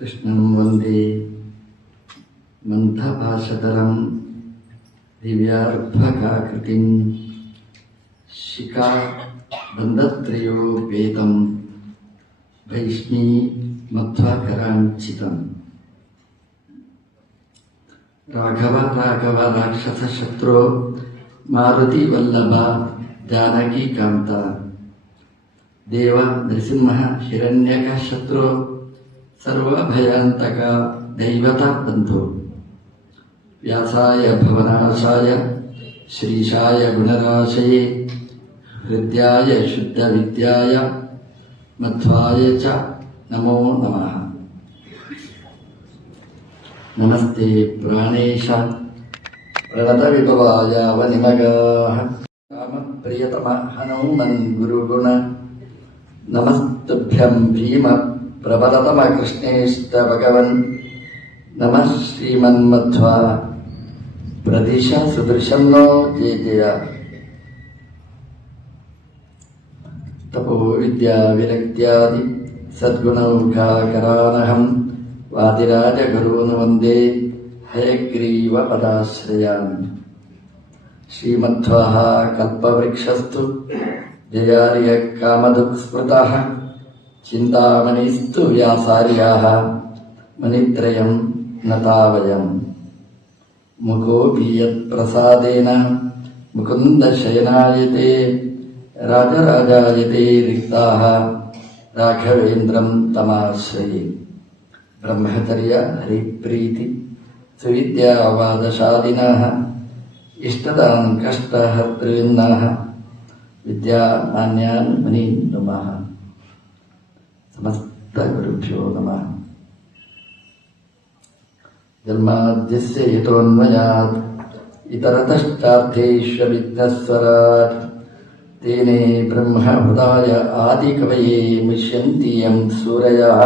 ಕೃಷ್ಣಂ ವಂದೇ ಮಂಥಪಾಶತರಂ ದಿವ್ಯಾರ್ಭಕಾಕೃತಿಂ ಶಿಖಾ ಬಂಧತ್ರಯೋಪೇತಂ ವೈಷ್ಣೀ ಮಧ್ವಾಕರಾಂಚಿತಂ. ರಾಘವ ರಾಘವ ರಾಕ್ಷಸ ಶತ್ರು ಮಾರುತಿ ವಲ್ಲಭ ಜಾನಕಿ ಕಾಂತ. ದೇವ ನರಸಿಂಹ ಹಿರಣ್ಯಕ ಶತ್ರು ಸರ್ವಭಯಾಂತಕ ದೈವತ ಬಂಧು. ವ್ಯಾಸಾಯ ಭವನಾಶಾಯ ಶ್ರೀಶಾಯ ಗುಣರಾಶಯೇ ಹೃದಯಾಯ ಶುದ್ಧ ವಿದ್ಯಾಯ ಮಧ್ವಾಯ ಚ ನಮೋ ನಮಃ. ನಮಸ್ತೆ ಪ್ರಾಣೇಶ ಪ್ರಣತ ವಿಭವಾಯ ವನಿಮಗಾಃ ರಾಮ ಪ್ರಿಯತಮ ಹನುಮನ್ ಗುರುಗುಣ. ನಮಸ್ತುಭ್ಯಂ ಭೀಮ ಪ್ರಬಲತಮ ಕೃಷ್ಣೇಷ್ಟ ಭಗವನ್. ನಮಃ ಶ್ರೀಮನ್ಮಧ್ವ ಪ್ರದಿಶ ಸುದೃಶನ್ನೋ ಜಯ ಜಯ. ತಪೋ ವಿದ್ಯಾ ವಿರಕ್ತ್ಯಾದಿ ಸದ್ಗುಣೌಘಾಕರಾನಹಂ ವಾದಿರಾಜ ಗುರೂನ್ ವಂದೇ ಹಯಗ್ರೀವ ಪದಾಶ್ರಯಾಮಿ. ಶ್ರೀಮಧ್ವಃ ಕಲ್ಪವೃಕ್ಷಸ್ತು ಜಯಾರ್ಯ ಕಾಮದುಃಸ್ಮೃತಃ ಚಿಂತಾಮಣಿಸ್ತು ವ್ಯಾಸಾರ್ಯಾಃ ಮನಿತ್ರಯಂ ನತಾವಯಂ. ಮುಖೋಪಿ ಯತ್ಪ್ರಸಾದೇನ ಮುಕುಂದ ಶಯನಾಯತೆ ರಾಜರಾಜಾಯತೆ ರಿಕ್ತಾಃ ರಾಘವೇಂದ್ರಂ ತಮಾಶ್ರಯೇ. ಬ್ರಹ್ಮಚರ್ಯ ಹರಿಪ್ರೀತಿ ಸುವಿದ್ಯಾವಾದಶಾಲಿನಃ ಇಷ್ಟದಾನ್ ಕಷ್ಟಹರ್ತॄನ್ನಃ ವಿದ್ಯಾಮಾನ್ಯಾನ್ ಮುನೀನ್ ನಮಃ. ಸಮಸ್ತ ಗುರುಭ್ಯೋ ನಮಃ. ಜನ್ಮಾದ್ಯಸ್ಯ ಯತೋನ್ಮಯಾತ್ ಇತರತಶ್ಚಾರ್ಥೇಷ್ವವಿಘ್ನಸ್ವರಾಟ್ ತೇನೇ ಬ್ರಹ್ಮ ಹೃದಯ ಆದಿಕವಯೇ ಮುಷ್ಯಂತಿ ಯಂ ಸೂರಯಃ.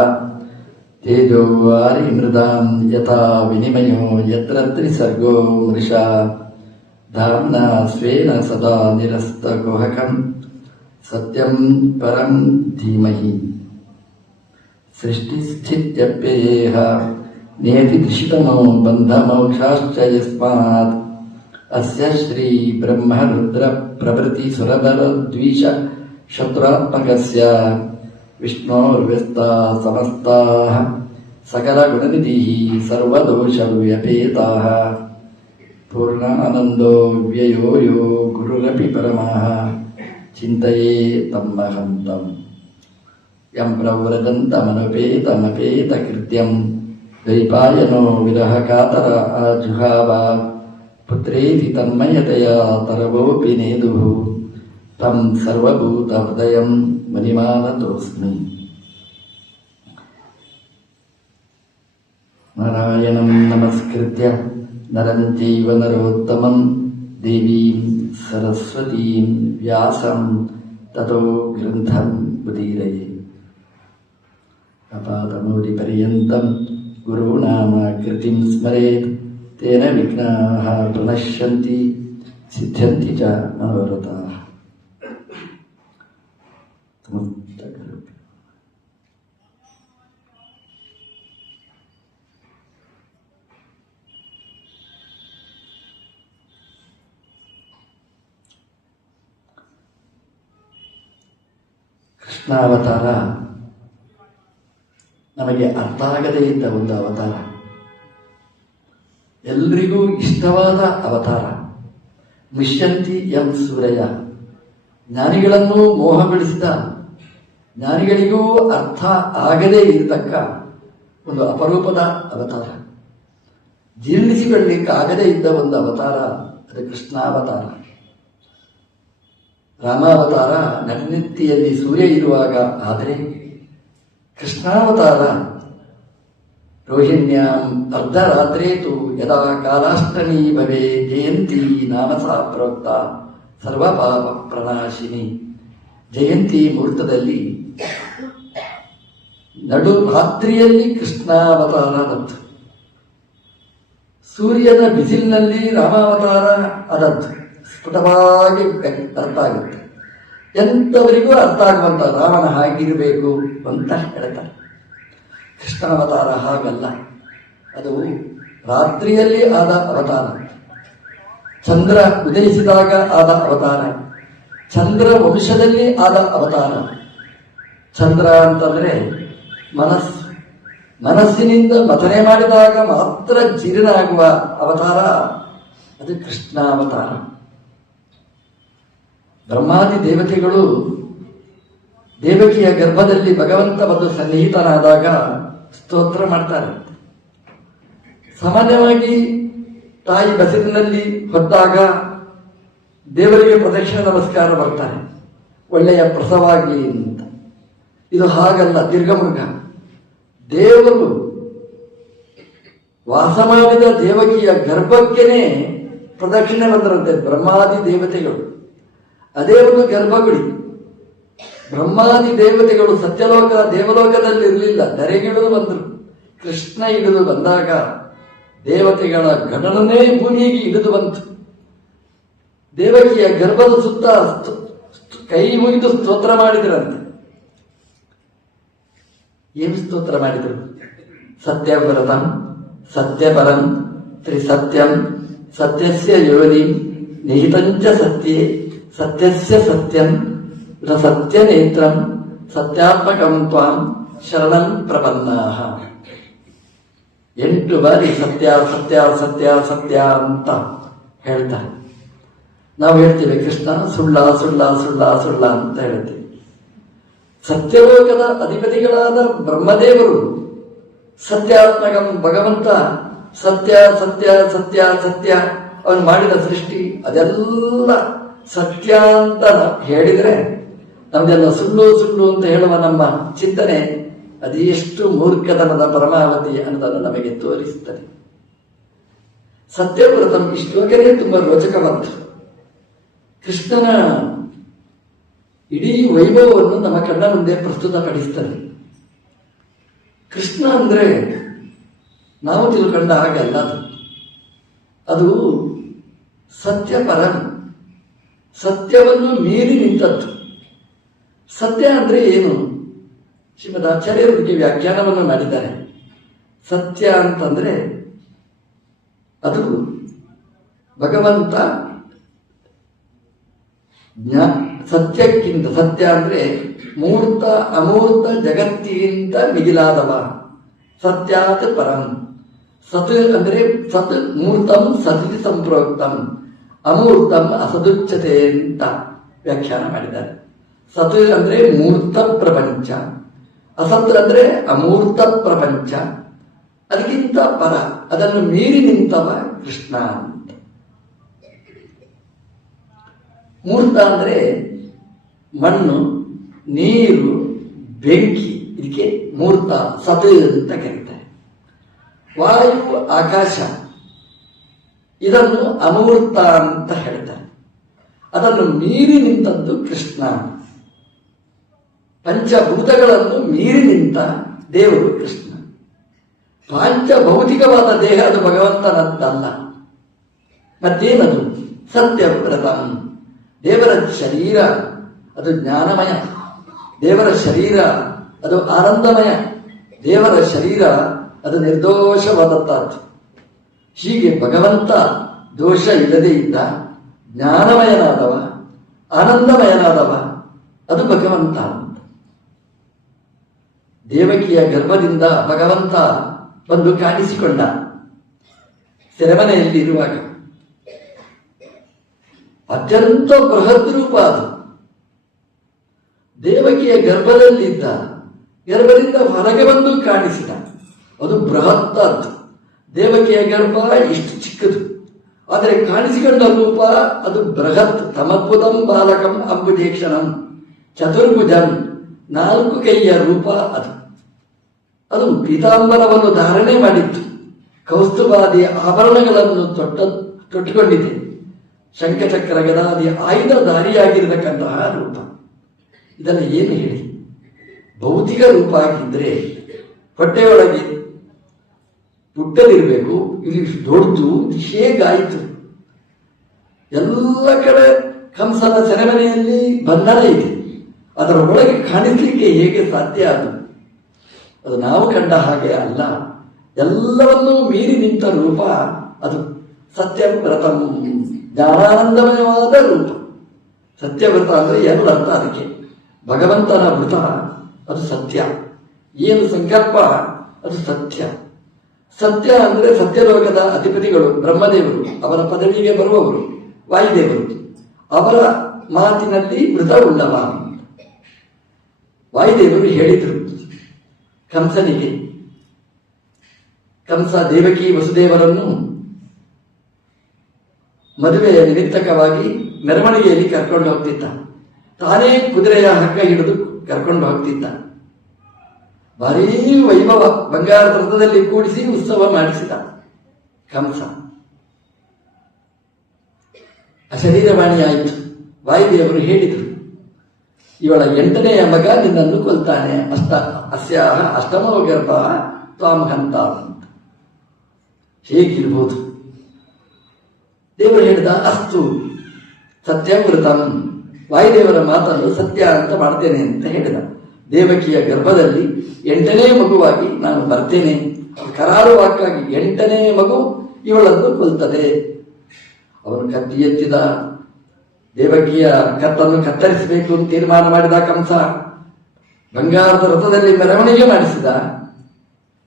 ತೇಜೋ ವಾರಿ ಮೃದಾಂ ಯಥಾ ವಿನಿಮಯೋ ಯತ್ರ ತ್ರಿಸರ್ಗೋ ಮೃಷಾ. ಧಾಮ್ನಾ ಸ್ವೇನ ಸದಾ ನಿರಸ್ತಕುಹಕಂ ಸತ್ಯಂ ಪರಂ ಧೀಮಹಿ. ಸೃಷ್ಟಿಸ್ಥಿತ್ಯಪ್ಯಯೇಹ ನಿಯತಿ ಧಿಷಿತಮೋ ಬಂಧಮೋಕ್ಷಾಶ್ಚ ಯಸ್ಮಾತ್. ಅಸ್ಯ ಶ್ರೀ ಬ್ರಹ್ಮ ರುದ್ರ ಪ್ರಭೃತಿ ಸುರನರ ದ್ವಿಷ ಶತ್ರುತ್ಮಕಸ್ಯ ವಿಷ್ಣೋರ್ವ್ಯಸ್ತಾಃ ಸಮಸ್ತಾಃ ಸಕಲ ಗುಣನಿಧಿಃ ಸರ್ವದೋಷ ವ್ಯಪೇತಾಃ. ಪೂರ್ಣಾನಂದೋ ವ್ಯಯೋ ಯೋ ಗುರುರಪಿ ಪರಮಃ ಚಿಂತಯೇ ತಮ್ಮಹಂತಂ. ಯಂ ಪ್ರವ್ರಜಂತಮನುಪೇತಮಪೇತಕೃತ್ಯಂ ದ್ವೈಪಾಯನೋ ವಿರಹ ಕಾತರ ಆಜುಹಾವ. ಪುತ್ರೇತಿ ತನ್ಮಯತೆಯಾ ತರವೋಪಿ ನೇದುಃ ತಂ ಸರ್ವಭೂತಹೃದಯಂ ಮುನಿಮಾನತೋಸ್ಮಿ. ನಾರಾಯಣಂ ನಮಸ್ಕೃತ್ಯ ನರಂ ಚೈವ ನರೋತ್ತಮಂ ದೇವೀಂ ಸರಸ್ವತೀಂ ವ್ಯಾಸಂ ತತೋ ಗ್ರಂಥಂ ಉದೀರಯೇ. ಅಪಾದಮೌಲಿಪರ್ಯಂತಂ ಗುರುಣಾಮ ಕೃತಿಂ ಸ್ಮರೇತ್ ತೇನ ವಿಘ್ನಾಃ ಪ್ರಣಶ್ಯಂತಿ ಸಿದ್ಧ್ಯಂತಿ ಚ ಮನೋರಥಾಃ. ಕೃಷ್ಣಾವತಾರ ನಮಗೆ ಅರ್ಥ ಆಗದೇ ಇದ್ದ ಒಂದು ಅವತಾರ, ಎಲ್ರಿಗೂ ಇಷ್ಟವಾದ ಅವತಾರ. ಮುಷ್ಯಂತಿ ಎಂ ಸೂರಯ, ಜ್ಞಾನಿಗಳನ್ನು ಮೋಹಗೊಳಿಸಿದ, ಜ್ಞಾನಿಗಳಿಗೂ ಅರ್ಥ ಆಗದೇ ಇರತಕ್ಕ ಒಂದು ಅಪರೂಪದ ಅವತಾರ. ಜೀರ್ಣಿಸಿಕೊಳ್ಳಲಿಕ್ಕಾಗದೇ ಇದ್ದ ಒಂದು ಅವತಾರ ಅದು ಕೃಷ್ಣಾವತಾರ. ರಾಮಾವತಾರ ನಟನೆತ್ತಿಯಲ್ಲಿ ಸೂರ್ಯ ಇರುವಾಗ ಆದರೆ, ಕೃಷ್ಣಾವತಾರ ರೋಹಿಣ್ಯಾಂ ಅರ್ಧರಾತ್ರೇತು ಯದಾ ಕಾಲಾಷ್ಟಮೀ ಭವೇ ಜಯಂತಿ ನಾಮಸಾ ಪ್ರೋಕ್ತ ಸರ್ವಪಾಪ ಪ್ರಣಾಶಿನಿ. ಜಯಂತಿ ಮುಹೂರ್ತದಲ್ಲಿ ನಡು ರಾತ್ರಿಯಲ್ಲಿ ಕೃಷ್ಣಾವತಾರ ಬಂತು. ಸೂರ್ಯನ ಬಿಸಿಲಿನಲ್ಲಿ ರಾಮಾವತಾರ ಅದದ್ದು ಸ್ಫುಟವಾಗಿ ಅರ್ಥ ಆಗುತ್ತೆ. ಎಂಥವರಿಗೂ ಅರ್ಥ ಆಗುವಂತ ರಾಮನ ಹಾಗಿರಬೇಕು ಅಂತ ಹೇಳ್ತಾರೆ. ಕೃಷ್ಣಾವತಾರ ಹಾಗಲ್ಲ. ಅದು ರಾತ್ರಿಯಲ್ಲಿ ಆದ ಅವತಾರ, ಚಂದ್ರ ಉದಯಿಸಿದಾಗ ಆದ ಅವತಾರ, ಚಂದ್ರ ವಂಶದಲ್ಲಿ ಆದ ಅವತಾರ. ಚಂದ್ರ ಅಂತಂದ್ರೆ ಮನಸ್ಸಿನಿಂದ ಮಥನೆ ಮಾಡಿದಾಗ ಮಾತ್ರ ಜೀರ್ಣ ಆಗುವ ಅವತಾರ, ಅದು ಕೃಷ್ಣಾವತಾರ. ಬ್ರಹ್ಮಾದಿ ದೇವತೆಗಳು ದೇವಕಿಯ ಗರ್ಭದಲ್ಲಿ ಭಗವಂತ ಬಂದು ಸನ್ನಿಹಿತನಾದಾಗ ಸ್ತೋತ್ರ ಮಾಡ್ತಾರೆ. ಸಾಮಾನ್ಯವಾಗಿ ತಾಯಿ ಬಸಿರಿನಲ್ಲಿ ಹೊತ್ತಾಗ ದೇವರಿಗೆ ಪ್ರದಕ್ಷಿಣೆ ನಮಸ್ಕಾರ ಬರ್ತಾರೆ, ಒಳ್ಳೆಯ ಪ್ರಸವಾಗಿ ಅಂತ. ಇದು ಹಾಗಲ್ಲ, ದೀರ್ಘಮುಖ. ದೇವರು ವಾಸ ಮಾಡಿದ ದೇವಕಿಯ ಗರ್ಭಕ್ಕೇನೆ ಪ್ರದಕ್ಷಿಣೆ ಬಂದರಂತೆ ಬ್ರಹ್ಮಾದಿ ದೇವತೆಗಳು. ಅದೇ ಒಂದು ಗರ್ಭಗುಡಿ. ಬ್ರಹ್ಮಾದಿ ದೇವತೆಗಳು ಸತ್ಯಲೋಕ ದೇವಲೋಕದಲ್ಲಿ ಇರಲಿಲ್ಲ, ಧರೆಗಿಳಿದು ಬಂದರು. ಕೃಷ್ಣ ಇಳಿದು ಬಂದಾಗ ದೇವತೆಗಳ ಗಣನನೇ ಭೂಮಿಗೆ ಇಳಿದು ಬಂತು. ದೇವಕಿಯ ಗರ್ಭದ ಸುತ್ತ ಕೈ ಮುಗಿದು ಸ್ತೋತ್ರ ಮಾಡಿದ್ರಂತೆ. ಏನು ಸ್ತೋತ್ರ ಮಾಡಿದರು? ಸತ್ಯವ್ರತಂ ಸತ್ಯಪರಂ ತ್ರಿಸತ್ಯಂ ಸತ್ಯಸ್ಯ ಯೋನಿ ನಿಹಿತಂಚ ಸತ್ಯೇ ಸತ್ಯಸ್ಯ ಸತ್ಯಂ ನ ಸತ್ಯನೇತ್ರಂ ಸತ್ಯಾತ್ಮಕಂ ತ್ವಾಂ ಶರಣಂ ಪ್ರಪನ್ನಾಃ. 8 ಬಾರಿ ಸತ್ಯ ಸತ್ಯ ಸತ್ಯ ಸತ್ಯ ಅಂತ ಹೇಳ್ತಾರೆ. ನಾವು ಹೇಳ್ತೀವಿ ಕೃಷ್ಣ ಸುಳ್ಳ ಸುಳ್ಳ ಸುಳ್ಳ ಸುಳ್ಳ ಅಂತ ಹೇಳ್ತೀವಿ. ಸತ್ಯಲೋಕದ ಅಧಿಪತಿಗಳಾದ ಬ್ರಹ್ಮದೇವರು ಸತ್ಯಾತ್ಮಕಂ ಭಗವಂತ ಸತ್ಯ ಸತ್ಯ ಸತ್ಯ ಸತ್ಯ ಅವನು ಮಾಡಿದ ಸೃಷ್ಟಿ ಅದೆಲ್ಲ ಸತ್ಯ ಅಂತ ಹೇಳಿದರೆ ನಮ್ದೆಲ್ಲ ಸುಳ್ಳು ಸುಳ್ಳು ಅಂತ ಹೇಳುವ ನಮ್ಮ ಚಿಂತನೆ ಅದೆಷ್ಟು ಮೂರ್ಖತನದ ಪರಮಾವಧಿ ಅನ್ನೋದನ್ನು ನಮಗೆ ತೋರಿಸುತ್ತದೆ. ಸತ್ಯವ್ರತಂ ಈ ಶ್ಲೋಕನೇ ತುಂಬಾ ರೋಚಕವಾದ್ದು. ಕೃಷ್ಣನ ಇಡೀ ವೈಭವವನ್ನು ನಮ್ಮ ಕಣ್ಣ ಮುಂದೆ ಪ್ರಸ್ತುತಪಡಿಸ್ತದೆ. ಕೃಷ್ಣ ಅಂದ್ರೆ ನಾವು ತಿಳ್ಕೊಂಡ ಹಾಗಲ್ಲ, ಅದು ಸತ್ಯಪರ, ಸತ್ಯವನ್ನು ಮೀರಿ ನಿಂತದ್ದು. ಸತ್ಯ ಅಂದ್ರೆ ಏನು? ಶ್ರೀಮದ್ ಆಚಾರ್ಯರು ಇದಕ್ಕೆ ವ್ಯಾಖ್ಯಾನವನ್ನು ಮಾಡಿದ್ದಾರೆ. ಸತ್ಯ ಅಂತಂದ್ರೆ ಅದು ಭಗವಂತ ಸತ್ಯಕ್ಕಿಂತ, ಸತ್ಯ ಅಂದ್ರೆ ಮೂರ್ತ ಅಮೂರ್ತ ಜಗತ್ತಿಗಿಂತ ಮಿಗಿಲಾದವ. ಸತ್ಯಾತ್ ಪರಂ. ಸತ್ ಅಂದ್ರೆ ಸತ್ ಮೂರ್ತಂ ಸತಿ ಸಂಪ್ರೋಕ್ತಂ, ಅಮೂರ್ತಂ ಅಸದುಚ್ಯತೆ ಅಂತ ವ್ಯಾಖ್ಯಾನ ಮಾಡಿದ್ದಾರೆ. ಸತ್ ಅಂದ್ರೆ ಮೂರ್ತ ಪ್ರಪಂಚ, ಅಸತ್ ಅಂದ್ರೆ ಅಮೂರ್ತ ಪ್ರಪಂಚ, ಅದಕ್ಕಿಂತ ಪರ, ಅದನ್ನು ಮೀರಿ ನಿಂತವ ಕೃಷ್ಣ ಅಂತ. ಮೂರ್ತ ಅಂದ್ರೆ ಮಣ್ಣು, ನೀರು, ಬೆಂಕಿ, ಇದಕ್ಕೆ ಮೂರ್ತ ಸತ್ ಅಂತ ಕರೀತಾರೆ. ವಾಯು, ಆಕಾಶ, ಇದನ್ನು ಅಮೂರ್ತ ಅಂತ ಹೇಳ್ತಾರೆ. ಅದನ್ನು ಮೀರಿ ನಿಂತದ್ದು ಕೃಷ್ಣ. ಪಂಚಭೂತಗಳನ್ನು ಮೀರಿ ನಿಂತ ದೇವರು ಕೃಷ್ಣ. ಪಾಂಚಭೌತಿಕವಾದ ದೇಹ ಅದು ಭಗವಂತನದ್ದಲ್ಲ. ಮತ್ತೇನದು? ಸತ್ಯವ್ರತಂ. ದೇವರ ಶರೀರ ಅದು ಜ್ಞಾನಮಯ, ದೇವರ ಶರೀರ ಅದು ಆನಂದಮಯ, ದೇವರ ಶರೀರ ಅದು ನಿರ್ದೋಷವಾದದ್ದು. ಹೀಗೆ ಭಗವಂತ ದೋಷ ಇಲ್ಲದೆ ಇದ್ದ ಜ್ಞಾನಮಯನಾದವ, ಆನಂದಮಯನಾದವ, ಅದು ಭಗವಂತ. ದೇವಕಿಯ ಗರ್ಭದಿಂದ ಭಗವಂತ ಬಂದು ಕಾಣಿಸಿಕೊಂಡ ಸೆರೆಮನೆಯಲ್ಲಿ ಇರುವಾಗ. ಅತ್ಯಂತ ಬೃಹತ್ ರೂಪ ಅದು. ದೇವಕಿಯ ಗರ್ಭದಲ್ಲಿದ್ದ, ಗರ್ಭದಿಂದ ಹೊರಗೆ ಬಂದು ಕಾಣಿಸಿದ, ಅದು ಬೃಹತ್ತಾದ್ದು. ದೇವಕಿಯ ಗರ್ಭ ಇಷ್ಟು ಚಿಕ್ಕದು, ಆದರೆ ಕಾಣಿಸಿಕೊಂಡ ರೂಪ ಅದು ಬೃಹತ್. ತಮದ್ಭುತಂ ಬಾಲಕಂ ಅಂಬುಜೇಕ್ಷಣಂ ಚತುರ್ಭುಜಂ, 4 ಕೈಯ ರೂಪ ಅದು. ಅದು ಪೀತಾಂಬರವನ್ನು ಧಾರಣೆ ಮಾಡಿತ್ತು, ಕೌಸ್ತುಭಾದಿ ಆಭರಣಗಳನ್ನು ತೊಟ್ಟುಕೊಂಡಿದೆ, ಶಂಖಚಕ್ರ ಗದಾದಿ ಆಯುಧಧಾರಿಯಾಗಿರತಕ್ಕಂತಹ ರೂಪ. ಇದನ್ನು ಏನು ಹೇಳಿ? ಭೌತಿಕ ರೂಪ ಆಗಿದ್ರೆ ಹೊಟ್ಟೆಯೊಳಗೆ ಪುಟ್ಟದಿರಬೇಕು, ಇಲ್ಲಿ ದೊಡ್ಡದು, ಹೇಗಾಯಿತು? ಎಲ್ಲ ಕಡೆ ಕಂಸನ ಸೆರೆಮನೆಯಲ್ಲಿ ಬಂಧನ ಇದೆ, ಅದರ ಒಳಗೆ ಕಾಣಿಸ್ಲಿಕ್ಕೆ ಹೇಗೆ ಸಾಧ್ಯ? ಅದು ಅದು ನಾವು ಕಂಡ ಹಾಗೆ ಅಲ್ಲ, ಎಲ್ಲವನ್ನೂ ಮೀರಿ ನಿಂತ ರೂಪ ಅದು ಸತ್ಯವ್ರತಂ, ಜ್ಞಾನಾನಂದಮಯವಾದ ರೂಪ. ಸತ್ಯವ್ರತ ಅಂದರೆ ಎರಡು ಅರ್ಥ ಅದಕ್ಕೆ. ಭಗವಂತನ ವೃತ ಅದು ಸತ್ಯ, ಏನು ಸಂಕಲ್ಪ ಅದು ಸತ್ಯ. ಸತ್ಯ ಅಂದರೆ ಸತ್ಯಲೋಕದ ಅಧಿಪತಿಗಳು ಬ್ರಹ್ಮದೇವರು, ಅವರ ಪದವಿಗೆ ಬರುವವರು ವಾಯುದೇವರು, ಅವರ ಮಾತಿನಲ್ಲಿ ವೃತ ಉಳ್ಳವ. ವಾಯುದೇವರು ಹೇಳಿದರು ಕಂಸನಿಗೆ, ಕಂಸ ದೇವಕಿ ವಸುದೇವರನ್ನು ಮದುವೆಯ ನಿಮಿತ್ತಕವಾಗಿ ಮೆರವಣಿಗೆಯಲ್ಲಿ ಕರ್ಕೊಂಡು ಹೋಗ್ತಿದ್ದ. ತಾನೇ ಕುದುರೆಯ ಹಗ್ಗ ಹಿಡಿದು ಕರ್ಕೊಂಡು ಹೋಗ್ತಿದ್ದ. ಭಾರೀ ವೈಭವ, ಬಂಗಾರದ ರಥದಲ್ಲಿ ಕೂಡಿಸಿ ಉತ್ಸವ ಮಾಡಿಸಿದ ಕಂಸ. ಅಶರೀರವಾಣಿಯಾಯಿತು. ವಾಯುದೇವರು ಹೇಳಿದರು, ಇವಳ 8ನೆಯ ಮಗ ನಿನ್ನನ್ನು ಕೊಲ್ತಾನೆ, ಅಸ್ಯಾಹ ಅಷ್ಟಮೋ ಗರ್ಭ ತ್ವಾಂ ಹಂತ. ಹೇಗಿರ್ಬೋದು? ದೇವರು ಹೇಳಿದ, ಅಸ್ತು ಸತ್ಯವೃತಂ, ವಾಯುದೇವರ ಮಾತನ್ನು ಸತ್ಯ ಅಂತ ಮಾಡ್ತೇನೆ ಅಂತ ಹೇಳಿದ. ದೇವಕಿಯ ಗರ್ಭದಲ್ಲಿ 8ನೇ ಮಗುವಾಗಿ ನಾನು ಬರ್ತೇನೆ. ಕರಾರು ವಾಕ್ಕಾಗಿ 8ನೇ ಮಗು ಇವಳನ್ನು ಕೊಲ್ತದೆ. ಅವನು ಕತ್ತಿ ಎತ್ತಿದ. ದೇವಕಿಯ ಕತ್ತನ್ನು ಕತ್ತರಿಸಬೇಕು ಅಂತ ತೀರ್ಮಾನ ಮಾಡಿದ ಕಂಸ. ಬಂಗಾರದ ರಥದಲ್ಲಿ ಮೆರವಣಿಗೆ ಮಾಡಿಸಿದ.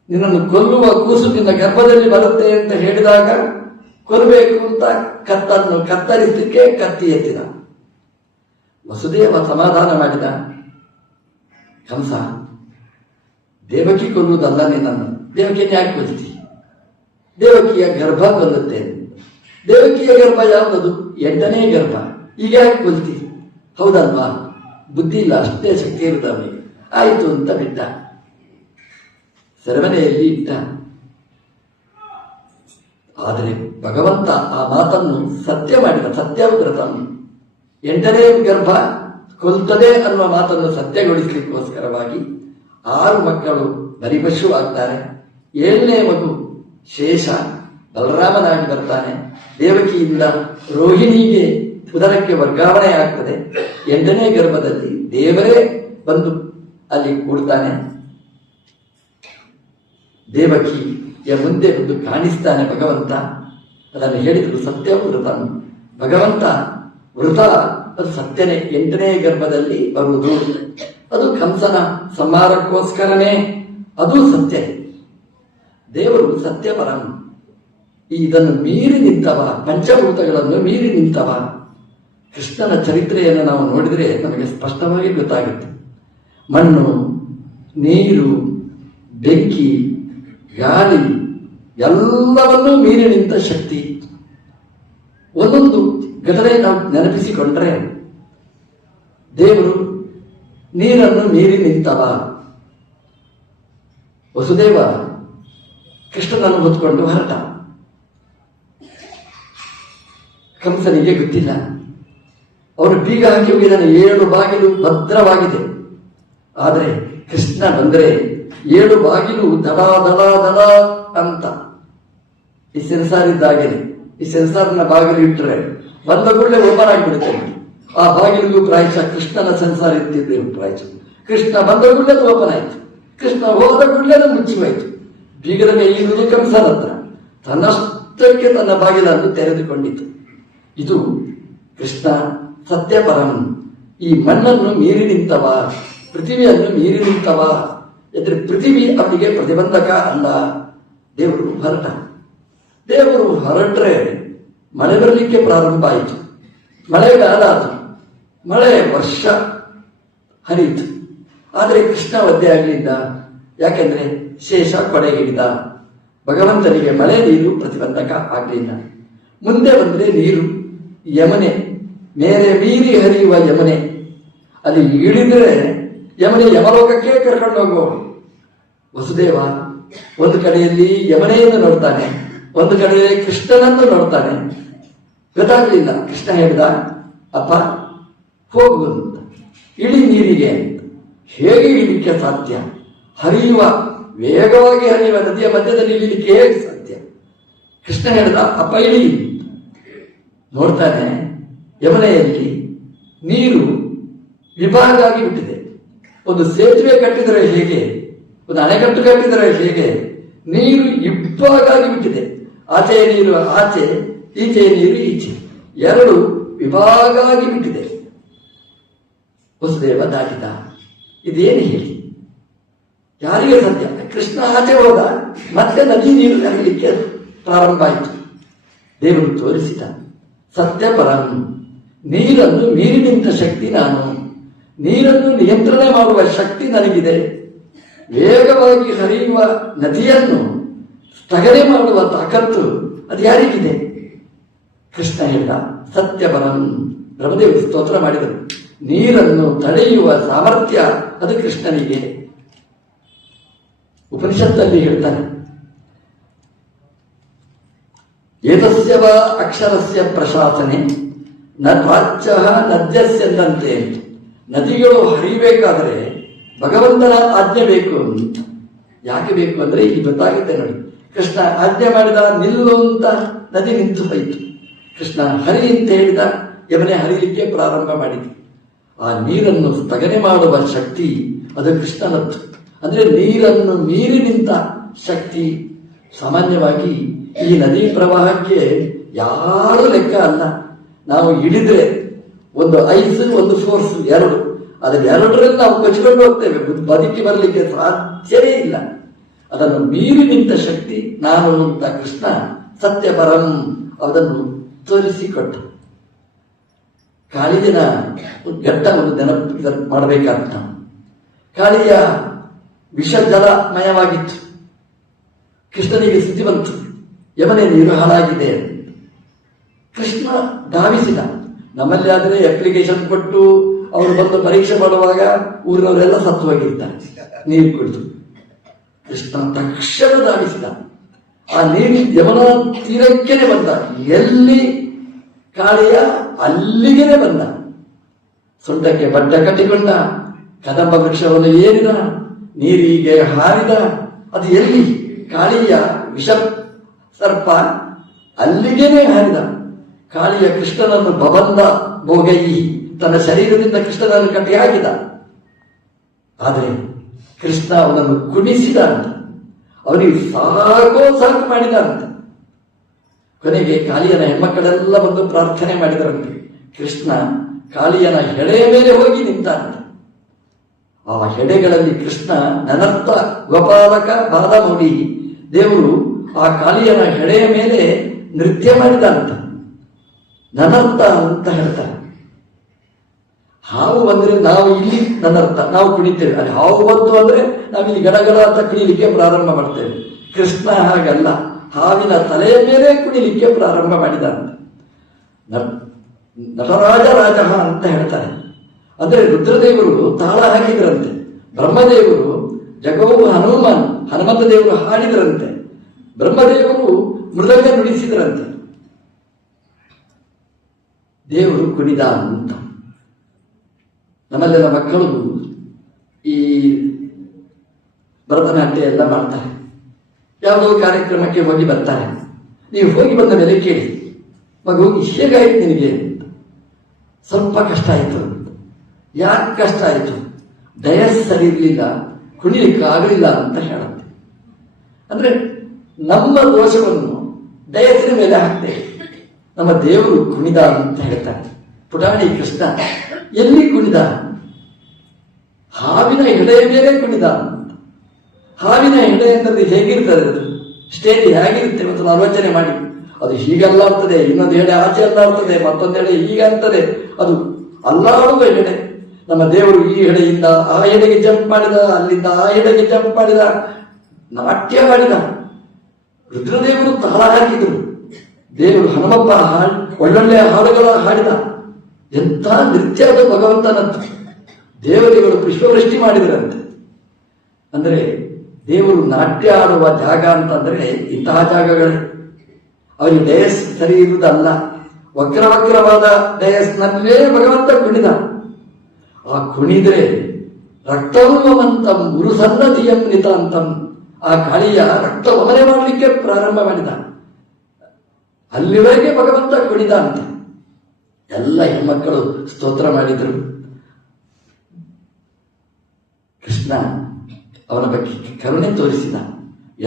ನಿನ್ನನ್ನು ಕೊಲ್ಲುವ ಕೂಸು ನಿನ್ನ ಗರ್ಭದಲ್ಲಿ ಬರುತ್ತೆ ಅಂತ ಹೇಳಿದಾಗ ಕೊಲ್ಲಬೇಕು ಅಂತ ಕತ್ತನ್ನು ಕತ್ತರಿಸಲಿಕ್ಕೆ ಕತ್ತಿ ಎತ್ತಿದ. ವಸುದೇವ ಸಮಾಧಾನ ಮಾಡಿದ. ಕಂಸ, ದೇವಕಿ ಕೊಲ್ಲುವುದಲ್ಲ ನಿನ್ನನ್ನು, ದೇವಕಿಯನ್ನು ಯಾಕೆ ಕೊಲ್ತಿ? ದೇವಕಿಯ ಗರ್ಭ ಕೊಲ್ಲುತ್ತೇನೆ. ದೇವಕಿಯ ಗರ್ಭ ಯಾವುದದು? 8ನೇ ಗರ್ಭ. ಈಗ ಯಾಕೆ ಕೊಲ್ತಿ? ಹೌದಲ್ವಾ? ಬುದ್ಧಿ ಇಲ್ಲ, ಅಷ್ಟೇ ಶಕ್ತಿ ಇರುತ್ತ ಅವನಿಗೆ. ಆಯಿತು ಅಂತ ಬಿಟ್ಟ. ಸೆರೆಮನೆಯಲ್ಲಿ ಇಟ್ಟ. ಆದರೆ ಭಗವಂತ ಆ ಮಾತನ್ನು ಸತ್ಯ ಮಾಡಿದ. ಸತ್ಯವ್ರತಂ, 8ನೇ ಗರ್ಭ ಕೊಲ್ತದೆ ಅನ್ನುವ ಮಾತನ್ನು ಸತ್ಯಗೊಳಿಸಲಿಕ್ಕೋಸ್ಕರವಾಗಿ 6 ಮಕ್ಕಳು ಬರಿಪಶು ಆಗ್ತಾರೆ. 7ನೇ ಮಗು ಶೇಷ ಬಲರಾಮನಾಗಿ ಬರ್ತಾನೆ. ದೇವಕಿಯಿಂದ ರೋಹಿಣಿಗೆ ಉದರಕ್ಕೆ ವರ್ಗಾವಣೆ ಆಗ್ತದೆ. 8ನೇ ಗರ್ಭದಲ್ಲಿ ದೇವರೇ ಬಂದು ಅಲ್ಲಿ ಕೂಡ್ತಾನೆ. ದೇವಕಿಯ ಮುಂದೆ ಬಂದು ಕಾಣಿಸ್ತಾನೆ ಭಗವಂತ. ಅದನ್ನು ಹೇಳಿದರು ಸತ್ಯವೃತ. ಭಗವಂತ ವೃತ ಅದು ಸತ್ಯನೇ, 8ನೇ ಗರ್ಭದಲ್ಲಿ ಬರುವುದು. ಅದು ಕಂಸನ ಸಂಹಾರಕ್ಕೋಸ್ಕರನೇ, ಅದು ಸತ್ಯ. ದೇವರು ಸತ್ಯಪರಂ. ಇದನ್ನು ಮೀರಿ ನಿಂತವ, ಪಂಚಭೂತಗಳನ್ನು ಮೀರಿ ನಿಂತವ. ಕೃಷ್ಣನ ಚರಿತ್ರೆಯನ್ನು ನಾವು ನೋಡಿದರೆ ನಮಗೆ ಸ್ಪಷ್ಟವಾಗಿ ಗೊತ್ತಾಗುತ್ತೆ. ಮಣ್ಣು, ನೀರು, ಬೆಂಕಿ, ಗಾಳಿ ಎಲ್ಲವನ್ನೂ ಮೀರಿ ನಿಂತ ಶಕ್ತಿ. ಒಂದೊಂದು ಘಟನೆ ನಾವು ನೆನಪಿಸಿಕೊಂಡ್ರೆ, ದೇವರು ನೀರನ್ನು ಮೀರಿ ನಿಂತವ. ವಸುದೇವ ಕೃಷ್ಣನನ್ನು ಹೊತ್ಕೊಂಡು ಹೊರಟ. ಕಂಸನಿಗೆ ಗೊತ್ತಿಲ್ಲ. ಅವನು ಬೀಗ ಹಾಕಿ ಹೋಗಿದ್ದಾನೆ. 7 ಬಾಗಿಲು ಭದ್ರವಾಗಿದೆ. ಆದರೆ ಕೃಷ್ಣ ಬಂದರೆ 7 ಬಾಗಿಲು ದಡ ದಡ ದಡ ಅಂತ ಈ ಸೆನ್ಸಾರ್ ಇದ್ದಾಗೇನೆ. ಈ ಸೆನ್ಸಾರ್ನ ಬಾಗಿಲು ಇಟ್ಟರೆ ಬಂದ ಕೂಡಲೇ ಓಪನ್ ಆಗಿಬಿಡುತ್ತೆ. ಆ ಬಾಗಿಲಿಗೂ ಪ್ರಾಯಶಃ ಕೃಷ್ಣನ ಸೆನ್ಸಾರ್ ಇರ್ತಿದ್ದೇವೆ ಪ್ರಾಯಶಃ. ಕೃಷ್ಣ ಬಂದ ಕೂಡಲೇ ಓಪನ್ ಆಯ್ತು, ಕೃಷ್ಣ ಹೋದ ಕೂಡಲೇ ಮುಚ್ಚಿ ಹೋಯ್ತು. ಬೀಗದ ಮೇಲೆ ಇರುವುದು ಕಂಸನ ಹತ್ರ. ತನ್ನಷ್ಟಕ್ಕೆ ತನ್ನ ಬಾಗಿಲನ್ನು ತೆರೆದುಕೊಂಡಿತು. ಇದು ಕೃಷ್ಣ ಸತ್ಯಪರಂ. ಈ ಮಣ್ಣನ್ನು ಮೀರಿ ನಿಂತವ, ಪೃಥ್ವಿಯನ್ನು ಮೀರಿ ನಿಂತವ. ಎದ್ರೆ ಪೃಥ್ವಿ ಅವನಿಗೆ ಪ್ರತಿಬಂಧಕ ಅಲ್ಲ. ದೇವರು ಹೊರಟ. ದೇವರು ಹೊರಟ್ರೆ ಮಳೆ ಬರಲಿಕ್ಕೆ ಪ್ರಾರಂಭ ಆಯಿತು. ಮಳೆಗಾಲ ಆಯಿತು. ಮಳೆ ವರ್ಷ ಹರಿಯಿತು. ಆದರೆ ಕೃಷ್ಣ ಒದ್ದೆ ಆಗಲಿಲ್ಲ. ಯಾಕೆಂದ್ರೆ ಶೇಷ ಕೊಡೆ ಹಿಡಿದ. ಭಗವಂತನಿಗೆ ಮಳೆ ನೀರು ಪ್ರತಿಬಂಧಕ ಆಗಲಿಲ್ಲ. ಮುಂದೆ ಬಂದರೆ ನೀರು ಯಮನೆ, ಮೇರೆ ಮೀರಿ ಹರಿಯುವ ಯಮನೆ. ಅಲ್ಲಿ ಇಳಿದ್ರೆ ಯಮನೆ ಯಮಲೋಕಕ್ಕೆ ಕರ್ಕೊಂಡು ಹೋಗುವವಳು. ವಸುದೇವ ಒಂದು ಕಡೆಯಲ್ಲಿ ಯಮನೆಯನ್ನು ನೋಡ್ತಾನೆ, ಒಂದು ಕಡೆಯಲ್ಲಿ ಕೃಷ್ಣನನ್ನು ನೋಡ್ತಾನೆ. ಗೊತ್ತಾಗಲಿಲ್ಲ. ಕೃಷ್ಣ ಹೇಳಿದ, ಅಪ್ಪ ಹೋಗು ಅಂತ, ಇಳಿ ನೀರಿಗೆ ಅಂತ. ಹೇಗೆ ಇಳಿಲಿಕ್ಕೆ ಸಾಧ್ಯ? ಹರಿಯುವ, ವೇಗವಾಗಿ ಹರಿಯುವ ನದಿಯ ಮಧ್ಯದಲ್ಲಿ ಇಳಿಲಿಕ್ಕೆ ಹೇಗೆ ಸಾಧ್ಯ? ಕೃಷ್ಣ ಹೇಳಿದ, ಅಪ್ಪ ಇಳಿ. ನೋಡ್ತಾನೆ, ಯಮನೆಯಲ್ಲಿ ನೀರು ವಿಭಾಗ ಆಗಿ ಬಿಟ್ಟಿದೆ. ಒಂದು ಸೇತುವೆ ಕಟ್ಟಿದರೆ ಹೇಗೆ ಒಂದು ಅಣೆಕಟ್ಟು ಕಟ್ಟಿದರೆ ಹೇಗೆ ನೀರು ಇಬ್ಬಾಗಾಗಿ ಬಿಟ್ಟಿದೆ. ಆಚೆಯ ನೀರು ಆಚೆ, ಈಚೆಯ ನೀರು ಈಚೆ, ಎರಡು ವಿಭಾಗ ಆಗಿ ಬಿಟ್ಟಿದೆ. ವಸುದೇವ ದಾಟಿದ. ಇದೇನು ಹೇಳಿ ಯಾರಿಗೆ ಸತ್ಯ? ಕೃಷ್ಣ ಆಚೆ ಹೋದ, ಮತ್ತೆ ನದಿ ನೀರು ಹರಿಯಲಿಕ್ಕೆ ಪ್ರಾರಂಭ ಆಯಿತು. ದೇವರು ತೋರಿಸಿದ ಸತ್ಯ ಪರಂ, ನೀರನ್ನು ಮೀರಿ ನಿಂತ ಶಕ್ತಿ ನಾನು, ನೀರನ್ನು ನಿಯಂತ್ರಣ ಮಾಡುವ ಶಕ್ತಿ ನನಗಿದೆ. ವೇಗವಾಗಿ ಹರಿಯುವ ನದಿಯನ್ನು ಸ್ಥಗನೆ ಮಾಡುವ ತಾಕತ್ತು ಅದು ಯಾರಿಗಿದೆ? ಕೃಷ್ಣ ಹೇಳಿದ ಸತ್ಯಪರಂ. ಬ್ರಹ್ಮದೇವರು ಸ್ತೋತ್ರ ಮಾಡಿದರು. ನೀರನ್ನು ತಡೆಯುವ ಸಾಮರ್ಥ್ಯ ಅದು ಕೃಷ್ಣನಿಗೆ. ಉಪನಿಷತ್ತಲ್ಲಿ ಹೇಳ್ತಾನೆ, ಏತಸ್ಯ ವಾ ಅಕ್ಷರಸ್ಯ ಪ್ರಶಾಸನೆ ನ ಪ್ರಾಚ್ಯ ನದ್ಯಸ್ಯಂದಂತೆ. ನದಿಗಳು ಹರಿಬೇಕಾದರೆ ಭಗವಂತನ ಆಜ್ಞೆ ಬೇಕು ಅಂತ. ಯಾಕೆ ಬೇಕು ಅಂದ್ರೆ ಈಗ ಗೊತ್ತಾಗುತ್ತೆ ನೋಡಿ. ಕೃಷ್ಣ ಆಜ್ಞೆ ಮಾಡಿದ ನಿಲ್ಲು ಅಂತ ನದಿ ನಿಂತು ಹೋಯಿತು. ಕೃಷ್ಣ ಹರಿ ಅಂತ ಹೇಳಿದ, ಯಮನೆ ಹರಿಲಿಕ್ಕೆ ಪ್ರಾರಂಭ ಮಾಡಿತು. ಆ ನೀರನ್ನು ಸ್ಥಗನೆ ಮಾಡುವ ಶಕ್ತಿ ಅದು ಕೃಷ್ಣನದ್ದು. ಅಂದ್ರೆ ನೀರನ್ನು ಮೀರಿ ನಿಂತ ಶಕ್ತಿ. ಸಾಮಾನ್ಯವಾಗಿ ಈ ನದಿ ಪ್ರವಾಹಕ್ಕೆ ಯಾರು ಲೆಕ್ಕ ಅಲ್ಲ. ನಾವು ಹಿಡಿದ್ರೆ ಒಂದು ಐಸ್, ಒಂದು ಫೋರ್ಸ್, ಎರಡು, ಅದೆರಡರಲ್ಲಿ ನಾವು ಕೊಚ್ಚಿಕೊಂಡು ಹೋಗ್ತೇವೆ. ಬದುಕಿ ಬರಲಿಕ್ಕೆ ಸಾಧ್ಯವೇ ಇಲ್ಲ. ಅದನ್ನು ಮೀರಿ ನಿಂತ ಶಕ್ತಿ ನಾನು ಅಂತ ಕೃಷ್ಣ ಸತ್ಯಪರಂ ಅದನ್ನು ತೋರಿಸಿಕೊಟ್ಟ. ಕಾಳಿಯನ ಘಟ್ಟವನ್ನು ನೆನಪು ಮಾಡಬೇಕಾದ. ಕಾಳಿಯ ವಿಷ ಜಲಮಯವಾಗಿತ್ತು. ಕೃಷ್ಣನಿಗೆ ಸ್ಥಿತಿ ಬಂತು, ಯಮನೆ ನೀರು ಹಾಳಾಗಿದೆ. ಕೃಷ್ಣ ಧಾವಿಸಿದ. ನಮ್ಮಲ್ಲಿ ಆದರೆ ಅಪ್ಲಿಕೇಶನ್ ಕೊಟ್ಟು ಅವರು ಬಂದು ಪರೀಕ್ಷೆ ಮಾಡುವಾಗ ಊರಿನವರೆಲ್ಲ ಸತ್ತು ಹೋಗಿರ್ತಾರೆ ನೀರು ಕುಡಿದು. ಕೃಷ್ಣ ತಕ್ಷಣ ಧಾವಿಸಿದ. ಆ ನೀರು ಯಮನ ತೀರಕ್ಕೇನೆ ಬಂದ. ಎಲ್ಲಿ ಕಾಳಿಯ ಅಲ್ಲಿಗೇನೆ ಬಂದ. ಸೊಂಟಕ್ಕೆ ಬಟ್ಟೆ ಕಟ್ಟಿಕೊಂಡ, ಕದಂಬ ವೃಕ್ಷವನ್ನು ಏರಿದ, ನೀರಿಗೆ ಹಾರಿದ. ಅದು ಎಲ್ಲಿ? ಕಾಳಿಯ ವಿಷ ಸರ್ಪ ಅಲ್ಲಿಗೇನೆ ಹಾರಿದ. ಕಾಳಿಯ ಕೃಷ್ಣನನ್ನು ಬಬಂದ ಭೋಗೈ, ತನ್ನ ಶರೀರದಿಂದ ಕೃಷ್ಣನನ್ನು ಕಟ್ಟಿ ಹಾಕಿದ. ಆದರೆ ಕೃಷ್ಣ ಅವನನ್ನು ಕುಣಿಸಿದ ಅಂತ, ಅವನಿಗೆ ಸಾಕು ಮಾಡಿದ ಅಂತ. ಕೊನೆಗೆ ಕಾಳಿಯನ ಹೆಣ್ಮಕ್ಕಳೆಲ್ಲ ಬಂದು ಪ್ರಾರ್ಥನೆ ಮಾಡಿದರಂತೆ. ಕೃಷ್ಣ ಕಾಳಿಯನ ಹೆಡೆಯ ಮೇಲೆ ಹೋಗಿ ನಿಂತಂತೆ. ಆ ಹೆಡೆಗಳಲ್ಲಿ ಕೃಷ್ಣ ನನರ್ಥ ಗೋಪಾಲಕ ಬಾಲಮೌಳಿ ದೇವರು ಆ ಕಾಳಿಯನ ಹೆಡೆಯ ಮೇಲೆ ನೃತ್ಯ ಮಾಡಿದ ಅಂತ. ನನರ್ಥ ಅಂತ ಹೇಳ್ತಾರೆ. ಹಾವು ಬಂದ್ರೆ ನಾವು ಇಲ್ಲಿ ನನ್ನರ್ಥ ನಾವು ಕುಣಿತೇವೆ. ಅಲ್ಲಿ ಹಾವು ಬಂತು ಅಂದ್ರೆ ನಾವಿಲ್ಲಿ ಗಡಗಡ ಅಂತ ಕುಣಿಲಿಕ್ಕೆ ಪ್ರಾರಂಭ ಮಾಡ್ತೇವೆ. ಕೃಷ್ಣ ಹಾಗಲ್ಲ, ಹಾವಿನ ತಲೆಯ ಮೇಲೆ ಕುಣಿಲಿಕ್ಕೆ ಪ್ರಾರಂಭ ಮಾಡಿದ ಅಂತ. ನಟರಾಜ ರಾಜ ಅಂತ ಹೇಳ್ತಾರೆ. ಅಂದ್ರೆ ರುದ್ರದೇವರು ತಾಳ ಹಾಕಿದ್ರಂತೆ, ಬ್ರಹ್ಮದೇವರು ಜಗವು ಹನುಮಂತ ದೇವರು ಹಾಡಿದ್ರಂತೆ, ಬ್ರಹ್ಮದೇವರು ಮೃದಂಗ ನುಡಿಸಿದ್ರಂತೆ, ದೇವರು ಕುಣಿದ ಅಂತ. ನಮ್ಮಲ್ಲೆಲ್ಲ ಮಕ್ಕಳು ಈ ಭರತನಾಟ್ಯ ಎಲ್ಲ ಮಾಡ್ತಾರೆ. ಯಾವುದೋ ಕಾರ್ಯಕ್ರಮಕ್ಕೆ ಹೋಗಿ ಬರ್ತಾರೆ. ನೀವು ಹೋಗಿ ಬಂದ ಮೇಲೆ ಕೇಳಿ, ಮಗು ಹೇಗಾಯ್ತು ನಿನಗೆ? ಸ್ವಲ್ಪ ಕಷ್ಟ ಆಯಿತು. ಯಾಕೆ ಕಷ್ಟ ಆಯಿತು? ಡಯಸ್ ಸರಿ ಇರಲಿಲ್ಲ, ಕುಣಿಲಿಕ್ಕೆ ಆಗಲಿಲ್ಲ ಅಂತ ಹೇಳುತ್ತೆ. ಅಂದ್ರೆ ನಮ್ಮ ದೋಷವನ್ನು ಡಯಸ್ಸಿನ ಮೇಲೆ ಹಾಕ್ತೇವೆ. ನಮ್ಮ ದೇವರು ಕುಣಿದ ಅಂತ ಹೇಳ್ತಾರೆ. ಪುಟಾಣಿ ಕೃಷ್ಣ ಎಲ್ಲಿ ಕುಣಿದ? ಹಾವಿನ ಹೆಡೆಯ ಮೇಲೆ ಕುಣಿದ. ಹಾವಿನ ಹೆಡೆ ಅಂದರೆ ಹೇಗಿರ್ತದೆ? ಅದು ಸ್ಟೇಜ್ ಹೇಗಿರುತ್ತೆ ಮತ್ತು ಆಲೋಚನೆ ಮಾಡಿ. ಅದು ಹೀಗಲ್ಲಾಡ್ತದೆ, ಇನ್ನೊಂದು ಹೆಡೆ ಆಚೆ ಅಲ್ಲಾಡ್ತದೆ, ಮತ್ತೊಂದು ಹೆಡೆ ಹೀಗಂತದೆ. ಅದು ಅಲ್ಲಾಡುವ ಹೆಡೆ. ನಮ್ಮ ದೇವರು ಈ ಹೆಡೆಯಿಂದ ಆ ಹೆಡೆಗೆ ಜಂಪ್ ಮಾಡಿದ, ಅಲ್ಲಿಂದ ಆ ಹೆಡೆಗೆ ಜಂಪ್ ಮಾಡಿದ, ನಾಟ್ಯ ಮಾಡಿದ. ರುದ್ರದೇವರು ತಾಳ ಹಾಕಿದರು. ದೇವರು ಹನುಮಪ್ಪ ಒಳ್ಳೊಳ್ಳೆಯ ಹಾಡುಗಳ ಹಾಡಿದ. ಎಂಥ ನೃತ್ಯ ಅದು ಭಗವಂತನಂತ. ದೇವತೆಗಳು ಪುಷ್ಪವೃಷ್ಟಿ ಮಾಡಿದರಂತೆ. ಅಂದರೆ ದೇವರು ನಾಟ್ಯ ಆಡುವ ಜಾಗ ಅಂತಂದ್ರೆ ಇಂತಹ ಜಾಗಗಳೇ. ಅವರಿಗೆ ಡಯಸ್ ಸರಿ ಇರುವುದಲ್ಲ, ವಕ್ರವಾದ ಡಯಸ್ನಲ್ಲೇ ಭಗವಂತ ಕುಣಿದ. ಆ ಕುಣಿದ್ರೆ ರಕ್ತವಮಂತಂ ಗುರುಸನ್ನದಿಯಂ ನಿತಾಂತಂ. ಆ ಕಾಳಿಯ ರಕ್ತ ವಮನೆ ಮಾಡಲಿಕ್ಕೆ ಪ್ರಾರಂಭ ಮಾಡಿದ. ಅಲ್ಲಿವರೆಗೆ ಭಗವಂತ ಕುಣಿದ ಅಂತ. ಎಲ್ಲ ಹೆಣ್ಮಕ್ಕಳು ಸ್ತೋತ್ರ ಮಾಡಿದರು. ಕೃಷ್ಣ ಅವನ ಬಗ್ಗೆ ಕರುಣೆ ತೋರಿಸಿದ.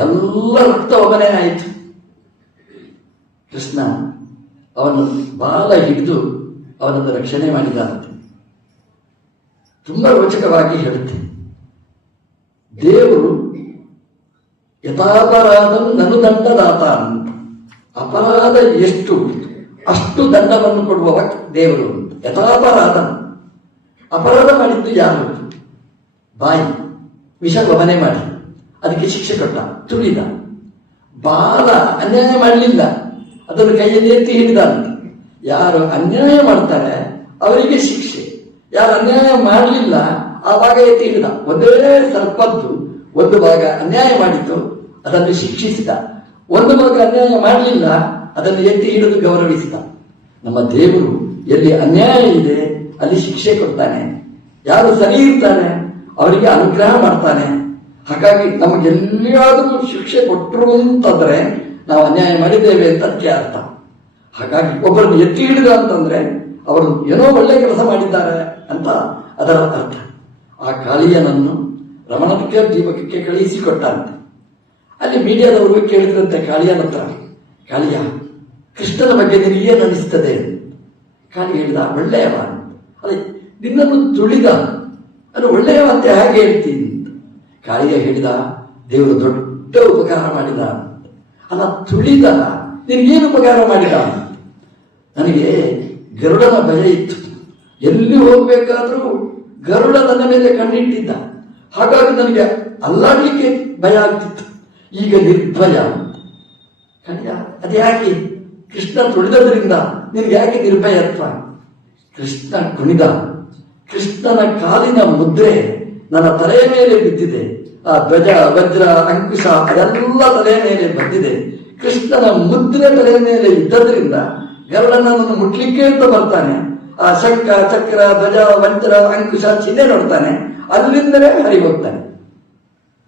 ಎಲ್ಲ ರಕ್ತ ಒಬ್ಬನೇ ಆಯಿತು. ಕೃಷ್ಣ ಅವನ ಬಾಲ ಹಿಡಿದು ಅವನನ್ನು ರಕ್ಷಣೆ ಮಾಡಿದಂತೆ. ತುಂಬಾ ರೋಚಕವಾಗಿ ಹೇಳುತ್ತೆ, ದೇವರು ಯಥಾಪರಾಧಂ ನನು ದಂಡದಾತ ಅಂತ. ಅಪರಾಧ ಎಷ್ಟು ಅಷ್ಟು ದಂಡವನ್ನು ಕೊಡುವವ ದೇವರು ಅಂತ. ಯಥಾಪರಾಧಂ, ಅಪರಾಧ ಮಾಡಿದ್ದು ಯಾರು? ಬಾಯಿ ವಿಷ ಗಮನೆ ಮಾಡಿ ಅದಕ್ಕೆ ಶಿಕ್ಷೆ ಕೊಟ್ಟ, ತುಳಿದ. ಬಾಲ ಅನ್ಯಾಯ ಮಾಡಲಿಲ್ಲ, ಅದನ್ನು ಕೈಯಲ್ಲಿ ಎತ್ತಿ ಹಿಡಿದ ಅಂತ. ಯಾರು ಅನ್ಯಾಯ ಮಾಡ್ತಾರೆ ಅವರಿಗೆ ಶಿಕ್ಷೆ, ಯಾರು ಅನ್ಯಾಯ ಮಾಡಲಿಲ್ಲ ಆ ಭಾಗ ಎತ್ತಿ ಹಿಡಿದ. ಒಂದೇ ಸರ್ಪದ್ದು ಒಂದು ಭಾಗ ಅನ್ಯಾಯ ಮಾಡಿತು, ಅದನ್ನು ಶಿಕ್ಷಿಸಿದ. ಒಂದು ಭಾಗ ಅನ್ಯಾಯ ಮಾಡಲಿಲ್ಲ, ಅದನ್ನು ಎತ್ತಿ ಹಿಡಿದು ಗೌರವಿಸಿದ. ನಮ್ಮ ದೇವರು ಎಲ್ಲಿ ಅನ್ಯಾಯ ಇದೆ ಅಲ್ಲಿ ಶಿಕ್ಷೆ ಕೊಡ್ತಾನೆ, ಯಾರು ಸರಿ ಇರ್ತಾನೆ ಅವರಿಗೆ ಅನುಗ್ರಹ ಮಾಡ್ತಾನೆ. ಹಾಗಾಗಿ ನಮಗೆಲ್ಲಿಯಾದರೂ ಶಿಕ್ಷೆ ಕೊಟ್ಟರು ಅಂತಂದ್ರೆ ನಾವು ಅನ್ಯಾಯ ಮಾಡಿದ್ದೇವೆ ಅಂತ ಅದಕ್ಕೆ ಅರ್ಥ. ಹಾಗಾಗಿ ಒಬ್ಬರನ್ನು ಎತ್ತಿ ಹಿಡಿದ ಅಂತಂದ್ರೆ ಅವರು ಏನೋ ಒಳ್ಳೆ ಕೆಲಸ ಮಾಡಿದ್ದಾರೆ ಅಂತ ಅದರ ಅರ್ಥ. ಆ ಕಾಳಿಯನನ್ನು ರಮಣಕ್ಕೆ ದೀಪಕಕ್ಕೆ ಕಳುಹಿಸಿಕೊಟ್ಟಂತೆ. ಅಲ್ಲಿ ಮೀಡಿಯಾದವರು ಕೇಳಿದ್ರಂತೆ ಕಾಳಿಯನ ಹತ್ರ, ಕಾಳಿಯ ಕೃಷ್ಣನ ಬಗ್ಗೆ ನಿನಗೇನು ಅನಿಸ್ತದೆ? ಕಾಳಿ ಹೇಳಿದ, ಒಳ್ಳೆಯವ. ಅದೇ ನಿನ್ನನ್ನು ತುಳಿದ, ಅದು ಒಳ್ಳೆಯವ ಅಂತ ಹೇಗೆ ಹೇಳ್ತೀನಿ? ಕಾಳಿಯ ಹೇಳಿದ, ದೇವರು ದೊಡ್ಡ ಉಪಕಾರ ಮಾಡಿದ. ಅಲ್ಲ, ತುಳಿದ ನಿನಗೇನು ಉಪಕಾರ ಮಾಡಿದ? ನನಗೆ ಗರುಡನ ಭಯ ಇತ್ತು, ಎಲ್ಲಿ ಹೋಗ್ಬೇಕಾದ್ರೂ ಗರುಡ ನನ್ನ ಮೇಲೆ ಕಣ್ಣಿಟ್ಟಿದ್ದ. ಹಾಗಾಗಿ ನನಗೆ ಅಲ್ಲಾಡ್ಲಿಕ್ಕೆ ಭಯ ಆಗ್ತಿತ್ತು. ಈಗ ನಿರ್ಭಯ. ಅದ್ಯಾಕೆ? ಕೃಷ್ಣ ತುಳಿದದ್ರಿಂದ ನಿನ್ಗೆ ಯಾಕೆ ನಿರ್ಭಯತ್ವ? ಕೃಷ್ಣ ಕುಣಿದ, ಕೃಷ್ಣನ ಕಾಲಿನ ಮುದ್ರೆ ನನ್ನ ತಲೆಯ ಮೇಲೆ ಬಿದ್ದಿದೆ. ಆ ಧ್ವಜ ವಜ್ರ ಅಂಕುಶ ಅದೆಲ್ಲ ತಲೆಯ ಮೇಲೆ ಬಂದಿದೆ. ಕೃಷ್ಣನ ಮುದ್ರೆ ತಲೆಯ ಮೇಲೆ ಇದ್ದದ್ರಿಂದ ಗರುಡನನ್ನು ಮುಟ್ಲಿಕ್ಕೆ ಅಂತ ಬರ್ತಾನೆ. ಆ ಶಂಖ ಚಕ್ರ ಧ್ವಜ ವಜ್ರ ಅಂಕುಶ ಚಿಹ್ನೆ ನೋಡ್ತಾನೆ, ಅಲ್ಲಿಂದಲೇ ಹರಿ ಹೋಗ್ತಾನೆ.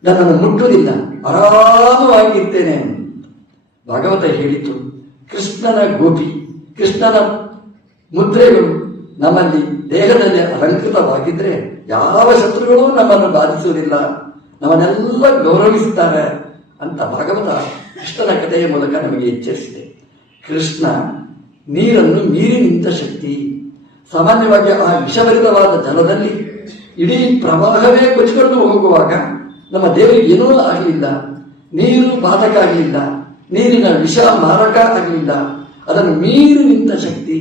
ನನ್ನನ್ನು ಮುಟ್ಟುವುದಿಲ್ಲ, ಆರಾಮವಾಗಿರ್ತೇನೆ. ಭಾಗವತ ಹೇಳಿತು, ಕೃಷ್ಣನ ಗೋಪಿ, ಕೃಷ್ಣನ ಮುದ್ರೆಗಳು ನಮ್ಮಲ್ಲಿ ದೇಹದಲ್ಲಿ ಅಲಂಕೃತವಾಗಿದ್ರೆ ಯಾವ ಶತ್ರುಗಳೂ ನಮ್ಮನ್ನು ಬಾಧಿಸುವುದಿಲ್ಲ, ನಮ್ಮನ್ನೆಲ್ಲ ಗೌರವಿಸುತ್ತಾರೆ ಅಂತ ಭಾಗವತ ಕೃಷ್ಣನ ಕಥೆಯ ಮೂಲಕ ನಮಗೆ ಎಚ್ಚರಿಸಿದೆ. ಕೃಷ್ಣ ನೀರನ್ನು ಮೀರಿ ನಿಂತ ಶಕ್ತಿ. ಸಾಮಾನ್ಯವಾಗಿ ಆ ವಿಷಭರಿತವಾದ ಜಲದಲ್ಲಿ ಇಡೀ ಪ್ರವಾಹವೇ ಕೊಚ್ಚಿಕೊಂಡು ಹೋಗುವಾಗ ನಮ್ಮ ದೇವರಿಗೆ ಏನೂ ಆಗಲಿಲ್ಲ, ನೀರು ಬಾಧಕ ಆಗಲಿಲ್ಲ, ನೀರಿನ ವಿಷ ಮಾರಕ ಆಗಲಿಲ್ಲ. ಅದನ್ನು ಮೀರಿ ನಿಂತ ಶಕ್ತಿ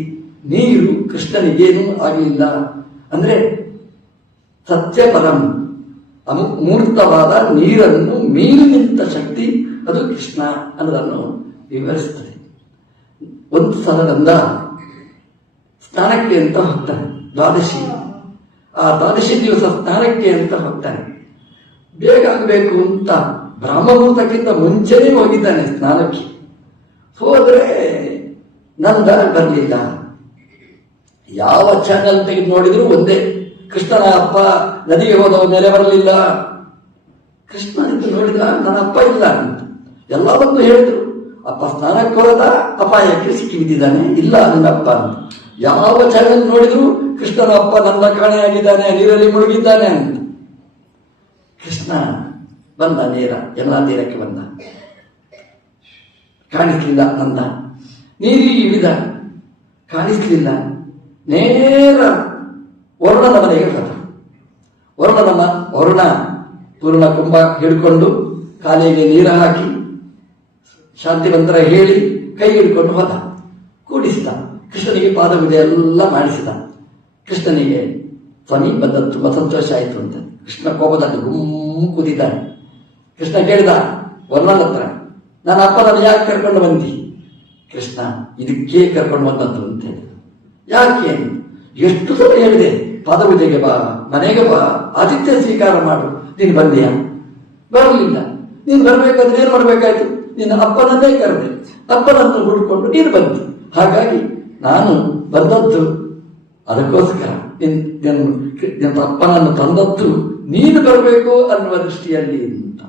ನೀರು ಕೃಷ್ಣನಿಗೇನೂ ಆಗಲಿಲ್ಲ. ಅಂದ್ರೆ ಸತ್ಯಪರಂ ಮೂರ್ತವಾದ ನೀರನ್ನು ಮೀರಿ ನಿಂತ ಶಕ್ತಿ ಅದು ಕೃಷ್ಣ ಅನ್ನೋದನ್ನು ವಿವರಿಸುತ್ತದೆ. ಒಂದು ಸಲದಿಂದ ಸ್ನಾನಕ್ಕೆ ಅಂತ ಹೋಗ್ತಾನೆ, ದ್ವಾದಶಿ. ಆ ದ್ವಾದಶಿ ದಿವಸ ಸ್ನಾನಕ್ಕೆ ಅಂತ ಹೋಗ್ತಾನೆ. ಬೇಗ ಆಗಬೇಕು ಅಂತ ಬ್ರಹ್ಮಮುಹೂರ್ತಕ್ಕಿಂತ ಮುಂಚೆನೇ ಹೋಗಿದ್ದಾನೆ ಸ್ನಾನಕ್ಕೆ. ಹೋದ್ರೆ ನಂದ ಬರಲಿಲ್ಲ. ಯಾವ ಚಾನಲ್ ತೆಗೆದು ನೋಡಿದ್ರು ಒಂದೇ, ಕೃಷ್ಣನ ಅಪ್ಪ ನದಿಗೆ ಹೋದವ ಮೇಲೆ ಬರಲಿಲ್ಲ. ಕೃಷ್ಣ ಇದು ನೋಡಿದ, ನನ್ನ ಅಪ್ಪ ಇಲ್ಲ ಅಂತ. ಎಲ್ಲ ಬಂದು ಹೇಳಿದ್ರು, ಅಪ್ಪ ಸ್ನಾನಕ್ಕೆ ಹೋದ, ಅಪಾಯಕ್ಕೆ ಸಿಕ್ಕಿ ಬಿದ್ದಿದ್ದಾನೆ, ಇಲ್ಲ ನನ್ನ ಅಪ್ಪ ಅಂತ. ಯಾವ ಚಾನಲ್ ನೋಡಿದ್ರು ಕೃಷ್ಣನ ಅಪ್ಪ ನನ್ನ ಕಾಣೆಯಾಗಿದ್ದಾನೆ, ನೀರಲ್ಲಿ ಮುಳುಗಿದ್ದಾನೆ ಅಂತ. ಕೃಷ್ಣ ಬಂದ, ನೇರ ಎಲ್ಲ ತೀರಕ್ಕೆ ಬಂದ, ಕಾಣಿಸ್ಲಿಲ್ಲ. ನಂದ ನೀರಿಗೆ ಇಳಿದ, ಕಾಣಿಸ್ಲಿಲ್ಲ. ನೇರ ವರುಣನ ಮನೆಗೆ ಹೋದ. ವರುಣ ಪೂರ್ಣ ಕುಂಭ ಹಿಡ್ಕೊಂಡು ಕಾಲಿಗೆ ನೀರು ಹಾಕಿ ಶಾಂತಿ ಮಂತ್ರ ಹೇಳಿ ಕೈ ಹಿಡ್ಕೊಂಡು ಹೋದ. ಕೂಡಿಸಿದ, ಕೃಷ್ಣನಿಗೆ ಪಾದಪೂಜೆ ಎಲ್ಲ ಮಾಡಿಸಿದ. ಕೃಷ್ಣನಿಗೆ ಸ್ವಾಮಿ ಬಂದ ತುಂಬಾ ಸಂತೋಷ ಆಯಿತು ಅಂತ. ಕೃಷ್ಣ ಕೋಪದಲ್ಲಿ ಕೂತಿದ್ದಾನೆ. ಕೃಷ್ಣ ಕೇಳಿದ ವರುಣನ ಹತ್ರ, ನನ್ನ ಅಪ್ಪನನ್ನು ಯಾಕೆ ಕರ್ಕೊಂಡು ಬಂದಿ? ಕೃಷ್ಣ ಇದಕ್ಕೆ ಕರ್ಕೊಂಡು ಬಂದದ್ದು ಅಂತ ಹೇಳಿದ. ಯಾಕೆ? ಎಷ್ಟು ಸಲ ಹೇಳಿದೆ, ಪಾದಪೂಜೆಗೆ ಬಾ, ಮನೆಗೆ ಬಾ, ಆತಿಥ್ಯ ಸ್ವೀಕಾರ ಮಾಡು. ನೀನು ಬಂದೀಯ? ಬರಲಿಲ್ಲ. ನೀನು ಬರ್ಬೇಕಾದ್ರೆ ಏನ್ ಮಾಡ್ಬೇಕಾಯ್ತು? ನಿನ್ನ ಅಪ್ಪನನ್ನೇ ಕರೆದೆ, ಅಪ್ಪನನ್ನು ಹುಡ್ಕೊಂಡು ನೀನು ಬಂದಿ. ಹಾಗಾಗಿ ನಾನು ಬಂದದ್ದು ಅದಕ್ಕೋಸ್ಕರ, ನಿನ್ನ ಅಪ್ಪನನ್ನು ತಂದದ್ದು ನೀನು ಬರಬೇಕು ಅನ್ನುವ ದೃಷ್ಟಿಯಲ್ಲಿ ಅಂತ.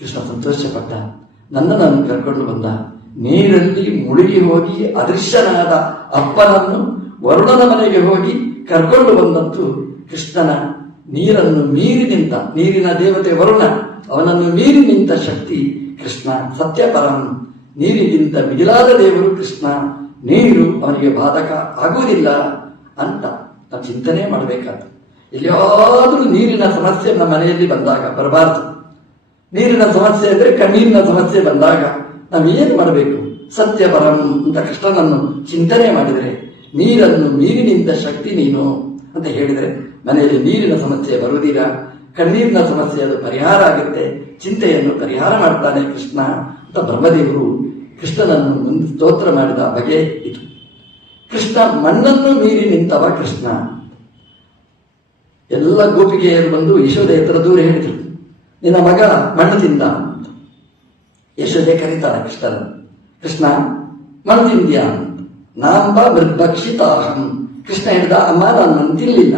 ಕೃಷ್ಣ ಸಂತೋಷಪಟ್ಟ. ನನ್ನನ್ನು ಕರ್ಕೊಂಡು ಬಂದ. ನೀರಲ್ಲಿ ಮುಳುಗಿ ಹೋಗಿ ಅದೃಶ್ಯನಾದ ಅಪ್ಪನನ್ನು ವರುಣನ ಮನೆಗೆ ಹೋಗಿ ಕರ್ಕೊಂಡು ಬಂದದ್ದು ಕೃಷ್ಣನ ನೀರನ್ನು ಮೀರಿ ನಿಂತ, ನೀರಿನ ದೇವತೆ ವರುಣ, ಅವನನ್ನು ಮೀರಿ ನಿಂತ ಶಕ್ತಿ ಕೃಷ್ಣ. ಸತ್ಯಪರಂ, ನೀರಿಗಿಂತ ಮಿಗಿಲಾದ ದೇವರು ಕೃಷ್ಣ. ನೀರು ಅವನಿಗೆ ಬಾಧಕ ಆಗುವುದಿಲ್ಲ ಅಂತ ನಾವು ಚಿಂತನೆ ಮಾಡಬೇಕಾದ್ದು. ಎಲ್ಲಿಯಾದರೂ ನೀರಿನ ಸಮಸ್ಯೆ ನಮ್ಮ ಮನೆಯಲ್ಲಿ ಬಂದಾಗ ಬರಬಾರದು. ನೀರಿನ ಸಮಸ್ಯೆ ಅಂದರೆ ಕಣ್ಣೀರಿನ ಸಮಸ್ಯೆ ಬಂದಾಗ ನಾವು ಏನು ಮಾಡಬೇಕು? ಸತ್ಯಪರಂ ಅಂತ ಕೃಷ್ಣನನ್ನು ಚಿಂತನೆ ಮಾಡಿದರೆ, ನೀರನ್ನು ಮೀರಿ ನಿಂತ ಶಕ್ತಿ ನೀನು ಅಂತ ಹೇಳಿದರೆ ಮನೆಯಲ್ಲಿ ನೀರಿನ ಸಮಸ್ಯೆ ಬರುವುದಿಲ್ಲ. ಕಣ್ಣೀರಿನ ಸಮಸ್ಯೆ ಅದು ಪರಿಹಾರ ಆಗುತ್ತೆ. ಚಿಂತೆಯನ್ನು ಪರಿಹಾರ ಮಾಡ್ತಾನೆ ಕೃಷ್ಣ ಅಂತ ಬ್ರಹ್ಮದೇವರು ಕೃಷ್ಣನನ್ನು ಮುಂದೆ ಸ್ತೋತ್ರ ಮಾಡಿದ ಬಗೆ ಇದು. ಕೃಷ್ಣ ಮಣ್ಣನ್ನು ಮೀರಿ ನಿಂತವ ಕೃಷ್ಣ. ಎಲ್ಲ ಗೋಪಿಗೆಯರು ಬಂದು ಯಶೋದೆ ಹತ್ರ ದೂರ ಹೇಳಿದರು, ನಿನ್ನ ಮಗ ಮಣ್ಣು ತಿಂದ ಅಂತ. ಯಶೋದೆ ಕರೀತಾಳೆ ಕೃಷ್ಣನ, ಕೃಷ್ಣ ಮಣ್ಣು ತಿಂದ್ಯಾ ಅಂತ. ನಾಂಬ ಮೃದ್ಭಕ್ಷಿತಾಹಂ. ಕೃಷ್ಣ ಹೇಳಿದ, ಅಮ್ಮ ನಾನು ಮಣ್ಣು ತಿನ್ನಲಿಲ್ಲ.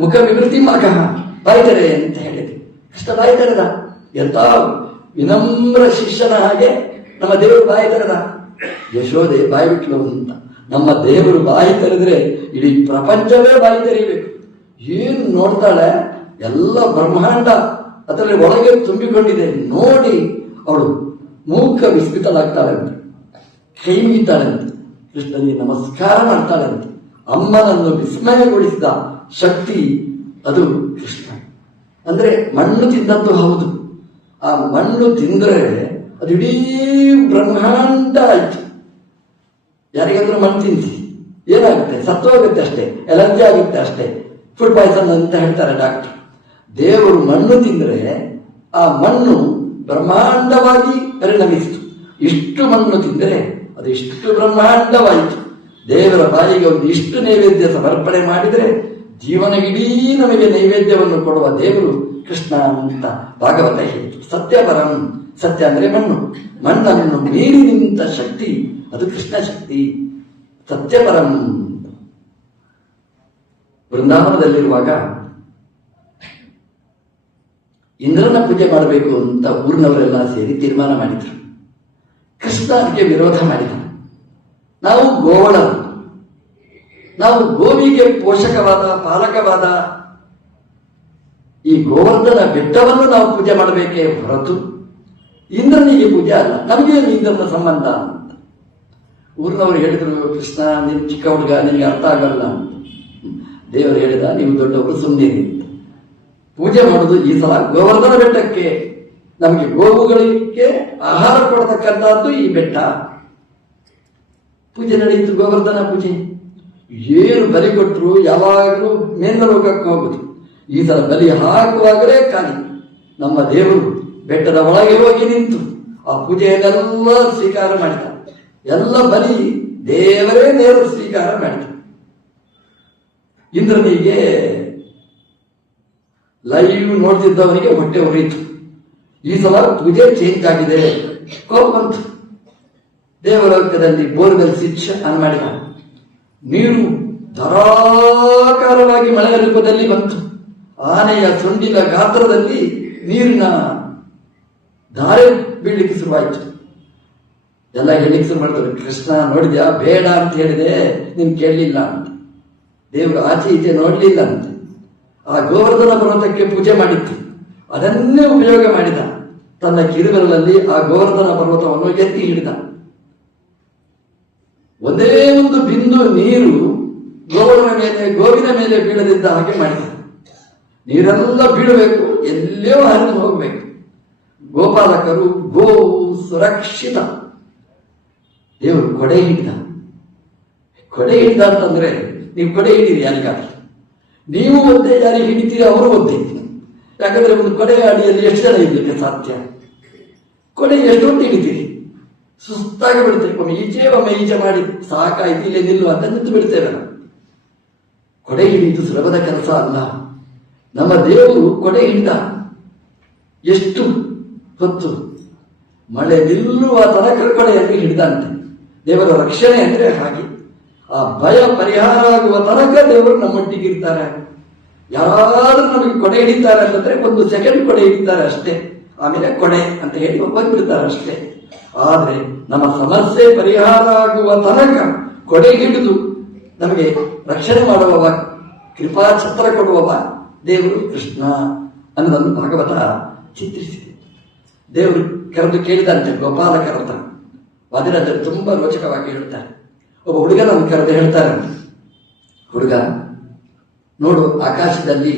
ಮುಖ ವಿವೃತಿ ಮಗ, ಬಾಯ್ತರೆ ಅಂತ ಹೇಳಿದೆ. ಕೃಷ್ಣ ಬಾಯಿ ತೆರೆದ. ಎಂತ ವಿನಮ್ರ ಶಿಷ್ಯನ ಹಾಗೆ ನಮ್ಮ ದೇವರು ಬಾಯಿ ತೆರೆದ. ಯಶೋದೆ ಬಾಯಿ ಬಿಟ್ಲು ಅಂತ. ನಮ್ಮ ದೇವರು ಬಾಯಿ ತೆರೆದ್ರೆ ಇಡೀ ಪ್ರಪಂಚವೇ ಬಾಯಿ ತೆರೀಬೇಕು. ಏನು ನೋಡ್ತಾಳೆ, ಎಲ್ಲ ಬ್ರಹ್ಮಾಂಡ ಅದರಲ್ಲಿ ಒಳಗೆ ತುಂಬಿಕೊಂಡಿದೆ. ನೋಡಿ ಅವಳು ಮೂಕ ವಿಸ್ಮಿತಳಾಗ್ತಾಳಂತೆ, ಕೈ ಮುಗಿತಾಳಂತೆ, ಕೃಷ್ಣನಿಗೆ ನಮಸ್ಕಾರ ಮಾಡ್ತಾಳಂತೆ. ಅಮ್ಮನನ್ನು ವಿಸ್ಮಯಗೊಳಿಸಿದ ಶಕ್ತಿ ಅದು ಕೃಷ್ಣ. ಅಂದ್ರೆ ಮಣ್ಣು ತಿಂದದ್ದು ಹೌದು. ಆ ಮಣ್ಣು ತಿಂದ್ರೆ ಅದು ಇಡೀ ಬ್ರಹ್ಮಾಂಡ ಆಯ್ತು. ಯಾರಿಗಾದ್ರೂ ಮಣ್ಣು ತಿನ್ಸಿ ಏನಾಗುತ್ತೆ? ಸತ್ತೋಗುತ್ತೆ ಅಷ್ಟೇ, ಎಲರ್ಜಿ ಆಗುತ್ತೆ ಅಷ್ಟೇ, ಫುಡ್ ಪಾಯ್ಸನ್ ಅಂತ ಹೇಳ್ತಾರೆ ಡಾಕ್ಟರ್. ದೇವರು ಮಣ್ಣು ತಿಂದರೆ ಆ ಮಣ್ಣು ಬ್ರಹ್ಮಾಂಡವಾಗಿ ಪರಿಣಮಿಸಿತು. ಇಷ್ಟು ಮಣ್ಣು ತಿಂದರೆ ಅದು ಇಷ್ಟು ಬ್ರಹ್ಮಾಂಡವಾಯಿತು. ದೇವರ ಬಾಯಿಗೆ ಒಂದು ಇಷ್ಟು ನೈವೇದ್ಯ ಸಮರ್ಪಣೆ ಮಾಡಿದರೆ ಜೀವನ ಇಡೀ ನಮಗೆ ನೈವೇದ್ಯವನ್ನು ಕೊಡುವ ದೇವರು ಕೃಷ್ಣ ಅಂತ ಭಾಗವತ ಹೇಳಿತು. ಸತ್ಯಪರಂ, ಸತ್ಯ ಅಂದರೆ ಮಣ್ಣು, ಮಣ್ಣನ್ನು ಮೀರಿ ನಿಂತ ಶಕ್ತಿ ಅದು ಕೃಷ್ಣ ಶಕ್ತಿ. ಸತ್ಯಪರಂ. ವೃಂದಾವನದಲ್ಲಿರುವಾಗ ಇಂದ್ರನ ಪೂಜೆ ಮಾಡಬೇಕು ಅಂತ ಊರಿನವರೆಲ್ಲ ಸೇರಿ ತೀರ್ಮಾನ ಮಾಡಿದ್ರು. ಕೃಷ್ಣ ಅದಕ್ಕೆ ವಿರೋಧ ಮಾಡಿದ. ನಾವು ಗೋವಳರು, ನಾವು ಗೋವಿಗೆ ಪೋಷಕವಾದ ಪಾಲಕವಾದ ಈ ಗೋವರ್ಧನ ಬೆಟ್ಟವನ್ನು ನಾವು ಪೂಜೆ ಮಾಡಬೇಕೇ ಹೊರತು ಇಂದ್ರನಿಗೆ ಪೂಜೆ ಅಲ್ಲ. ನಮಗೇನು ಇಂದ್ರನ ಸಂಬಂಧ ಅಂತ ಊರಿನವರು ಹೇಳಿದ್ರು, ಕೃಷ್ಣ ನೀನು ಚಿಕ್ಕ ಹುಡುಗ, ನಿನಗೆ ಅರ್ಥ ಆಗಲ್ಲ ಅಂತ. ದೇವರು ಹೇಳಿದ, ನೀವು ದೊಡ್ಡವರು ಸುಮ್ಮನಿರಿ ಅಂತ. ಪೂಜೆ ಮಾಡೋದು ಈ ಸಲ ಗೋವರ್ಧನ ಬೆಟ್ಟಕ್ಕೆ. ನಮಗೆ ಗೋವುಗಳಿಗೆ ಆಹಾರ ಕೊಡತಕ್ಕಂಥದ್ದು ಈ ಬೆಟ್ಟ. ಪೂಜೆ ನಡೆಯಿತು, ಗೋವರ್ಧನ ಪೂಜೆ. ಏನು ಬಲಿ ಕೊಟ್ಟರು ಯಾವಾಗಲೂ ಮೇಲ್ಮಲೋಕಕ್ಕೆ ಹೋಗುದು. ಈ ಸಲ ಬಲಿ ಹಾಕುವಾಗಲೇ ಖಾಲಿ. ನಮ್ಮ ದೇವರು ಬೆಟ್ಟದ ಒಳಗೆ ಹೋಗಿ ನಿಂತು ಆ ಪೂಜೆಯನ್ನೆಲ್ಲ ಸ್ವೀಕಾರ ಮಾಡಿದ. ಎಲ್ಲ ಬಲಿ ದೇವರೇ ನೇರ ಸ್ವೀಕಾರ ಮಾಡಿದ. ಇಂದ್ರನಿಗೆ ಲೈವ್ ನೋಡ್ತಿದ್ದವನಿಗೆ ಹೊಟ್ಟೆ ಉರಿಯಿತು. ಈ ಸಲ ಪೂಜೆ ಚೇಂಜ್ ಆಗಿದೆ, ಕೋಪ ಬಂತು. ದೇವಲೋಕದಲ್ಲಿ ಬೋರ್ವೆಲ್ ಸ್ವಿಚ್ ಆನ್ ಮಾಡಿದ. ನೀರು ಧಾರಾಕಾರವಾಗಿ ಮಳೆಯ ರೂಪದಲ್ಲಿ ಬಂತು. ಆನೆಯ ಸೊಂಡಿಲ ಗಾತ್ರದಲ್ಲಿ ನೀರಿನ ಧಾರೆ ಬೀಳಲಿಕ್ಕೆ ಶುರುವಾಯಿತು. ಎಲ್ಲ ಹೇಳಲಿಕ್ಕೆ ಶುರು ಮಾಡ್ತಾರೆ, ಕೃಷ್ಣ ನೋಡಿದ್ಯಾ, ಬೇಡ ಅಂತ ಹೇಳಿದೆ, ನೀನು ಕೇಳಲಿಲ್ಲ ಅಂತ. ದೇವರು ಆಚೆ ಈಚೆ ನೋಡಲಿಲ್ಲ ಅಂತ. ಆ ಗೋವರ್ಧನ ಪರ್ವತಕ್ಕೆ ಪೂಜೆ ಮಾಡಿತ್ತು, ಅದನ್ನೇ ಉಪಯೋಗ ಮಾಡಿದ. ತನ್ನ ಕಿರುಬೆರಳಲ್ಲಿ ಆ ಗೋವರ್ಧನ ಪರ್ವತವನ್ನು ಎತ್ತಿ ಹಿಡಿದ. ಒಂದೇ ಒಂದು ಬಿಂದು ನೀರು ಗೋವಿನ ಮೇಲೆ ಬೀಳದಿದ್ದ ಹಾಗೆ ಮಾಡಿದ. ನೀರೆಲ್ಲ ಬೀಳಬೇಕು, ಎಲ್ಲೋ ಹರಿದು ಹೋಗಬೇಕು. ಗೋಪಾಲಕರು ಗೋವು ಸುರಕ್ಷಿತ. ದೇವರು ಕೊಡೆ ಹಿಡಿದ. ಕೊಡೆ ಹಿಡಿದ ಅಂತಂದ್ರೆ, ನೀವು ಕೊಡೆ ಹಿಡೀರಿ ಯಾರಿಗಾದ್ರೂ, ನೀವು ಒದ್ದೆ ಯಾರಿಗೆ ಹಿಡಿತೀರಿ ಅವರು ಒದ್ದೆ. ಯಾಕಂದ್ರೆ ಒಂದು ಕೊಡೆ ಅಡಿಯಲ್ಲಿ ಎಷ್ಟು ಜನ ಇರ್ಲಿಕ್ಕೆ ಸಾಧ್ಯ? ಕೊಡೆ ಎಷ್ಟೊಂದು ಹಿಡಿತೀರಿ, ಸುಸ್ತಾಗಿ ಬಿಡ್ತೇವೆ. ಒಮ್ಮೆ ಈಚೆ ಮಾಡಿ ಸಾಕಾಯ್ತು, ಇಲ್ಲೇ ನಿಲ್ಲು ಅಂತ ನಿಂತು ಬಿಡ್ತೇವೆ. ಕೊಡೆ ಹಿಡಿದು ಸುಲಭದ ಕೆಲಸ ಅಲ್ಲ. ನಮ್ಮ ದೇವರು ಕೊಡೆ ಹಿಡಿದ. ಎಷ್ಟು ಹೊತ್ತು? ಮಳೆ ನಿಲ್ಲುವ ತನಕ ಕೊಡೆಯಲ್ಲಿ ಹಿಡಿದಂತೆ. ದೇವರ ರಕ್ಷಣೆ ಅಂದ್ರೆ ಹಾಗೆ. ಆ ಭಯ ಪರಿಹಾರ ಆಗುವ ತನಕ ದೇವರು ನಮ್ಮೊಟ್ಟಿಗೆ ಇರ್ತಾರೆ. ಯಾರಾದ್ರೂ ನಮಗೆ ಕೊಡೆ ಹಿಡಿತಾರೆ ಅಂತಂದ್ರೆ ಒಂದು ಸೆಕೆಂಡ್ ಕೊಡೆ ಹಿಡಿತಾರೆ ಅಷ್ಟೇ, ಆಮೇಲೆ ಕೊಡೆ ಅಂತ ಹೇಳಿ ಹೋಗ್ಬಿಡ್ತಾರೆ ಅಷ್ಟೇ. ಆದ್ರೆ ನಮ್ಮ ಸಮಸ್ಯೆ ಪರಿಹಾರ ಆಗುವ ತನಕ ಕೊಡೆ ಹಿಡಿದು ನಮಗೆ ರಕ್ಷಣೆ ಮಾಡುವ ಕೃಪಾಛತ್ರ ಕೊಡುವವ ದೇವರು ಕೃಷ್ಣ ಅನ್ನೋದನ್ನು ಭಾಗವತ ಚಿತ್ರಿಸಿದೆ. ದೇವರು ಕರೆದು ಕೇಳಿದಂತೆ ಗೋಪಾಲ ಕರೆದ ವಾದಿರಾಜರು ತುಂಬಾ ರೋಚಕವಾಗಿ ಹೇಳ್ತಾರೆ. ಒಬ್ಬ ಹುಡುಗನನ್ನು ಕರೆದು ಹೇಳ್ತಾರೆ, ಹುಡುಗ ನೋಡು ಆಕಾಶದಲ್ಲಿ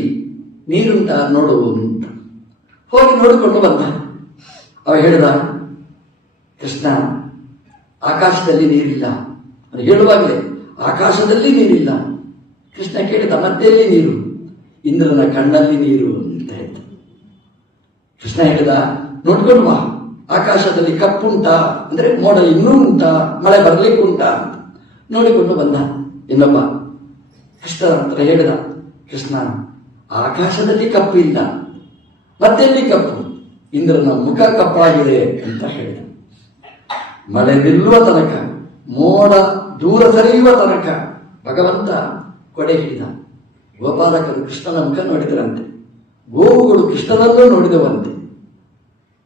ನೀರುಂಟ ನೋಡು ಅಂತ. ಹೋಗಿ ನೋಡಿಕೊಂಡು ಬಂದ. ಅವ ಹೇಳಿದ, ಕೃಷ್ಣ ಆಕಾಶದಲ್ಲಿ ನೀರಿಲ್ಲ. ಅದು ಹೇಳುವಾಗಲೇ ಆಕಾಶದಲ್ಲಿ ನೀರಿಲ್ಲ. ಕೃಷ್ಣ ಕೇಳಿದ, ಮತ್ತೆಲ್ಲಿ ನೀರು? ಇಂದ್ರನ ಕಣ್ಣಲ್ಲಿ ನೀರು ಅಂತ ಹೇಳ್ತ. ಕೃಷ್ಣ ಹೇಳಿದ, ನೋಡ್ಕೊಂಡು ಬಾ, ಆಕಾಶದಲ್ಲಿ ಕಪ್ಪುಂಟ ಅಂದ್ರೆ ಮೋಡ ಇನ್ನೂ ಉಂಟಾ, ಮಳೆ ಬರ್ಲಿಕ್ಕುಂಟಾ ಅಂತ ನೋಡಿಕೊಂಡು ಬಂದ. ಇನ್ನೊಬ್ಬ ಕೃಷ್ಣನ ಹತ್ರ ಹೇಳಿದ, ಕೃಷ್ಣ ಆಕಾಶದಲ್ಲಿ ಕಪ್ಪು ಇಲ್ಲ, ಮತ್ತೆಲ್ಲಿ ಕಪ್ಪು? ಇಂದ್ರನ ಮುಖ ಕಪ್ಪಾಗಿದೆ ಅಂತ ಹೇಳಿದ. ಮಳೆ ನಿಲ್ಲುವ ತನಕ, ಮೋಡ ದೂರ ಸರಿಯುವ ತನಕ ಭಗವಂತ ಕೊಡೆ ಹಿಡಿದ. ಗೋಪಾಲಕರು ಕೃಷ್ಣನ ಮುಖ ನೋಡಿದರಂತೆ, ಗೋವುಗಳು ಕೃಷ್ಣನಲ್ಲೂ ನೋಡಿದವಂತೆ.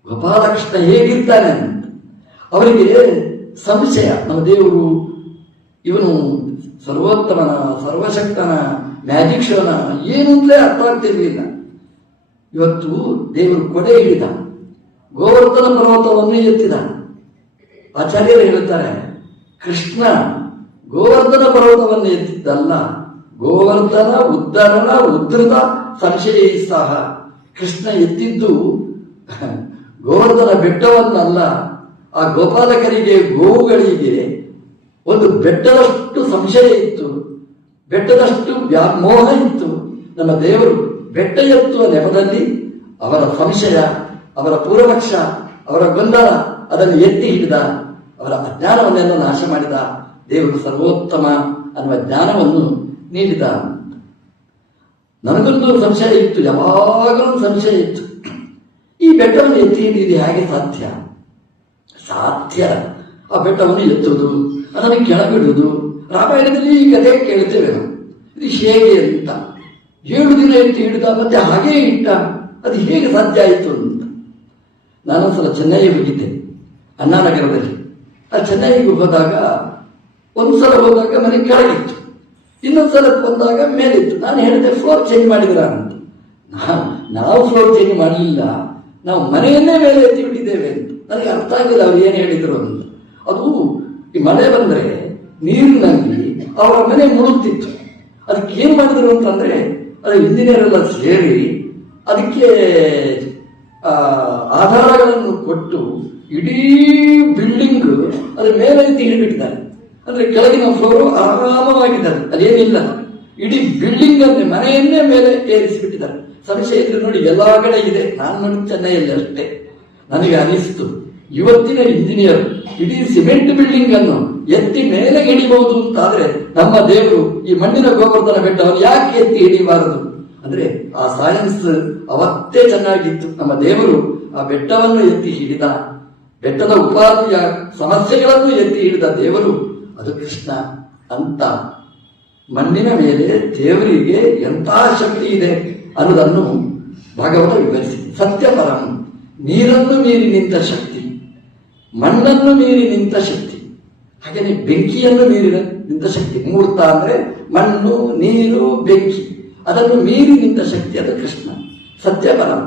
ಗೋಪಾಲಕೃಷ್ಣ ಹೇಗಿರ್ತಾನೆ ಅಂತ ಅವರಿಗೆ ಸಂಶಯ. ನಮ್ಮ ದೇವರು ಇವನು ಸರ್ವೋತ್ತಮನ, ಸರ್ವಶಕ್ತನ, ಮ್ಯಾಜಿಕ್ ಶೋನ ಏನು ಅಂತಲೇ ಅರ್ಥ ಆಗ್ತಿರ್ಲಿಲ್ಲ. ಇವತ್ತು ದೇವರು ಕೊಡೆ ಹಿಡಿದ, ಗೋವರ್ಧನ ಪರ್ವತವನ್ನು ಎತ್ತಿದ. ಆಚಾರ್ಯರು ಹೇಳುತ್ತಾರೆ, ಕೃಷ್ಣ ಗೋವರ್ಧನ ಪರ್ವತವನ್ನು ಎತ್ತಿದ್ದಲ್ಲ, ಗೋವರ್ಧನ ಉದ್ಧರಣ ಉದ್ಧೃತ ಸಂಶಯ ಸಹ. ಕೃಷ್ಣ ಎತ್ತಿದ್ದು ಗೋವರ್ಧನ ಬೆಟ್ಟವನ್ನಲ್ಲ. ಆ ಗೋಪಾಲಕರಿಗೆ, ಗೋವುಗಳಿಗೆ ಒಂದು ಬೆಟ್ಟದಷ್ಟು ಸಂಶಯ ಇತ್ತು, ಬೆಟ್ಟದಷ್ಟು ವ್ಯಾಮೋಹ ಇತ್ತು. ನಮ್ಮ ದೇವರು ಬೆಟ್ಟ ಎತ್ತುವ ನೆಪದಲ್ಲಿ ಅವರ ಸಂಶಯ, ಅವರ ಪೂರ್ವಪಕ್ಷ, ಅವರ ಗೊಂದಲ ಅದನ್ನು ಎತ್ತಿ ಹಿಡಿದ. ಅವರ ಅಜ್ಞಾನವನ್ನೆಲ್ಲ ನಾಶ ಮಾಡಿದ. ದೇವರು ಸರ್ವೋತ್ತಮ ಅನ್ನುವ ಜ್ಞಾನವನ್ನು ನೀಡಿದ. ನನಗೊಂದು ಸಂಶಯ ಇತ್ತು, ಯಾವಾಗಲೂ ಸಂಶಯ ಇತ್ತು. ಈ ಬೆಟ್ಟವನ್ನು ಎತ್ತಿ ಹಿಡಿದು ಹೇಗೆ ಸಾಧ್ಯ? ಸಾಧ್ಯ. ಆ ಬೆಟ್ಟವನ್ನು ಎತ್ತುವುದು, ಅದನ್ನು ಕೆಳಗಿಡುವುದು. ರಾಮಾಯಣದಲ್ಲಿ ಈ ಕಥೆ ಕೇಳ್ತೇವೆ ನಾವು. ಇದು ಹೇಗೆ ಅಂತ 7 ದಿನ ಎತ್ತಿ ಹಿಡಿದ, ಮತ್ತೆ ಹಾಗೇ ಇಟ್ಟ. ಅದು ಹೇಗೆ ಸಾಧ್ಯ ಆಯಿತು ಅಂತ. ನಾನೊಂದ್ಸಲ ಚೆನ್ನೈ ಹೋಗಿದ್ದೆ, ಅಣ್ಣಾನಗರದಲ್ಲಿ. ಆ ಚೆನ್ನೈಗೆ ಹೋದಾಗ ಒಂದ್ಸಲ ಹೋದಾಗ ಮನೆ ಕೆಳಗಿತ್ತು, ಇನ್ನೊಂದ್ಸಲ ಬಂದಾಗ ಮೇಲಿತ್ತು. ನಾನು ಹೇಳಿದೆ, ಫ್ಲೋರ್ ಚೇಂಜ್ ಮಾಡಿದ್ರ ಅಂತ. ನಾವು ಫ್ಲೋರ್ ಚೇಂಜ್ ಮಾಡಲಿಲ್ಲ, ನಾವು ಮನೆಯನ್ನೇ ಮೇಲೆ ಎತ್ತಿ ಬಿಟ್ಟಿದ್ದೇವೆ ಅಂತ. ನನಗೆ ಅರ್ಥ ಆಗಿಲ್ಲ ಅವ್ರು ಏನು ಹೇಳಿದ್ರು ಅಂತ. ಅದು ಈ ಮಳೆ ಬಂದರೆ ನೀರಿನಲ್ಲಿ ಅವರ ಮನೆ ಮುಳುಗ್ತಿತ್ತು. ಅದಕ್ಕೆ ಏನು ಮಾಡಿದ್ರು ಅಂತಂದ್ರೆ, ಅದು ಇಂಜಿನಿಯರ್ ಎಲ್ಲ ಸೇರಿ ಅದಕ್ಕೆ ಆಧಾರಗಳನ್ನು ಕೊಟ್ಟು ಇಡೀ ಬಿಲ್ಡಿಂಗ್ ಅದ್ರ ಮೇಲೆ ಎತ್ತಿ ಹಿಡಿಬಿಟ್ಟಿದ್ದಾರೆ. ಅಂದ್ರೆ ಕೆಳಗಿನ ಫ್ಲೋರು ಆರಾಮವಾಗಿದ್ದಾರೆ, ಅದೇನಿಲ್ಲ. ಇಡೀ ಬಿಲ್ಡಿಂಗ್ ಅನ್ನೇ, ಮನೆಯನ್ನೇ ಮೇಲೆ ಏರಿಸಿಬಿಟ್ಟಿದ್ದಾರೆ. ಸಂಶಯ ಇದ್ರೆ ನೋಡಿ, ಎಲ್ಲಾ ಕಡೆ ಇದೆ. ನಾನು ನೋಡಿ ಚೆನ್ನೈಯಲ್ಲಿ ಅಷ್ಟೇ. ನನಗೆ ಅನಿಸ್ತು, ಇವತ್ತಿನ ಇಂಜಿನಿಯರ್ ಇಡೀ ಸಿಮೆಂಟ್ ಬಿಲ್ಡಿಂಗ್ ಅನ್ನು ಎತ್ತಿ ಮೇಲೆ ಹಿಡಿಬಹುದು ಅಂತಾದ್ರೆ, ನಮ್ಮ ದೇವರು ಈ ಮಣ್ಣಿನ ಗೋವರ್ಧನ ಬೆಟ್ಟವನ್ನು ಯಾಕೆ ಎತ್ತಿ ಹಿಡಿಬಾರದು? ಅಂದ್ರೆ ಆ ಸೈನ್ಸ್ ಅವತ್ತೇ ಚೆನ್ನಾಗಿತ್ತು. ನಮ್ಮ ದೇವರು ಆ ಬೆಟ್ಟವನ್ನು ಎತ್ತಿ ಹಿಡಿದ, ಬೆಟ್ಟದ ಉಪಾಧಿಯ ಸಮಸ್ಯೆಗಳನ್ನು ಎತ್ತಿ ಹಿಡಿದ ದೇವರು ಅದು ಕೃಷ್ಣ ಅಂತ. ಮಣ್ಣಿನ ಮೇಲೆ ದೇವರಿಗೆ ಎಂತಹ ಶಕ್ತಿ ಇದೆ ಅನ್ನೋದನ್ನು ಭಾಗವತ ವಿವರಿಸಿದೆ. ಸತ್ಯಪರಂ, ನೀರನ್ನು ಮೀರಿ ನಿಂತ ಶಕ್ತಿ, ಮಣ್ಣನ್ನು ಮೀರಿ ನಿಂತ ಶಕ್ತಿ, ಹಾಗೆಯೇ ಬೆಂಕಿಯನ್ನು ಮೀರಿ ನಿಂತ ಶಕ್ತಿ. ಮೂರ್ತ ಅಂದ್ರೆ ಮಣ್ಣು, ನೀರು, ಬೆಂಕಿ, ಅದನ್ನು ಮೀರಿ ನಿಂತ ಶಕ್ತಿ ಅದು ಕೃಷ್ಣ. ಸತ್ಯಪರಂ,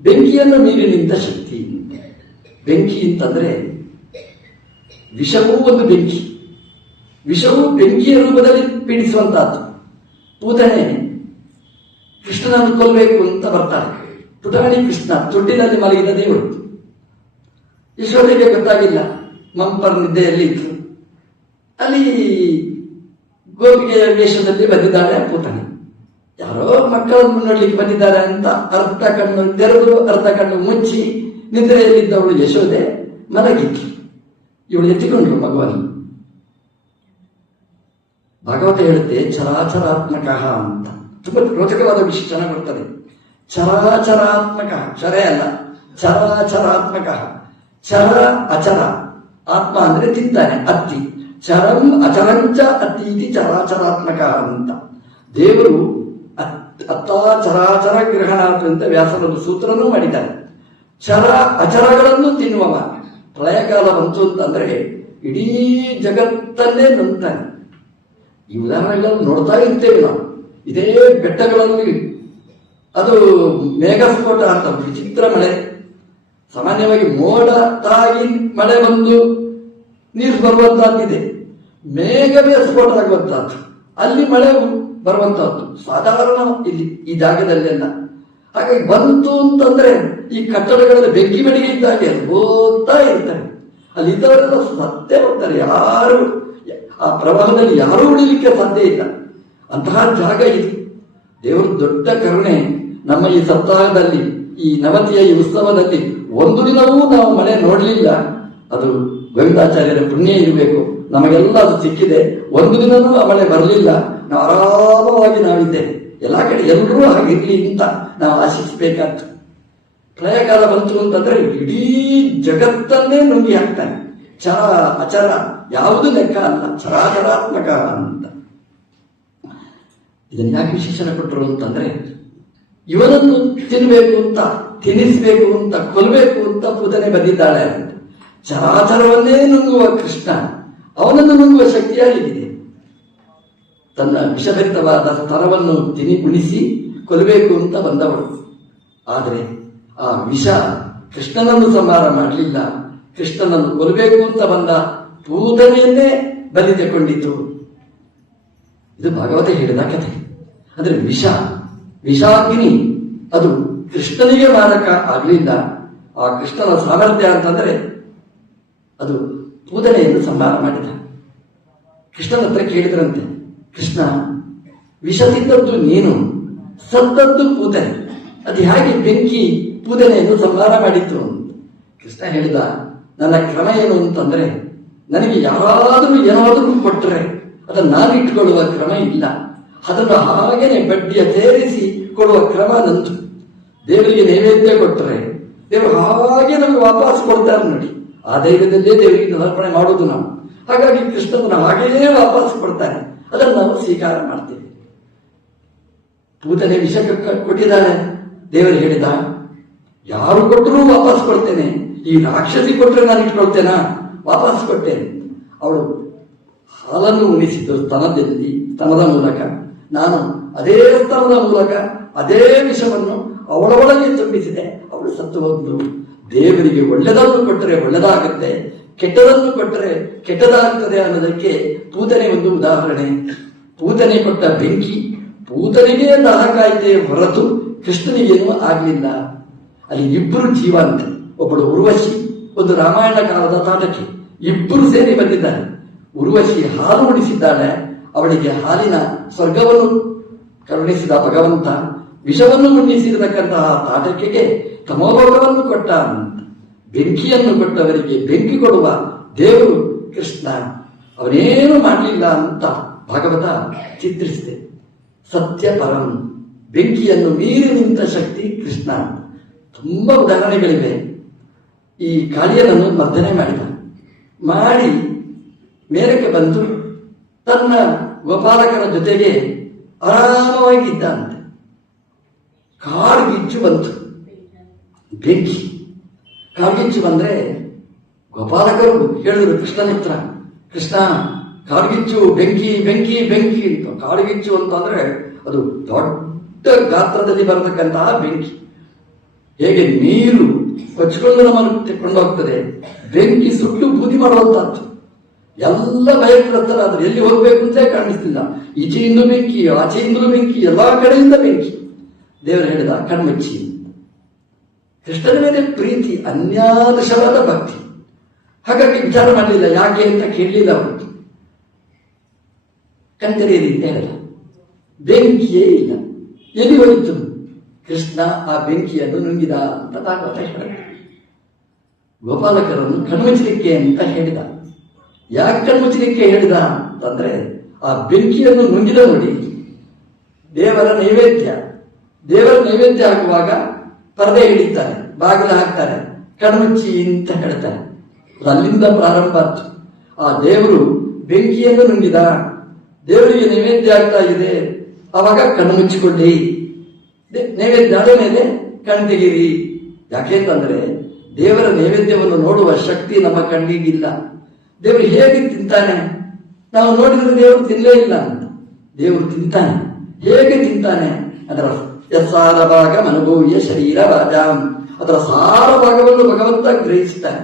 ಬೆಂಕಿಯನ್ನು ಮೀರಿ ನಿಂತ ಶಕ್ತಿ. ಬೆಂಕಿ ಅಂತಂದ್ರೆ ವಿಷವೂ ಒಂದು ಬೆಂಕಿ, ವಿಷವು ಬೆಂಕಿಯ ರೂಪದಲ್ಲಿ ಪೀಡಿಸುವಂತಹದ್ದು. ಪೂತನೆ ಕೃಷ್ಣನನ್ನು ಕೊಲ್ಲಬೇಕು ಅಂತ ಬರ್ತಾನೆ. ಪುಟಾಣಿ ಕೃಷ್ಣ ತೊಟ್ಟಿನಲ್ಲಿ ಮಲಗಿದ ದೇವರು. ಯಶೋಧೆಗೆ ಗೊತ್ತಾಗಿಲ್ಲ, ಮಂಪರ್ ನಿದ್ದೆಯಲ್ಲಿ ಇತ್ತು. ಅಲ್ಲಿ ಗೋಪಿಗೆಯ ವೇಷದಲ್ಲಿ ಬಂದಿದ್ದಾಳೆ ಪೂತನೆ. ಯಾರೋ ಮಕ್ಕಳನ್ನು ನೋಡ್ಲಿಕ್ಕೆ ಬಂದಿದ್ದಾರೆ ಅಂತ ಅರ್ಧ ಕಣ್ಣು ತೆರೆದು ಅರ್ಧ ಕಣ್ಣು ಮುಚ್ಚಿ ನಿದ್ರೆಯಲ್ಲಿದ್ದವಳು ಯಶೋದೆ ಮಲಗಿದ್ಲು. ಇವಳು ಎತ್ತಿಕೊಂಡ್ರು ಮಗುವನ್ನು. ಭಾಗವತ ಹೇಳುತ್ತೆ ಚರಾಚರಾತ್ಮಕ ಅಂತ. ತುಂಬಾ ರೋಚಕವಾದ ವಿಶೇಷಣ ಬರ್ತದೆ. ಚರಾಚರಾತ್ಮಕ, ಚರೇ ಅಲ್ಲ, ಚರಾಚರಾತ್ಮಕ. ಚರ ಅಚರ, ಆತ್ಮ ಅಂದ್ರೆ ತಿಂತಾನೆ, ಅತ್ತಿ. ಚರಂ ಅಚರಂಚ ಅತೀತಿ ಚರಾಚರಾತ್ಮಕ ಅಂತ. ದೇವರು ಅತ್ತ ಚರಾಚರ ಗ್ರಹಣಾತ್ ಅಂತ ವ್ಯಾಸರೊಂದು ಸೂತ್ರನೂ ಮಾಡಿದ್ದಾರೆ. ಚರ ಅಚರಗಳನ್ನು ತಿನ್ನುವವ. ಪ್ರಳಯಕಾಲ ಬಂತು ಅಂತಂದ್ರೆ ಇಡೀ ಜಗತ್ತನ್ನೇ ನಂಬ್ತಾನೆ. ಈ ಉದಾಹರಣೆಗಳನ್ನು ನೋಡ್ತಾ ಇರ್ತೇವೆ ನಾವು. ಇದೇ ಬೆಟ್ಟಗಳಲ್ಲಿ ಅದು ಮೇಘಸ್ಫೋಟ ಅಂತ ವಿಚಿತ್ರ ಮಳೆ. ಸಾಮಾನ್ಯವಾಗಿ ಮೋಡ ತಾಗಿ ಮಳೆ ಬಂದು ನೀರು ಬರುವಂತಹದ್ದಿದೆ, ಮೇಘವೇ ಸ್ಫೋಟ ಆಗುವಂತಹದ್ದು, ಅಲ್ಲಿ ಮಳೆ ಬರುವಂತಹದ್ದು ಸಾಧಾರಣ ಇಲ್ಲಿ ಈ ಜಾಗದಲ್ಲೆಲ್ಲ. ಹಾಗಾಗಿ ಬಂತು ಅಂತಂದ್ರೆ ಈ ಕಟ್ಟಡಗಳಲ್ಲಿ ಬೆಂಕಿ ಬೆಳಿಗ್ಗೆ ಇದ್ದಾಗೆ ಹೋಗ್ತಾ ಇರ್ತಾರೆ. ಅಲ್ಲಿ ಇದ್ದವರೆಲ್ಲ ಸತ್ತೇ ಹೋಗ್ತಾರೆ, ಯಾರು ಆ ಪ್ರವಾಹದಲ್ಲಿ ಯಾರೂ ಉಳಿಲಿಕ್ಕೆ ಸಾಧ್ಯ ಇಲ್ಲ. ಅಂತಹ ಜಾಗ ಇದು. ದೇವರು ದೊಡ್ಡ ಕರುಣೆ. ನಮ್ಮ ಈ ಸಪ್ತಾಹದಲ್ಲಿ, ಈ ನವತಿಯ ಈ ಉತ್ಸವದಲ್ಲಿ ಒಂದು ದಿನವೂ ನಾವು ಮಳೆ ನೋಡಲಿಲ್ಲ. ಅದು ಗೋವಿಂದಾಚಾರ್ಯರ ಪುಣ್ಯ ಇರಬೇಕು. ನಮಗೆಲ್ಲ ಅದು ಸಿಕ್ಕಿದೆ. ಒಂದು ದಿನವೂ ಆ ಮಳೆ ಬರಲಿಲ್ಲ. ನಾವು ಆರಾಮವಾಗಿ ನಾವಿದ್ದೇವೆ. ಎಲ್ಲ ಕಡೆ ಎಲ್ಲರೂ ಹಾಗಿರ್ಲಿ ಅಂತ ನಾವು ಆಶಿಸಬೇಕಾಗ್ತದೆ. ಪ್ರಳಯಕಾಲ ಬಂತು ಅಂತಂದ್ರೆ ಇಡೀ ಜಗತ್ತನ್ನೇ ನುಂಗಿ ಹಾಕ್ತಾನೆ. ಚರ ಅಚರ ಯಾವುದು ಲೆಕ್ಕ ಅಲ್ಲ, ಚರಾಚರಾತ್ಮಕ ಅಂತ. ಇದನ್ನ ಯಾಕೆ ವಿಶೇಷಣ ಕೊಟ್ಟರು ಅಂತಂದ್ರೆ, ಇವನನ್ನು ತಿನ್ಬೇಕು ಅಂತ, ತಿನ್ನಿಸ್ಬೇಕು ಅಂತ, ಕೊಲ್ಲಬೇಕು ಅಂತ ಪೂಜನೆ ಬಂದಿದ್ದಾಳೆ ಅಂತ. ಚರಾಚರವನ್ನೇ ನುಂಗುವ ಕೃಷ್ಣ, ಅವನನ್ನು ನುಂಗುವ ಶಕ್ತಿ ಯಾರಿಗಿದೆ? ತನ್ನ ವಿಷಭರಿತವಾದ ಸ್ತರವನ್ನು ಉಣಿಸಿ ಕೊಲ್ಲಬೇಕು ಅಂತ ಬಂದವಳು. ಆದರೆ ಆ ವಿಷ ಕೃಷ್ಣನನ್ನು ಸಂಹಾರ ಮಾಡಲಿಲ್ಲ. ಕೃಷ್ಣನನ್ನು ಕೊಲ್ಲಬೇಕು ಅಂತ ಬಂದ ಪೂತನೆಯನ್ನೇ ಬಲಿ ತಗೊಂಡಿತು. ಇದು ಭಾಗವತ ಹೇಳಿದ ಕಥೆ. ಅಂದ್ರೆ ವಿಷಾಗ್ನಿ ಅದು ಕೃಷ್ಣನಿಗೆ ಮಾರಕ ಆಗಲಿಲ್ಲ. ಆ ಕೃಷ್ಣನ ಸಾಮರ್ಥ್ಯ ಅಂತಂದ್ರೆ ಅದು ಪೂತನೆಯನ್ನು ಸಂಹಾರ ಮಾಡಿದ. ಕೃಷ್ಣನ ಹತ್ರ ಕೇಳಿದ್ರಂತೆ, ಕೃಷ್ಣ, ವಿಷ ತಿಂದದ್ದು ನೀನು, ಸತ್ತದ್ದು ಪೂತನೆ, ಅದು ಹೇಗೆ ಬೆಂಕಿ ಪೂತನೆಯನ್ನು ಸಂಹಾರ ಮಾಡಿತ್ತು ಅಂತ. ಕೃಷ್ಣ ಹೇಳಿದ, ನನ್ನ ಕ್ರಮ ಏನು ಅಂತಂದ್ರೆ, ನನಗೆ ಯಾರಾದರೂ ಏನಾದರೂ ಕೊಟ್ಟರೆ ಅದನ್ನು ನಾನು ಇಟ್ಕೊಳ್ಳುವ ಕ್ರಮ ಇಲ್ಲ. ಅದನ್ನು ಹಾಗೇನೆ ಬಡ್ಡಿಯ ಸೇರಿಸಿ ಕೊಡುವ ಕ್ರಮ ನಂದು. ದೇವರಿಗೆ ನೈವೇದ್ಯ ಕೊಟ್ಟರೆ ದೇವರು ಹಾಗೆ ನಮಗೆ ವಾಪಸ್ ಕೊಡ್ತಾರೆ ನೋಡಿ. ಆ ಧೈರ್ಯದಲ್ಲೇ ದೇವರಿಗೆ ಸಮರ್ಪಣೆ ಮಾಡುವುದು ನಾವು. ಹಾಗಾಗಿ ಕೃಷ್ಣನ ಹಾಗೆಯೇ ವಾಪಸ್ ಕೊಡ್ತಾನೆ, ಅದನ್ನು ನಾವು ಸ್ವೀಕಾರ ಮಾಡ್ತೇವೆ. ಪೂತನೆ ವಿಷ ಕೊಟ್ಟಿದ್ದಾನೆ. ದೇವರು ಹೇಳಿದ, ಯಾರು ಕೊಟ್ಟರೂ ವಾಪಸ್ ಕೊಡ್ತೇನೆ, ಈ ರಾಕ್ಷಸಿ ಕೊಟ್ಟರೆ ನಾನು ಇಟ್ಕೊಳ್ತೇನಾ? ವಾಪಸ್ ಕೊಟ್ಟೇನೆ. ಅವಳು ಹಾಲನ್ನು ಉಣಿಸಿದ್ದು ಸ್ತನದ ಮೂಲಕ, ನಾನು ಅದೇ ಸ್ತನದ ಮೂಲಕ ಅದೇ ವಿಷವನ್ನು ಅವಳೊಳಗೆ ತುಂಬಿಸಿದೆ. ಅವಳು ಸತ್ತು ಹೋದ್ಲು. ದೇವರಿಗೆ ಒಳ್ಳೆದನ್ನು ಕೊಟ್ಟರೆ ಒಳ್ಳೆದಾಗುತ್ತೆ, ಕೆಟ್ಟದನ್ನು ಕೊಟ್ಟರೆ ಕೆಟ್ಟದಾಗುತ್ತದೆ ಅನ್ನೋದಕ್ಕೆ ಪೂತನೆ ಒಂದು ಉದಾಹರಣೆ. ಪೂತನೆ ಕೊಟ್ಟ ಬೆಂಕಿ ಪೂತನೆಗೆ ದಾಹ ಕಾಯ್ದೆ ಹೊರತು ಕೃಷ್ಣನಿಗೇನು ಆಗಲಿಲ್ಲ. ಅಲ್ಲಿ ಇಬ್ಬರು ಜೀವಂತ, ಒಬ್ಬಳು ಉರ್ವಶಿ, ಒಂದು ರಾಮಾಯಣ ಕಾಲದ ತಾಟಕಿ, ಇಬ್ಬರು ಸೇರಿ ಬಂದಿದ್ದಾರೆ. ಉರ್ವಶಿ ಹಾಲು ಉಣಿಸಿದ್ದಾಳೆ, ಅವಳಿಗೆ ಹಾಲಿನ ಸ್ವರ್ಗವನ್ನು ಕರುಣಿಸಿದ ಭಗವಂತ ವಿಷವನ್ನು ಉಣಿಸಿರತಕ್ಕಂತಹ ತಾಟಕಿಗೆ ತಮೋಭೋಗವನ್ನು ಕೊಟ್ಟ ಅಂತ. ಬೆಂಕಿಯನ್ನು ಕೊಟ್ಟವರಿಗೆ ಬೆಂಕಿ ಕೊಡುವ ದೇವರು ಕೃಷ್ಣ, ಅವನೇನು ಮಾಡಲಿಲ್ಲ ಅಂತ ಭಾಗವತ ಚಿತ್ರಿಸಿದೆ. ಸತ್ಯ ಪರಂ, ಬೆಂಕಿಯನ್ನು ಮೀರಿ ನಿಂತ ಶಕ್ತಿ ಕೃಷ್ಣ. ತುಂಬಾ ಉದಾಹರಣೆಗಳಿವೆ. ಈ ಕಾಳಿಯನನ್ನು ಮರ್ದನೆ ಮಾಡಿ ಮೇಲಕ್ಕೆ ಬಂದು ತನ್ನ ಗೋಪಾಲಕನ ಜೊತೆಗೆ ಆರಾಮವಾಗಿ ಇದ್ದಂತೆ. ಕಾಡ್ಗಿಚ್ಚು ಬಂತು, ಬೆಂಕಿ. ಕಾಡ್ಗಿಚ್ಚು ಬಂದ್ರೆ ಗೋಪಾಲಕರು ಹೇಳಿದ್ರು ಕೃಷ್ಣನ ಹತ್ರ, ಕೃಷ್ಣ ಕಾಡ್ಗಿಚ್ಚು, ಬೆಂಕಿ ಬೆಂಕಿ ಬೆಂಕಿ ಅಂತ. ಕಾಡ್ಗಿಚ್ಚು ಅಂತಂದ್ರೆ ಅದು ದೊಡ್ಡ ಗಾತ್ರದಲ್ಲಿ ಬರತಕ್ಕಂತಹ ಬೆಂಕಿ. ಹೇಗೆ ನೀರು ಕೊಚ್ಚಿಕೊಂಡು ನಮ್ಮನ್ನು ಕೊಂಡೋಗ್ತದೆ, ಬೆಂಕಿ ಸುಟ್ಟು ಬೂದಿ ಮಾಡುವಂತಹದ್ದು. ಎಲ್ಲ ಭಯಗ್ರಸ್ತರಾದ್ರು, ಎಲ್ಲಿ ಹೋಗ್ಬೇಕು ಅಂತ ಕಾಣಿಸ್ತಿಲ್ಲ. ಈಚೆಯಿಂದ ಬೆಂಕಿ, ಆಚೆಯಿಂದಲೂ ಬೆಂಕಿ, ಎಲ್ಲಾ ಕಡೆಯಿಂದ ಬೆಂಕಿ. ದೇವರು ಹೇಳಿದ, ಕಣ್ಮುಚ್ಚಿ. ಕೃಷ್ಣನ ಮೇಲೆ ಪ್ರೀತಿ, ಅನ್ಯಾದಶವಾದ ಭಕ್ತಿ. ಹಾಗಾಗಿ ವಿಚಾರ ಮಾಡಲಿಲ್ಲ, ಯಾಕೆ ಅಂತ ಕೇಳಲಿಲ್ಲ. ಅವರು ಕಣ್ತೆರೆಯಿರಿ ಅಂತ ಹೇಳಿದ. ಬೆಂಕಿಯೇ ಇಲ್ಲ, ಎಲ್ಲಿ ಹೋಯಿತು? ಕೃಷ್ಣ ಆ ಬೆಂಕಿಯನ್ನು ನುಂಗಿದ ಅಂತ ಭಾಗವತ ಹೇಳಿದ. ಗೋಪಾಲಕರನ್ನು ಕಣ್ಮುಚ್ಚಲಿಕ್ಕೆ ಅಂತ ಹೇಳಿದ. ಯಾಕೆ ಕಣ್ಮುಚ್ಚಲಿಕ್ಕೆ ಹೇಳಿದ ಅಂತಂದ್ರೆ, ಆ ಬೆಂಕಿಯನ್ನು ನುಂಗಿದ ನೋಡಿ. ದೇವರ ನೈವೇದ್ಯ ಹಾಕುವಾಗ ಪರದೆ ಹಿಡಿತಾರೆ, ಬಾಗಿಲು ಹಾಕ್ತಾರೆ, ಕಣ್ಮುಚ್ಚಿ ಅಂತ ಹೇಳ್ತಾರೆ. ಅಲ್ಲಿಂದ ಪ್ರಾರಂಭ ಆಯ್ತು. ಆ ದೇವರು ಬೆಂಕಿಯನ್ನು ನುಂಗಿದ, ದೇವರಿಗೆ ನೈವೇದ್ಯ ಆಗ್ತಾ ಇದೆ, ಅವಾಗ ಕಣ್ಣು ಮುಚ್ಚಿಕೊಳ್ಳಿ. ನೈವೇದ್ಯ ಆದ ಮೇಲೆ ಕಣ್ ತೆಗೀರಿ. ಯಾಕೆಂತಂದ್ರೆ ದೇವರ ನೈವೇದ್ಯವನ್ನು ನೋಡುವ ಶಕ್ತಿ ನಮ್ಮ ಕಣ್ಣಿಗಿಲ್ಲ. ದೇವರು ಹೇಗೆ ತಿಂತಾನೆ? ನಾವು ನೋಡಿದ್ರೆ ದೇವರು ತಿನ್ನಲೇ ಇಲ್ಲ ಅಂತ. ದೇವರು ತಿಂತಾನೆ, ಹೇಗೆ ತಿಂತಾನೆ? ಅದರ ಸಾರ ಭಾಗ ಅನುಭವ್ಯ ಶರೀರ ವಾಜಾಂ, ಅದರ ಸಾರ ಭಾಗವನ್ನು ಭಗವಂತ ಗ್ರಹಿಸ್ತಾನೆ.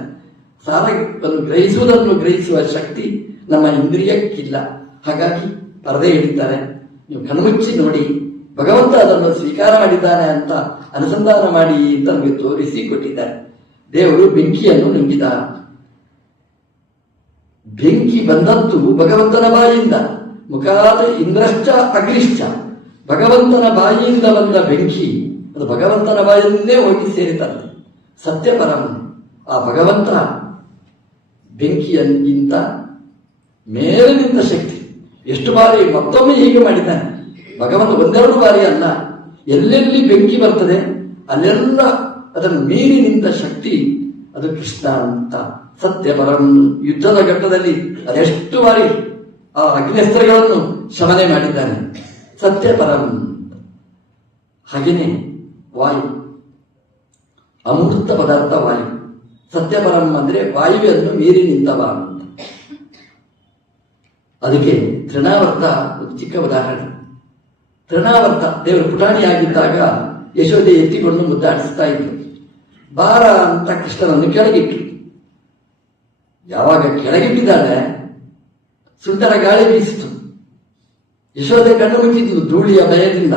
ಸಾರವನ್ನು ಗ್ರಹಿಸುವ ಶಕ್ತಿ ನಮ್ಮ ಇಂದ್ರಿಯಕ್ಕಿಲ್ಲ. ಹಾಗಾಗಿ ಪರದೆ ಹಿಡಿತಾರೆ. ನೀವು ಕಣ್ಮುಚ್ಚಿ ನೋಡಿ, ಭಗವಂತ ಅದನ್ನು ಸ್ವೀಕಾರ ಮಾಡಿದ್ದಾನೆ ಅಂತ ಅನುಸಂಧಾನ ಮಾಡಿ ಅಂತ ನಮಗೆ ತೋರಿಸಿಕೊಟ್ಟಿದ್ದಾರೆ. ದೇವರು ಬೆಂಕಿಯನ್ನು ನುಂಗಿದ. ಬೆಂಕಿ ಬಂದದ್ದು ಭಗವಂತನ ಬಾಯಿಯಿಂದ. ಮುಖಾದ ಇಂದ್ರಶ್ಚ ಅಗ್ನಿಶ್ಚ, ಭಗವಂತನ ಬಾಯಿಯಿಂದ ಬಂದ ಬೆಂಕಿ ಅದು ಭಗವಂತನ ಬಾಯನ್ನೇ ಹೋಗಿ ಸೇರಿತಂತೆ. ಸತ್ಯಪರಂ, ಆ ಭಗವಂತ ಬೆಂಕಿಯನ್ಗಿಂತ ಮೇಲೆ ನಿಂತ ಶಕ್ತಿ. ಎಷ್ಟು ಬಾರಿ ಮತ್ತೊಮ್ಮೆ ಹೀಗೆ ಮಾಡಿದ್ದಾನೆ ಭಗವಂತ, ಒಂದೆರಡು ಬಾರಿ ಅಲ್ಲ. ಎಲ್ಲೆಲ್ಲಿ ಬೆಂಕಿ ಬರ್ತದೆ ಅಲ್ಲೆಲ್ಲ ಅದನ್ನು ಮೀರಿ ನಿಂತ ಶಕ್ತಿ ಅದು ಕೃಷ್ಣ ಅಂತ. ಸತ್ಯಪರಂ, ಯುದ್ಧದ ಘಟ್ಟದಲ್ಲಿ ಅದೆಷ್ಟು ಬಾರಿ ಆ ಅಗ್ನಿಸ್ತ್ರಗಳನ್ನು ಶಮನೆ ಮಾಡಿದ್ದಾನೆ. ಸತ್ಯಪರಂ. ಹಾಗೆಯೇ ವಾಯು, ಅಮೂರ್ತ ಪದಾರ್ಥ ವಾಯು. ಸತ್ಯಪರಂ ಅಂದ್ರೆ ವಾಯುವನ್ನು ಮೀರಿ ನಿಂತವ ಅಂತ. ಅದಕ್ಕೆ ತೃಣಾವರ್ತ ಒಂದು ಚಿಕ್ಕ ಉದಾಹರಣೆ. ತೃಣಾವರ್ತ ದೇವರು ಪುಟಾಣಿಯಾಗಿದ್ದಾಗ ಯಶೋದೆ ಎತ್ತಿಕೊಂಡು ಮುದ್ದಾಡಿಸ್ತಾ ಇದ್ರು. ಬಾರ ಅಂತ ಕೃಷ್ಣನನ್ನು ಕೆಳಗಿಟ್ರು. ಯಾವಾಗ ಕೆಳಗಿಟ್ಟಿದ್ದಾಳೆ ಸುಂದರ ಗಾಳಿ ಬೀಸಿತು. ಯಶೋದೆ ಕಣ್ಣು ಮುಚ್ಚಿದ್ಲು ಧೂಳಿಯ ಭಯದಿಂದ.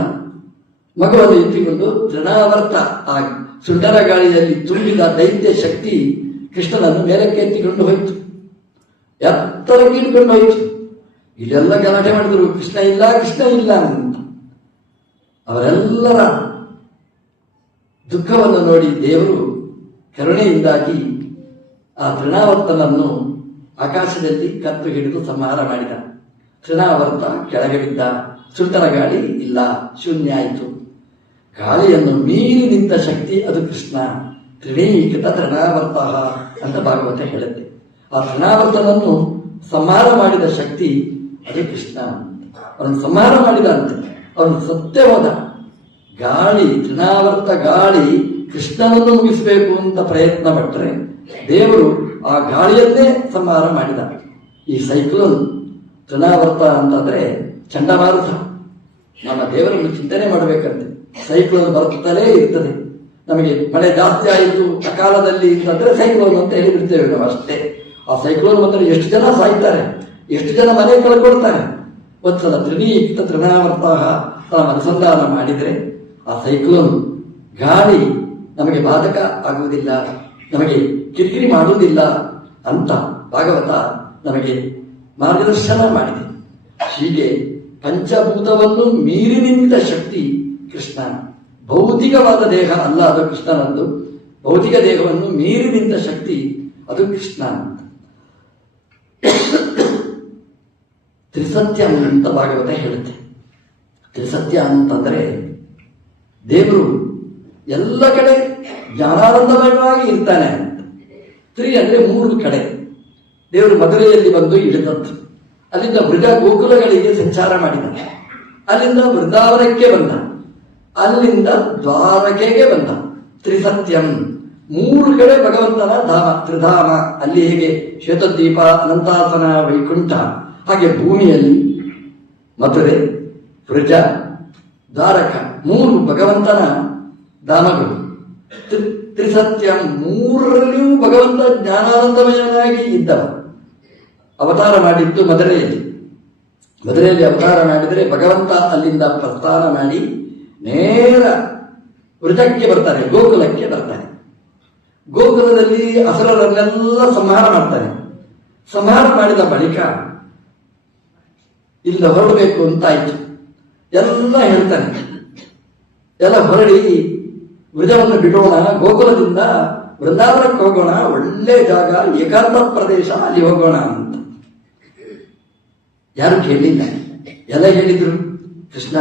ಮಗುವನ್ನು ಎತ್ತಿಕೊಂಡು ತೃಣಾವರ್ತ, ಆ ಸುಂದರ ಗಾಳಿಯಲ್ಲಿ ತುಂಬಿದ ದೈತ್ಯ ಶಕ್ತಿ ಕೃಷ್ಣನನ್ನು ಮೇಲಕ್ಕೆ ಎತ್ತಿಕೊಂಡು ಹೋಯಿತು, ಎತ್ತರಕ್ಕೆ ಇಟ್ಕೊಂಡು ಹೋಯಿತು. ಇಲ್ಲೆಲ್ಲ ಗಲಾಟೆ ಮಾಡಿದ್ರು, ಕೃಷ್ಣ ಇಲ್ಲ ಕೃಷ್ಣ ಇಲ್ಲ ಅಂತ. ಅವರೆಲ್ಲರ ದುಃಖವನ್ನು ನೋಡಿ ದೇವರು ಕರುಣೆಯಿಂದಾಗಿ ಆ ತೃಣಾವರ್ತನನ್ನು ಆಕಾಶದಲ್ಲಿ ಕತ್ತು ಹಿಡಿದು ಸಂಹಾರ ಮಾಡಿದ. ತೃಣಾವರ್ತ ಕೆಳಗೆ ಬಿದ್ದ. ಸುಂದರ ಗಾಳಿ ಇಲ್ಲ, ಶೂನ್ಯ ಆಯಿತು. ಗಾಳಿಯನ್ನು ಮೀರಿ ನಿಂತ ಶಕ್ತಿ ಅದು ಕೃಷ್ಣ. ತ್ರಿಣೀಕೃತ ತೃಣಾವರ್ತ ಅಂತ ಭಾಗವತ ಹೇಳುತ್ತೆ. ಆ ತೃಣಾವರ್ತನನ್ನು ಸಂಹಾರ ಮಾಡಿದ ಶಕ್ತಿ ಅದು ಕೃಷ್ಣ. ಅವನು ಸಂಹಾರ ಮಾಡಿದ ಅಂತ, ಅವನು ಸತ್ಯ ಹೋದ. ಗಾಳಿ, ತೃಣಾವರ್ತ ಗಾಳಿ ಕೃಷ್ಣನನ್ನು ಮುಗಿಸಬೇಕು ಅಂತ ಪ್ರಯತ್ನ ಪಟ್ಟರೆ ದೇವರು ಆ ಗಾಳಿಯನ್ನೇ ಸಂಹಾರ ಮಾಡಿದ. ಈ ಸೈಕ್ಲೋನ್ ತೃಣಾವರ್ತ ಅಂತಂದ್ರೆ ಚಂಡಮಾರುತ. ನಮ್ಮ ದೇವರನ್ನು ಚಿಂತನೆ ಮಾಡಬೇಕಂತೆ. ಸೈಕ್ಲೋನ್ ಬರುತ್ತಲೇ ಇರ್ತದೆ. ನಮಗೆ ಮಳೆ ಜಾಸ್ತಿ ಆಯಿತು ಅಕಾಲದಲ್ಲಿ ಅಂತಂದ್ರೆ ಸೈಕ್ಲೋನ್ ಅಂತ ಹೇಳಿಬಿಡ್ತೇವೆ ನಾವು ಅಷ್ಟೇ. ಆ ಸೈಕ್ಲೋನ್ ಬಂದರೆ ಎಷ್ಟು ಜನ ಸಾಯ್ತಾರೆ, ಎಷ್ಟು ಜನ ಮನೆ ಕಳ್ಕೊಳ್ತಾರೆ. ಒಂದ್ಸಲ ತ್ರಿಣೀಕೃತ ತೃಣಾವರ್ತ ನಾವು ಅನುಸಂಧಾನ ಮಾಡಿದರೆ ಆ ಸೈಕ್ಲೋನ್ ಗಾಳಿ ನಮಗೆ ಬಾಧಕ ಆಗುವುದಿಲ್ಲ, ನಮಗೆ ಕಿರಿಕಿರಿ ಮಾಡುವುದಿಲ್ಲ ಅಂತ ಭಾಗವತ ನಮಗೆ ಮಾರ್ಗದರ್ಶನ ಮಾಡಿದೆ. ಹೀಗೆ ಪಂಚಭೂತವನ್ನು ಮೀರಿ ನಿಂತ ಶಕ್ತಿ ಕೃಷ್ಣ. ಭೌತಿಕವಾದ ದೇಹ ಅಲ್ಲ ಅದು ಕೃಷ್ಣನದ್ದು. ಭೌತಿಕ ದೇಹವನ್ನು ಮೀರಿ ನಿಂತ ಶಕ್ತಿ ಅದು ಕೃಷ್ಣ. ತ್ರಿಸತ್ಯ ಅಂತ ಭಾಗವತ ಹೇಳುತ್ತೆ. ತ್ರಿಸತ್ಯ ಅಂತಂದರೆ ದೇವರು ಎಲ್ಲ ಕಡೆ ಜ್ಞಾನಾನಂದಮಯವಾಗಿ ಇರ್ತಾನೆ ಅಂತ. ತ್ರಿ ಅಂದ್ರೆ 3 ಕಡೆ. ದೇವರು ಮಧುರೆಯಲ್ಲಿ ಬಂದು ಇಳಿದದ್ದು, ಅಲ್ಲಿಂದ ಮೃಗ ಗೋಕುಲಗಳಿಗೆ ಸಂಚಾರ ಮಾಡಿದ, ಅಲ್ಲಿಂದ ವೃಂದಾವನಕ್ಕೆ ಬಂದ, ಅಲ್ಲಿಂದ ದ್ವಾರಕೆಗೆ ಬಂದ. ತ್ರಿಸತ್ಯಂ, 3 ಕಡೆ ಭಗವಂತನ ಧಾಮ, ತ್ರಿಧಾಮ. ಅಲ್ಲಿ ಹೇಗೆ ಶ್ವೇತದ್ವೀಪ, ಅನಂತಾಸನ, ವೈಕುಂಠ, ಹಾಗೆ ಭೂಮಿಯಲ್ಲಿ ಮಥುರೆ, ವೃಜ, ದ್ವಾರಕ 3 ಭಗವಂತನ ಧಾಮಗಳು. ತ್ರಿಸತ್ಯಂ, 3ರಲ್ಲಿಯೂ ಭಗವಂತ ಜ್ಞಾನಾನಂದಮಯನಾಗಿ ಇದ್ದವ. ಅವತಾರ ಮಾಡಿದ್ದು ಮಧುರೆಯಲ್ಲಿ. ಮಧುರೆಯಲ್ಲಿ ಅವತಾರ ಮಾಡಿದರೆ ಭಗವಂತ ಅಲ್ಲಿಂದ ಪ್ರಸ್ಥಾನ ಮಾಡಿ ನೇರ ವೃಜಕ್ಕೆ ಬರ್ತಾನೆ, ಗೋಕುಲಕ್ಕೆ ಬರ್ತಾನೆ. ಗೋಕುಲದಲ್ಲಿ ಅಸುರರನ್ನೆಲ್ಲ ಸಂಹಾರ ಮಾಡ್ತಾನೆ. ಸಂಹಾರ ಮಾಡಿದ ಬಳಿಕ ಇಲ್ಲ ಹೊರಡಬೇಕು ಅಂತಾಯ್ತು. ಎಲ್ಲ ಹೇಳ್ತಾನೆ, ಎಲ್ಲ ಹೊರಡಿ ವೃಜವನ್ನು ಬಿಡೋಣ, ಗೋಕುಲದಿಂದ ವೃಂದಾವನಕ್ಕೆ ಹೋಗೋಣ, ಒಳ್ಳೆ ಜಾಗ, ಏಕಾಂತ ಪ್ರದೇಶ, ಅಲ್ಲಿ ಹೋಗೋಣ ಅಂತ. ಯಾರು ಕೇಳಲಿಲ್ಲ. ಎಲ್ಲ ಹೇಳಿದ್ರು, ಕೃಷ್ಣ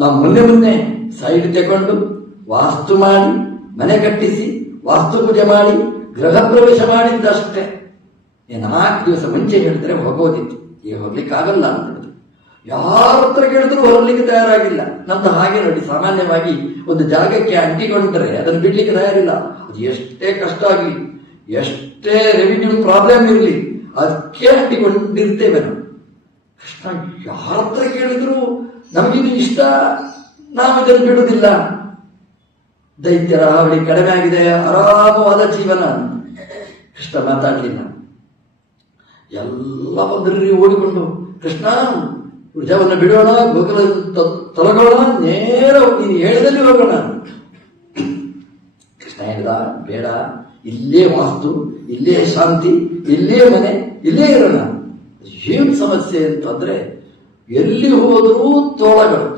ನಾವು ಮೊನ್ನೆ ಸೈಡ್ ತಗೊಂಡು ವಾಸ್ತು ಮಾಡಿ ಮನೆ ಕಟ್ಟಿಸಿ ವಾಸ್ತು ಪೂಜೆ ಮಾಡಿ ಗೃಹ ಪ್ರವೇಶ ಮಾಡಿದ್ದಷ್ಟೇ. 4 ದಿವಸ ಮುಂಚೆ ಹೇಳಿದ್ರೆ ಹೋಗೋದಿತ್ತು, ಈಗ ಹೋಗ್ಲಿಕ್ಕಾಗಲ್ಲ ಅಂತ. ಯಾರ ಹತ್ರ ಕೇಳಿದ್ರು ಹೊರಲಿಕ್ಕೆ ತಯಾರಾಗಿಲ್ಲ. ನಮ್ದು ಹಾಗೆ ನೋಡಿ, ಸಾಮಾನ್ಯವಾಗಿ ಒಂದು ಜಾಗಕ್ಕೆ ಅಂಟಿಕೊಂಡ್ರೆ ಅದನ್ನು ಬಿಡ್ಲಿಕ್ಕೆ ತಯಾರಿಲ್ಲ. ಅದು ಎಷ್ಟೇ ಕಷ್ಟ ಆಗಲಿ, ಎಷ್ಟೇ ರೆವಿನ್ಯೂ ಪ್ರಾಬ್ಲಮ್ ಇರಲಿ, ಅದಕ್ಕೆ ಅಂಟಿಕೊಂಡಿರ್ತೇವೆ ನಾವು. ಕೃಷ್ಣ ಯಾರ ಹತ್ರ ಕೇಳಿದ್ರು ನಮಗಿದು ಇಷ್ಟ, ನಾವು ಇದನ್ನು ಬಿಡುವುದಿಲ್ಲ. ದೈತ್ಯರ ಹಾವಳಿ ಕಡಿಮೆ ಆಗಿದೆ, ಆರಾಮವಾದ ಜೀವನ. ಕೃಷ್ಣ ಮಾತಾಡಲಿಲ್ಲ. ಎಲ್ಲ ಬಂದ್ರಿ ಓಡಿಕೊಂಡು, ಕೃಷ್ಣ ವೃಜವನ್ನು ಬಿಡೋಣ, ಗೋಕುಲ ತೊಲಗೋಣ, ನೇರ ನೀನು ಹೇಳಿದಲ್ಲಿ ಹೋಗೋಣ. ಕೃಷ್ಣ ಹೇಳಿದ, ಬೇಡ, ಇಲ್ಲೇ ವಾಸ್ತು, ಇಲ್ಲೇ ಶಾಂತಿ, ಇಲ್ಲೇ ಮನೆ, ಇಲ್ಲೇ ಇರೋಣ. ಏನು ಸಮಸ್ಯೆ ಅಂತಂದ್ರೆ ಎಲ್ಲಿ ಹೋದರೂ ತೋಳಗಳು,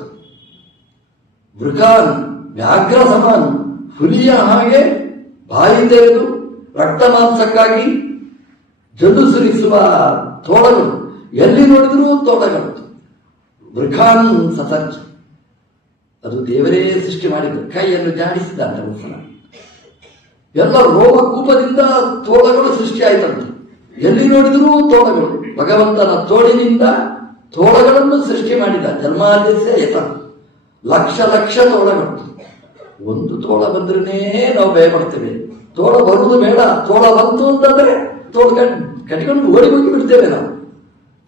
ವೃಕಾನ್ ವ್ಯಾಘ್ರ ಸಮಾನ್, ಹುಲಿಯ ಹಾಗೆ ಬಾಯಿ ತೆರೆದು ರಕ್ತ ಮಾಂಸಕ್ಕಾಗಿ ಜೊಲ್ಲು ಸುರಿಸುವ ತೋಳಗಳು, ಎಲ್ಲಿ ನೋಡಿದರೂ ತೋಳಗಳು. ವೃಕಾನ್ ಸಸರ್ಜ್, ಅದು ದೇವರೇ ಸೃಷ್ಟಿ ಮಾಡಿದ್ದು. ಕೈಯನ್ನು ಜಾಡಿಸಿದ ಒಂದ್ಸಲ ಎಲ್ಲ ರೋಮಕೂಪದಿಂದ ತೋಳಗಳು ಸೃಷ್ಟಿ ಆಯ್ತಂತೆ. ಎಲ್ಲಿ ನೋಡಿದರೂ ತೋಳಗಳು. ಭಗವಂತನ ತೋಳಿನಿಂದ ತೋಳಗಳನ್ನು ಸೃಷ್ಟಿ ಮಾಡಿದ. ಜನ್ಮಾದ್ಯಸ್ಯ ಯತ, ಲಕ್ಷ ಲಕ್ಷ ತೋಳಗಳು. ಒಂದು ತೋಳ ಬಂದ್ರೇ ನಾವು ಭಯ ಪಡ್ತೇವೆ. ತೋಳ ಬರುವುದು ಬೇಡ, ತೋಳ ಬಂತು ಅಂತಂದ್ರೆ ತೋಳ ಕಟ್ಕೊಂಡು ಓಡಿ ಹೋಗಿ ಬಿಡ್ತೇವೆ ನಾವು.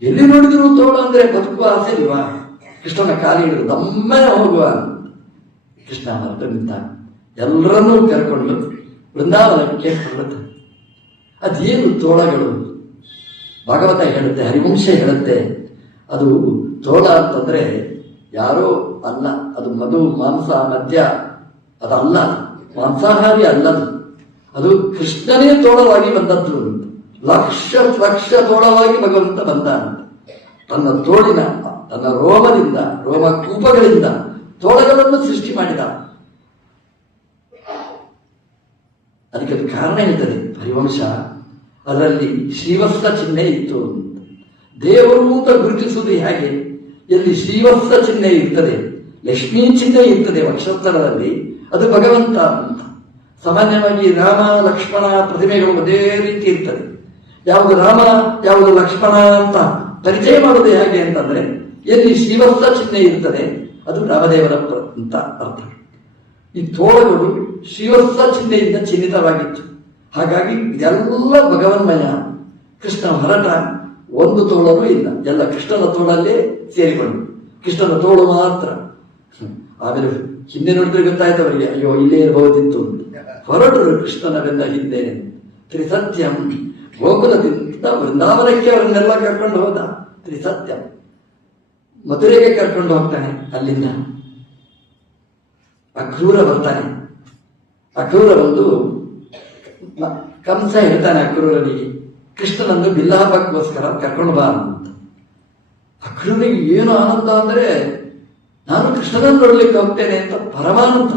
ಎಲ್ಲಿ ನೋಡಿದ್ರು ತೋಳ ಅಂದ್ರೆ ಬದುಕುವ ಆಸೆ ಇಲ್ವಾ? ಕೃಷ್ಣನ ಕಾಲಿ ಹಿಡಿದು ದಮ್ಮನೆ ಹೋಗುವ. ಕೃಷ್ಣ ಹೊರಟು ನಿಂತ, ಎಲ್ಲರನ್ನೂ ಕರ್ಕೊಂಡು ವೃಂದಾವನಕ್ಕೆ ಹೊರಡುತ್ತೆ. ಅದೇನು ತೋಳಗಳು? ಭಾಗವತ ಹೇಳುತ್ತೆ, ಹರಿವಂಶ ಹೇಳುತ್ತೆ, ಅದು ತೋಳ ಅಂತಂದ್ರೆ ಯಾರೋ ಅಲ್ಲ, ಅದು ಮಧು ಮಾಂಸ ಮದ್ಯ ಅದಲ್ಲ, ಮಾಂಸಾಹಾರಿ ಅಲ್ಲದು. ಅದು ಕೃಷ್ಣನೇ ತೋಳವಾಗಿ ಬಂದದ್ದು. ಲಕ್ಷ ಲಕ್ಷ ತೋಳವಾಗಿ ಭಗವಂತ ಬಂದ. ತನ್ನ ತೋಳಿನ, ತನ್ನ ರೋಮದಿಂದ, ರೋಮಕೂಪಗಳಿಂದ ತೋಳಗಳನ್ನು ಸೃಷ್ಟಿ ಮಾಡಿದ. ಅದಕ್ಕೆ ಅದು ಕಾರಣ ಹೇಳ್ತದೆ ಹರಿವಂಶ. ಅದರಲ್ಲಿ ಶ್ರೀವತ್ಸ ಚಿಹ್ನೆ ಇತ್ತು. ದೇವರು ಅಂತ ಗುರುತಿಸುವುದು ಹೇಗೆ? ಎಲ್ಲಿ ಶ್ರೀವತ್ಸ ಚಿಹ್ನೆ ಇರ್ತದೆ, ಲಕ್ಷ್ಮೀ ಚಿಹ್ನೆ ಇರ್ತದೆ ವಕ್ಷಸ್ಥಳದಲ್ಲಿ, ಅದು ಭಗವಂತ ಅಂತ. ಸಾಮಾನ್ಯವಾಗಿ ರಾಮ ಲಕ್ಷ್ಮಣ ಪ್ರತಿಮೆಗಳು ಒಂದೇ ರೀತಿ ಇರ್ತದೆ. ಯಾವುದು ರಾಮ ಯಾವುದು ಲಕ್ಷ್ಮಣ ಅಂತ ಪರಿಚಯ ಮಾಡೋದು ಹೇಗೆ ಅಂತಂದ್ರೆ, ಎಲ್ಲಿ ಶ್ರೀವತ್ಸ ಚಿಹ್ನೆ ಇರ್ತದೆ ಅದು ರಾಮದೇವರ ಅಂತ ಅರ್ಥ. ಈ ತೋಳಗಳು ಶ್ರೀವತ್ಸ ಚಿಹ್ನೆಯಿಂದ ಚಿಹ್ನಿತವಾಗಿತ್ತು. ಹಾಗಾಗಿ ಇದೆಲ್ಲ ಭಗವನ್ಮಯ. ಕೃಷ್ಣ ಹೊರಟ, ಒಂದು ತೋಳನೂ ಇಲ್ಲ, ಎಲ್ಲ ಕೃಷ್ಣನ ತೋಳಲ್ಲೇ ಸೇರಿಕೊಂಡು, ಕೃಷ್ಣನ ತೋಳು ಮಾತ್ರ. ಆಮೇಲೆ ಹಿಂದೆ ನೋಡಿದ್ರೆ ಗೊತ್ತಾಯ್ತು ಅವರಿಗೆ, ಅಯ್ಯೋ ಇಲ್ಲೇ ಇರಬಹುದಿತ್ತು. ಹೊರಟರು ಕೃಷ್ಣನ ಬೆನ್ನ ಹಿಂದೆ. ತ್ರಿಸತ್ಯಂ, ಗೋಕುಲದಿಂದ ವೃಂದಾವನಕ್ಕೆ ಅವರನ್ನೆಲ್ಲ ಕರ್ಕೊಂಡು ಹೋದ. ತ್ರಿಸತ್ಯಂ, ಮಧುರೆಗೆ ಕರ್ಕೊಂಡು ಹೋಗ್ತಾನೆ. ಅಲ್ಲಿಂದ ಅಕ್ರೂರ ಬರ್ತಾನೆ. ಅಕ್ರೂರ ಬಂದು ಕಂಸ ಹೇಳ್ತಾನೆ ಅಕ್ರೂರನಿಗೆ, ಕೃಷ್ಣನನ್ನು ಬಿಲ್ಲಾಹಬ್ಬಕ್ಕೋಸ್ಕರ ಕರ್ಕೊಂಡು ಬಾ ಅಂತ. ಅಕ್ರೂರಿಗೆ ಏನು ಆನಂದ ಅಂದ್ರೆ, ನಾನು ಕೃಷ್ಣನನ್ನು ನೋಡ್ಲಿಕ್ಕೆ ಹೋಗ್ತೇನೆ ಅಂತ ಪರಮಾನಂದ.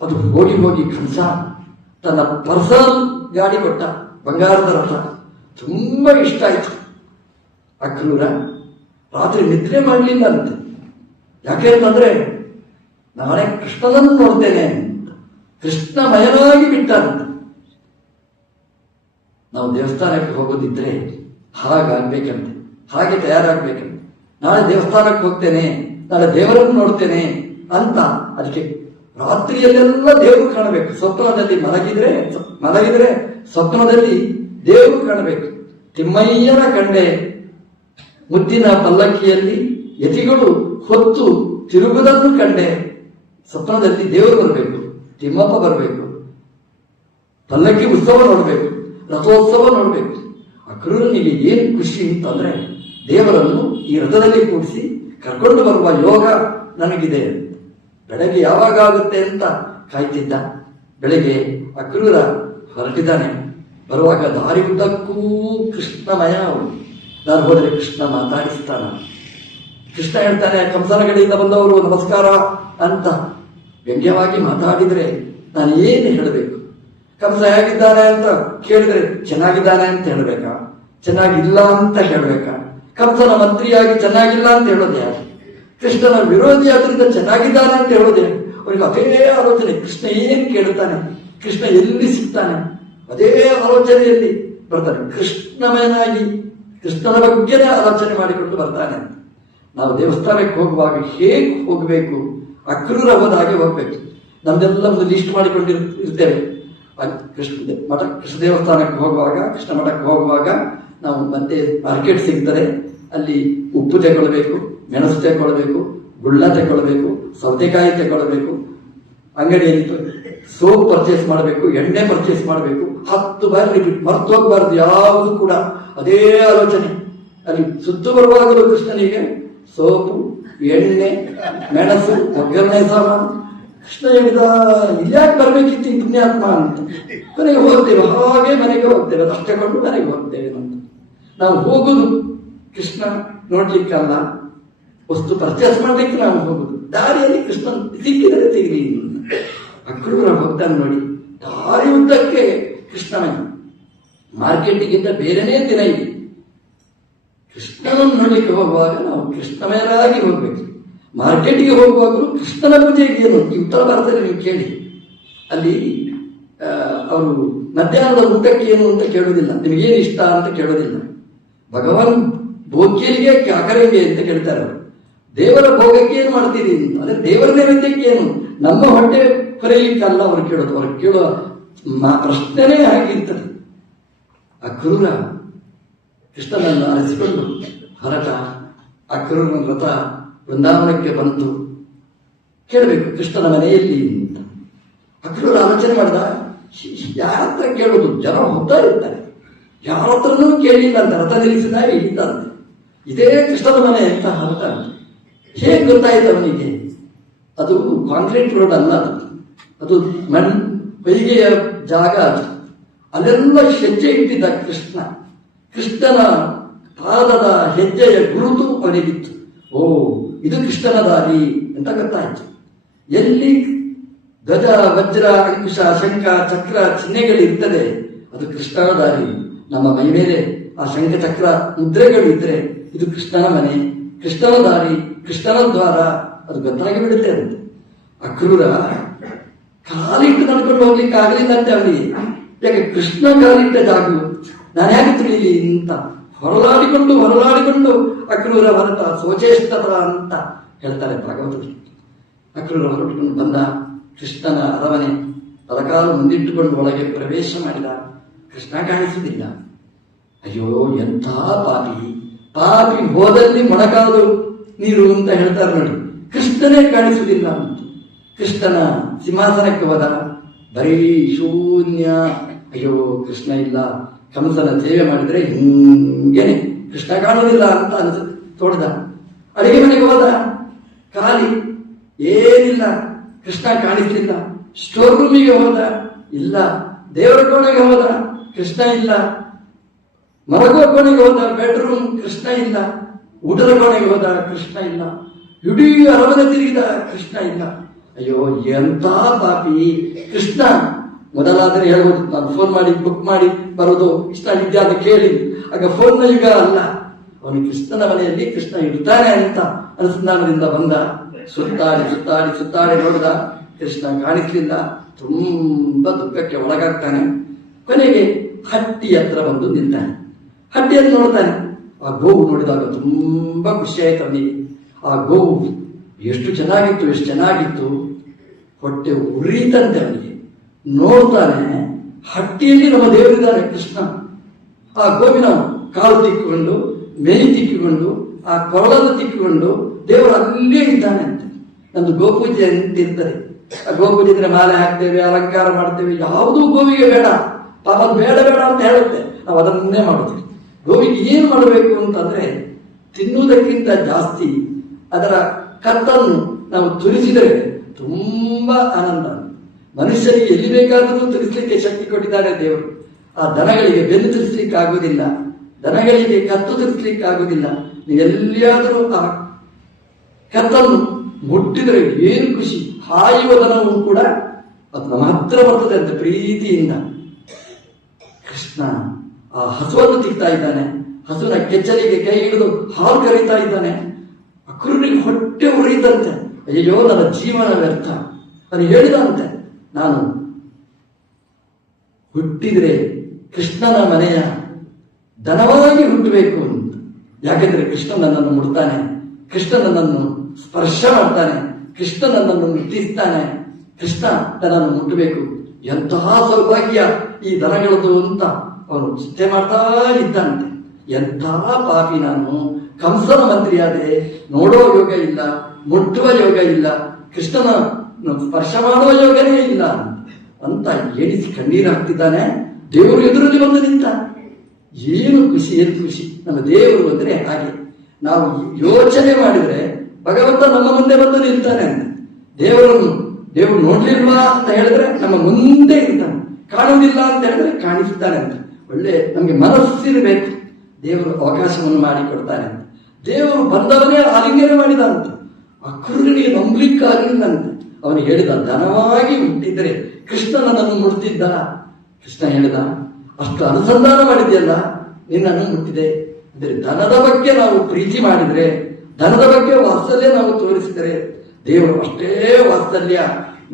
ಅದು ಹೋಗಿ ಹೋಗಿ ಕಂಸ ತನ್ನ ಪರ್ಸನಲ್ ಗಾಡಿ ಕೊಟ್ಟ, ಬಂಗಾರದ ರಥ. ತುಂಬಾ ಇಷ್ಟ ಆಯ್ತು. ಅಕ್ರೂರ ರಾತ್ರಿ ನಿದ್ರೆ ಮಾಡಲಿಲ್ಲ ಅಂತೆ. ಯಾಕೆ ಅಂತಂದ್ರೆ, ನಾನೇ ಕೃಷ್ಣನನ್ನು ನೋಡ್ತೇನೆ ಅಂತ ಕೃಷ್ಣಮಯನಾಗಿ ಬಿಟ್ಟಾರಂತೆ. ನಾವು ದೇವಸ್ಥಾನಕ್ಕೆ ಹೋಗೋದಿದ್ರೆ ಹಾಗಾಗ್ಬೇಕಂತೆ, ಹಾಗೆ ತಯಾರಾಗ್ಬೇಕಂತೆ. ನಾಳೆ ದೇವಸ್ಥಾನಕ್ಕೆ ಹೋಗ್ತೇನೆ, ನಾಳೆ ದೇವರನ್ನು ನೋಡ್ತೇನೆ ಅಂತ. ಅದಕ್ಕೆ ರಾತ್ರಿಯಲ್ಲೆಲ್ಲ ದೇವರು ಕಾಣಬೇಕು. ಸ್ವಪ್ನದಲ್ಲಿ ಮಲಗಿದ್ರೆ ಸ್ವಪ್ನದಲ್ಲಿ ದೇವರು ಕಾಣಬೇಕು. ತಿಮ್ಮಯ್ಯನ ಕಂಡೆ ಮುದ್ದಿನ ಪಲ್ಲಕ್ಕಿಯಲ್ಲಿ ಯತಿಗಳು ಹೊತ್ತು ತಿರುಗುವುದನ್ನು ಕಂಡೆ. ಸ್ವಪ್ನದಲ್ಲಿ ದೇವರು ಬರಬೇಕು, ತಿಮ್ಮಪ್ಪ ಬರಬೇಕು, ಪಲ್ಲಕ್ಕಿ ಉತ್ಸವ ನೋಡಬೇಕು, ರಥೋತ್ಸವ ನೋಡಬೇಕು. ಅಕ್ರೂರನಿಗೆ ಏನು ಖುಷಿ ಅಂತಂದ್ರೆ, ದೇವರನ್ನು ಈ ರಥದಲ್ಲಿ ಕೂಡಿಸಿ ಕರ್ಕೊಂಡು ಬರುವ ಯೋಗ ನನಗಿದೆ. ಬೆಳಗ್ಗೆ ಯಾವಾಗ ಆಗುತ್ತೆ ಅಂತ ಕಾಯ್ತಿದ್ದ. ಬೆಳಗ್ಗೆ ಅಕ್ರೂರ ಹೊರಟಿದ್ದಾನೆ. ಬರುವಾಗ ದಾರಿ ಉದ್ದಕ್ಕೂ ಕೃಷ್ಣಮಯ. ನಾನು ಹೋದರೆ ಕೃಷ್ಣ ಮಾತಾಡಿಸ್ತಾನ. ಕೃಷ್ಣ ಹೇಳ್ತಾನೆ, ಕಂಸನ ಕಡೆಯಿಂದ ಬಂದವರು ನಮಸ್ಕಾರ ಅಂತ ವ್ಯಂಗ್ಯವಾಗಿ ಮಾತಾಡಿದ್ರೆ ನಾನು ಏನು ಹೇಳಬೇಕು? ಕಂಸ ಹೇಗಿದ್ದಾನೆ ಅಂತ ಕೇಳಿದ್ರೆ ಚೆನ್ನಾಗಿದ್ದಾನೆ ಅಂತ ಹೇಳ್ಬೇಕಾ, ಚೆನ್ನಾಗಿಲ್ಲ ಅಂತ ಹೇಳ್ಬೇಕಾ? ಕಂಸನ ಮಂತ್ರಿಯಾಗಿ ಚೆನ್ನಾಗಿಲ್ಲ ಅಂತ ಹೇಳೋದು ಯಾರು? ಕೃಷ್ಣನ ವಿರೋಧಿ ಆದ್ರಿಂದ ಚೆನ್ನಾಗಿದ್ದಾನೆ ಅಂತ ಹೇಳೋದೇ? ಅವರಿಗೆ ಅದೇ ಆಲೋಚನೆ. ಕೃಷ್ಣ ಏನು ಕೇಳುತ್ತಾನೆ, ಕೃಷ್ಣ ಎಲ್ಲಿ ಸಿಗ್ತಾನೆ, ಅದೇ ಆಲೋಚನೆಯಲ್ಲಿ ಬರ್ತಾನೆ. ಕೃಷ್ಣಮಯನಾಗಿ ಕೃಷ್ಣನ ಬಗ್ಗೆನೇ ಆಲೋಚನೆ ಮಾಡಿಕೊಂಡು ಬರ್ತಾನೆ. ನಾವು ದೇವಸ್ಥಾನಕ್ಕೆ ಹೋಗುವಾಗ ಹೇಗೆ ಹೋಗಬೇಕು? ಅಕ್ರೂರ ಹೋದ ಹಾಗೆ ಹೋಗ್ಬೇಕು. ನಮ್ದೆಲ್ಲ ಒಂದು ಲಿಸ್ಟ್ ಮಾಡಿಕೊಂಡಿರ್ತೇವೆ. ಕೃಷ್ಣ ದೇವಸ್ಥಾನಕ್ಕೆ ಹೋಗುವಾಗ, ಕೃಷ್ಣ ಮಠಕ್ಕೆ ಹೋಗುವಾಗ ನಾವು ಮತ್ತೆ ಮಾರ್ಕೆಟ್ ಸಿಗ್ತದೆ, ಅಲ್ಲಿ ಉಪ್ಪು ತಗೊಳ್ಬೇಕು, ಮೆಣಸು ತಗೊಳ್ಬೇಕು, ಗುಳ್ಳ ತಗೊಳ್ಬೇಕು, ಸೌತೆಕಾಯಿ ತಗೊಳ್ಬೇಕು, ಅಂಗಡಿಯಲ್ಲಿ ಸೋಪ್ ಪರ್ಚೇಸ್ ಮಾಡಬೇಕು, ಎಣ್ಣೆ ಪರ್ಚೇಸ್ ಮಾಡಬೇಕು, 10 ಬಾರಿ ಮರ್ತು ಹೋಗಬಾರ್ದು ಯಾವುದು ಕೂಡ. ಅದೇ ಆಲೋಚನೆ. ಅಲ್ಲಿ ಸುತ್ತು ಬರುವಾಗಲೂ ಕೃಷ್ಣನಿಗೆ ಸೋಪು, ಎಣ್ಣೆ, ಮೆಣಸು, ಒಗ್ಗರಣೆ ಸಾಮಾನು. ಕೃಷ್ಣ ಹೇಳಿದ, ಇಲ್ಯಾಕೆ ಬರ್ಬೇಕಿತ್ತು ಈ ಪುಣ್ಯಾತ್ಮ ಅಂತ. ಮನೆಗೆ ಹೋಗ್ತೇವೆ, ಹಾಗೆ ಮನೆಗೆ ಹೋಗ್ತೇವೆ, ಅದಷ್ಟೇ ಕೊಂಡು ಮನೆಗೆ ಹೋಗ್ತೇವೆ ಅಂತ. ನಾವು ಹೋಗುದು ಕೃಷ್ಣ ನೋಡ್ಲಿಕ್ಕಲ್ಲ, ವಸ್ತು ಪರ್ಚೇಸ್ ಮಾಡ್ಲಿಕ್ಕೆ ನಾವು ಹೋಗುದು. ದಾರಿಯಲ್ಲಿ ಕೃಷ್ಣ ಸಿಕ್ಕಿದರೆ ಸಿಗಲಿ. ಅಕ್ರೂರ ಹೋಗ್ತಾನೆ ನೋಡಿ, ದಾರಿ ಉದ್ದಕ್ಕೆ ಕೃಷ್ಣನ ಮಾರ್ಕೆಟಿಗಿಂತ ಬೇರೆನೇ ದಿನ ಇದೆ. ಕೃಷ್ಣನನ್ನು ನೋಡ್ಲಿಕ್ಕೆ ಹೋಗುವಾಗ ನಾವು ಕೃಷ್ಣಮಯರಾಗಿ ಹೋಗ್ಬೇಕು. ಮಾರ್ಕೆಟಿಗೆ ಹೋಗುವಾಗಲೂ ಕೃಷ್ಣನ ಪೂಜೆಗೆ ಏನು ಈ ಉತ್ತರ ಭಾರತದಲ್ಲಿ ನೀವು ಕೇಳಿ, ಅಲ್ಲಿ ಅವರು ಮಧ್ಯಾಹ್ನದ ಊಟಕ್ಕೆ ಏನು ಅಂತ ಕೇಳೋದಿಲ್ಲ, ನಿಮಗೇನು ಇಷ್ಟ ಅಂತ ಕೇಳೋದಿಲ್ಲ. ಭಗವಾನ್ ಭೋಗ್ಯರಿಗೆ ಕ್ಯಾಕರಂಗೆ ಅಂತ ಕೇಳ್ತಾರೆ ಅವರು. ದೇವರ ಭೋಗಕ್ಕೆ ಏನು ಮಾಡ್ತೀರಿ ಅಂತ, ಅದೇ ದೇವರ ನೈವೇದ್ಯಕ್ಕೆ ಏನು, ನಮ್ಮ ಹೊಟ್ಟೆ ಹೊರೆಯಲಿಕ್ಕಲ್ಲ ಅವರು ಕೇಳೋದು. ಅವ್ರು ಕೇಳುವ ಪ್ರಶ್ನೆನೇ ಹಾಗಿರ್ತದೆ. ಅಕ್ರೂರ ಕೃಷ್ಣನನ್ನು ಅರಸಿಕೊಂಡು ಹೊರಟ. ಅಕ್ರೂರನ ವ್ರತ ವೃಂದಾವನಕ್ಕೆ ಬಂತು. ಕೇಳಬೇಕು ಕೃಷ್ಣನ ಮನೆಯಲ್ಲಿ ಅಂತ. ಅಕ್ರೂರ ಆಲೋಚನೆ ಮಾಡಿದ, ಯಾರ ಹತ್ರ ಕೇಳೋದು, ಜನ ಹೋಗ್ತಾ ಇರ್ತಾರೆ, ಯಾರ ಹತ್ರನೂ ಕೇಳಿಲ್ಲ ಅಂತ ರಥ ನಿಲ್ಲಿಸಿದಾಗ ಇದ್ದಂತೆ. ಇದೇ ಕೃಷ್ಣನ ಮನೆ ಅಂತ ಹೊರಟ. ಹೇಗೆ ಗೊತ್ತಾಯ್ತು ಅವನಿಗೆ? ಅದು ಕಾಂಕ್ರೀಟ್ ರೋಡ್ ಅಲ್ಲ, ಅದು ಹೊಯ್ಗೆಯ ಜಾಗ. ಅದು ಅಲ್ಲೆಲ್ಲ ಹೆಜ್ಜೆ ಇಟ್ಟಿದ್ದ ಕೃಷ್ಣ. ಕೃಷ್ಣನ ಪಾದದ ಹೆಜ್ಜೆಯ ಗುರುತು ಅವನಿಗಿತ್ತು. ಓ, ಇದು ಕೃಷ್ಣನ ದಾರಿ ಅಂತ ಗೊತ್ತಾಯ್ತು. ಎಲ್ಲಿ ಧ್ವಜ, ವಜ್ರ, ಅಂಕುಶ, ಶಂಖ, ಚಕ್ರ ಚಿಹ್ನೆಗಳಿರ್ತದೆ ಅದು ಕೃಷ್ಣನ ದಾರಿ. ನಮ್ಮ ಮೈ ಮೇಲೆ ಆ ಶಂಖ ಚಕ್ರ ಮುದ್ರೆಗಳು ಇದ್ರೆ ಇದು ಕೃಷ್ಣನ ಮನೆ, ಕೃಷ್ಣನ ದಾರಿ, ಕೃಷ್ಣನ ದ್ವಾರ, ಅದು ಗೊತ್ತಾಗಿ ಬಿಡುತ್ತೆ ಅಂತ. ಅಕ್ರೂರ ಕಾಲಿಟ್ಟು ನಡ್ಕೊಂಡು ಹೋಗ್ಲಿಕ್ಕೆ ಆಗಲಿಲ್ಲ ಅಂತ ಅವನಿಗೆ. ಯಾಕೆ ಕೃಷ್ಣ ಕಾಲಿಟ್ಟ ಜಾಗ ನಾನು ಹೇಗೆ ತಿಳಿಯಲಿ ಅಂತ ಹೊರಲಾಡಿಕೊಂಡು ಅಕ್ರೂರ ಹೊರಟ. ಸೋಚೇಷ್ಟತ ಅಂತ ಹೇಳ್ತಾರೆ ಭಾಗವತದಲ್ಲಿ. ಅಕ್ರೂರ ಹೊರಟುಕೊಂಡು ಬಂದ. ಕೃಷ್ಣನ ಅರಮನೆ ತಲಕಾಲು ಮುಂದಿಟ್ಟುಕೊಂಡು ಒಳಗೆ ಪ್ರವೇಶ ಮಾಡಿದ. ಕೃಷ್ಣ ಕಾಣಿಸುವುದಿಲ್ಲ. ಅಯ್ಯೋ, ಎಂಥ ಪಾಪಿ, ಪಾಪಿ ಹೋದಲ್ಲಿ ಮೊಣಕಾಲು ನೀರು ಅಂತ ಹೇಳ್ತಾರೆ ನೋಡಿ. ಕೃಷ್ಣನೇ ಕಾಣಿಸುವುದಿಲ್ಲ ಅಂತ. ಕೃಷ್ಣನ ಸಿಂಹಾಸನಕ್ಕೆ ಹೋದ, ಬರೀ ಶೂನ್ಯ. ಅಯ್ಯೋ, ಕೃಷ್ಣ ಇಲ್ಲ. ಕಂಸನ ಸೇವೆ ಮಾಡಿದ್ರೆ ಹಿಂಗೇನೆ ಕೃಷ್ಣ ಕಾಣುವುದಿಲ್ಲ ಅಂತ ತೋಡ್ದ. ಅಡಿಗೆ ಮನೆಗೆ ಹೋದ, ಖಾಲಿ, ಏನಿಲ್ಲ, ಕೃಷ್ಣ ಕಾಣಿಸ್ಲಿಲ್ಲ. ಸ್ಟೋರ್ ರೂಮಿಗೆ ಹೋದ, ಇಲ್ಲ. ದೇವರ ಕೋಣೆಗೆ ಹೋದ, ಕೃಷ್ಣ ಇಲ್ಲ. ಮಲಗುವ ಕೋಣೆಗೆ ಹೋದ, ಬೆಡ್ರೂಮ್, ಕೃಷ್ಣ ಇಲ್ಲ. ಊಟದ ಕೋಣೆಗೆ ಹೋದ, ಕೃಷ್ಣ ಇಲ್ಲ. ಇಡೀ ಅರಮನೆ ತಿರುಗಿದ, ಕೃಷ್ಣ ಇಲ್ಲ. ಅಯ್ಯೋ, ಎಂಥ ಪಾಪಿ. ಕೃಷ್ಣ ಮೊದಲಾದರೆ ಹೇಳ್ಬೋದು, ನಾನು ಫೋನ್ ಮಾಡಿ ಬುಕ್ ಮಾಡಿ ಬರೋದು, ಕೃಷ್ಣ ಇದ್ಯಾ ಅಂತ ಕೇಳಿ. ಆಗ ಫೋನ್ನ ಯುಗ ಅಲ್ಲ. ಅವನು ಕೃಷ್ಣನ ಮನೆಯಲ್ಲಿ ಕೃಷ್ಣ ಇರ್ತಾನೆ ಅಂತ ಅನುಸಂಧಾನದಿಂದ ಬಂದ. ಸುತ್ತಾಡಿ ನೋಡಿದ, ಕೃಷ್ಣ ಕಾಣಿಸ್ಲಿಲ್ಲ. ತುಂಬಾ ದುಃಖಕ್ಕೆ ಒಳಗಾಗ್ತಾನೆ. ಕೊನೆಗೆ ಹಟ್ಟಿ ಹತ್ರ ಬಂದು ನಿಲ್ತಾನೆ. ಹಟ್ಟಿಯನ್ನು ನೋಡ್ತಾನೆ. ಆ ಗೋವು ನೋಡಿದಾಗ ತುಂಬಾ ಖುಷಿ ಆಯ್ತು ಅವನಿಗೆ. ಆ ಗೋವು ಎಷ್ಟು ಚೆನ್ನಾಗಿತ್ತು. ಹೊಟ್ಟೆ ಉರಿತಂತೆ ಅವನಿಗೆ. ನೋಡ್ತಾನೆ, ಹಟ್ಟಿಯಲ್ಲಿ ನಮ್ಮ ದೇವರಿದ್ದಾನೆ ಕೃಷ್ಣ. ಆ ಗೋವಿನ ಕಾಲು ತಿಕ್ಕಿಕೊಂಡು, ಮೇಲಿ ತಿಕ್ಕಿಕೊಂಡು, ಆ ಕೊರಳನ್ನು ತಿಕ್ಕಿಕೊಂಡು ದೇವರು ಅಲ್ಲೇ ಇದ್ದಾನೆ ಅಂತ. ನಮ್ದು ಗೋಪೂಜೆ ಅಂತ ಇರ್ತದೆ. ಆ ಗೋಪೂಜೆ ಇದ್ರೆ ಮಾಲೆ ಹಾಕ್ತೇವೆ, ಅಲಂಕಾರ ಮಾಡ್ತೇವೆ. ಯಾವುದೂ ಗೋವಿಗೆ ಬೇಡ, ಪಾಪ ಬೇಡ ಅಂತ ಹೇಳುತ್ತೆ. ನಾವು ಅದನ್ನೇ ಮಾಡುತ್ತೇವೆ. ಗೋವಿಗೆ ಏನು ಮಾಡಬೇಕು ಅಂತಂದ್ರೆ, ತಿನ್ನುವುದಕ್ಕಿಂತ ಜಾಸ್ತಿ ಅದರ ಕತ್ತನ್ನು ನಾವು ತುರಿಸಿದರೆ ತುಂಬಾ ಆನಂದ. ಮನುಷ್ಯನಿಗೆ ಎಲ್ಲಿ ಬೇಕಾದರೂ ತುರಿಸಲಿಕ್ಕೆ ಶಕ್ತಿ ಕೊಟ್ಟಿದ್ದಾರೆ ದೇವರು. ಆ ದನಗಳಿಗೆ ಬೆನ್ನು ತುರಿಸಲಿಕ್ಕೆ ಆಗುವುದಿಲ್ಲ, ದನಗಳಿಗೆ ಕತ್ತು ತುರಿಸಲಿಕ್ಕೆ ಆಗುವುದಿಲ್ಲ. ನೀವು ಎಲ್ಲಿಯಾದರೂ ಆ ಕತ್ತನ್ನು ಮುಟ್ಟಿದರೆ ಏನು ಖುಷಿ. ಹಾಯುವ ದನವೂ ಕೂಡ ಅದು ನಮ್ಮ ಹತ್ರ ಬರ್ತದೆ ಅಂತ ಪ್ರೀತಿಯಿಂದ. ಕೃಷ್ಣ ಆ ಹಸುವನ್ನು ತಿಕ್ತಾ ಇದ್ದಾನೆ. ಹಸುವಿನ ಕೆಚ್ಚಲಿಗೆ ಕೈ ಹಿಡಿದು ಹಾಲು ಕರೀತಾ ಇದ್ದಾನೆ. ಅಕ್ರೂರಿಗೆ ಹೊಟ್ಟೆ ಉರಿಯಿತಂತೆ. ಅಯ್ಯೋ, ನನ್ನ ಜೀವನ ವ್ಯರ್ಥ. ಅದು ಹೇಳಿದಂತೆ, ನಾನು ಹುಟ್ಟಿದ್ರೆ ಕೃಷ್ಣನ ಮನೆಯ ದನವಾಗಿ ಹುಟ್ಟಬೇಕು ಅಂತ. ಯಾಕೆಂದ್ರೆ ಕೃಷ್ಣ ನನ್ನನ್ನು ಮುಡ್ತಾನೆ, ಕೃಷ್ಣ ನನ್ನನ್ನು ಸ್ಪರ್ಶ ಮಾಡ್ತಾನೆ, ಕೃಷ್ಣ ನನ್ನನ್ನು ಮುಟ್ಟಿಸ್ತಾನೆ. ಕೃಷ್ಣ ನನ್ನನ್ನು ಮುಟ್ಟಬೇಕು. ಎಂತಹ ಸೌಭಾಗ್ಯ ಈ ದನಗಳದು ಅಂತ ಅವನು ಚಿಂತೆ ಮಾಡ್ತಾ ಇದ್ದಂತೆ. ಎಂತಹ ಪಾಪಿ ನಾನು, ಕಂಸನ ಮಂತ್ರಿಯಾದೆ, ನೋಡೋ ಯೋಗ ಇಲ್ಲ, ಮುಟ್ಟುವ ಯೋಗ ಇಲ್ಲ, ಕೃಷ್ಣನ ಸ್ಪರ್ಶ ಮಾಡುವ ಯೋಗನೇ ಇಲ್ಲ ಅಂತ ಎಣಿಸಿ ಕಣ್ಣೀರು ಹಾಕ್ತಿದ್ದಾನೆ. ದೇವರು ಎದುರಲ್ಲಿ ಬಂದು ನಿಂತ. ಏನು ಖುಷಿ, ಏನು ಖುಷಿ. ನಮ್ಮ ದೇವರು ಅಂದ್ರೆ ಹಾಗೆ. ನಾವು ಯೋಚನೆ ಮಾಡಿದ್ರೆ ಭಗವಂತ ನಮ್ಮ ಮುಂದೆ ಬಂದು ನಿಲ್ತಾನೆ ಅಂತ. ದೇವರು ನೋಡ್ಲಿಲ್ವಾ ಅಂತ ಹೇಳಿದ್ರೆ ನಮ್ಮ ಮುಂದೆ ಇರ್ತಾನೆ, ಕಾಣುವುದಿಲ್ಲ ಅಂತ ಹೇಳಿದ್ರೆ ಕಾಣಿಸ್ತಾನೆ ಅಂತ. ಒಳ್ಳೆ ನಮ್ಗೆ ಮನಸ್ಸಿರಬೇಕು. ದೇವರು ಅವಕಾಶವನ್ನು ಮಾಡಿಕೊಡ್ತಾನೆ ಅಂತ. ದೇವರು ಬಂದವನೇ ಆಲಿಂಗನ ಮಾಡಿದ ಅಂತ. ಅಕ್ರೂರನಿಗೆ ನಂಬಲಿಕ್ಕಾಗಲಿಲ್ಲ ಅಂತ. ಅವನಿಗೆ ಹೇಳಿದ, ಧನವಾಗಿ ಹುಟ್ಟಿದ್ರೆ ಕೃಷ್ಣ ನನ್ನನ್ನು ಮುಟ್ತಿದ್ದ. ಕೃಷ್ಣ ಹೇಳಿದ, ಅಷ್ಟು ಅನುಸಂಧಾನ ಮಾಡಿದ್ಯಲ್ಲ, ನಿನ್ನನ್ನು ಮುಟ್ಟಿದೆ. ಅಂದರೆ ಧನದ ಬಗ್ಗೆ ನಾವು ಪ್ರೀತಿ ಮಾಡಿದ್ರೆ, ಧನದ ಬಗ್ಗೆ ವಾತ್ಸಲ್ಯ ನಾವು ತೋರಿಸಿದರೆ, ದೇವರು ಅಷ್ಟೇ ವಾತ್ಸಲ್ಯ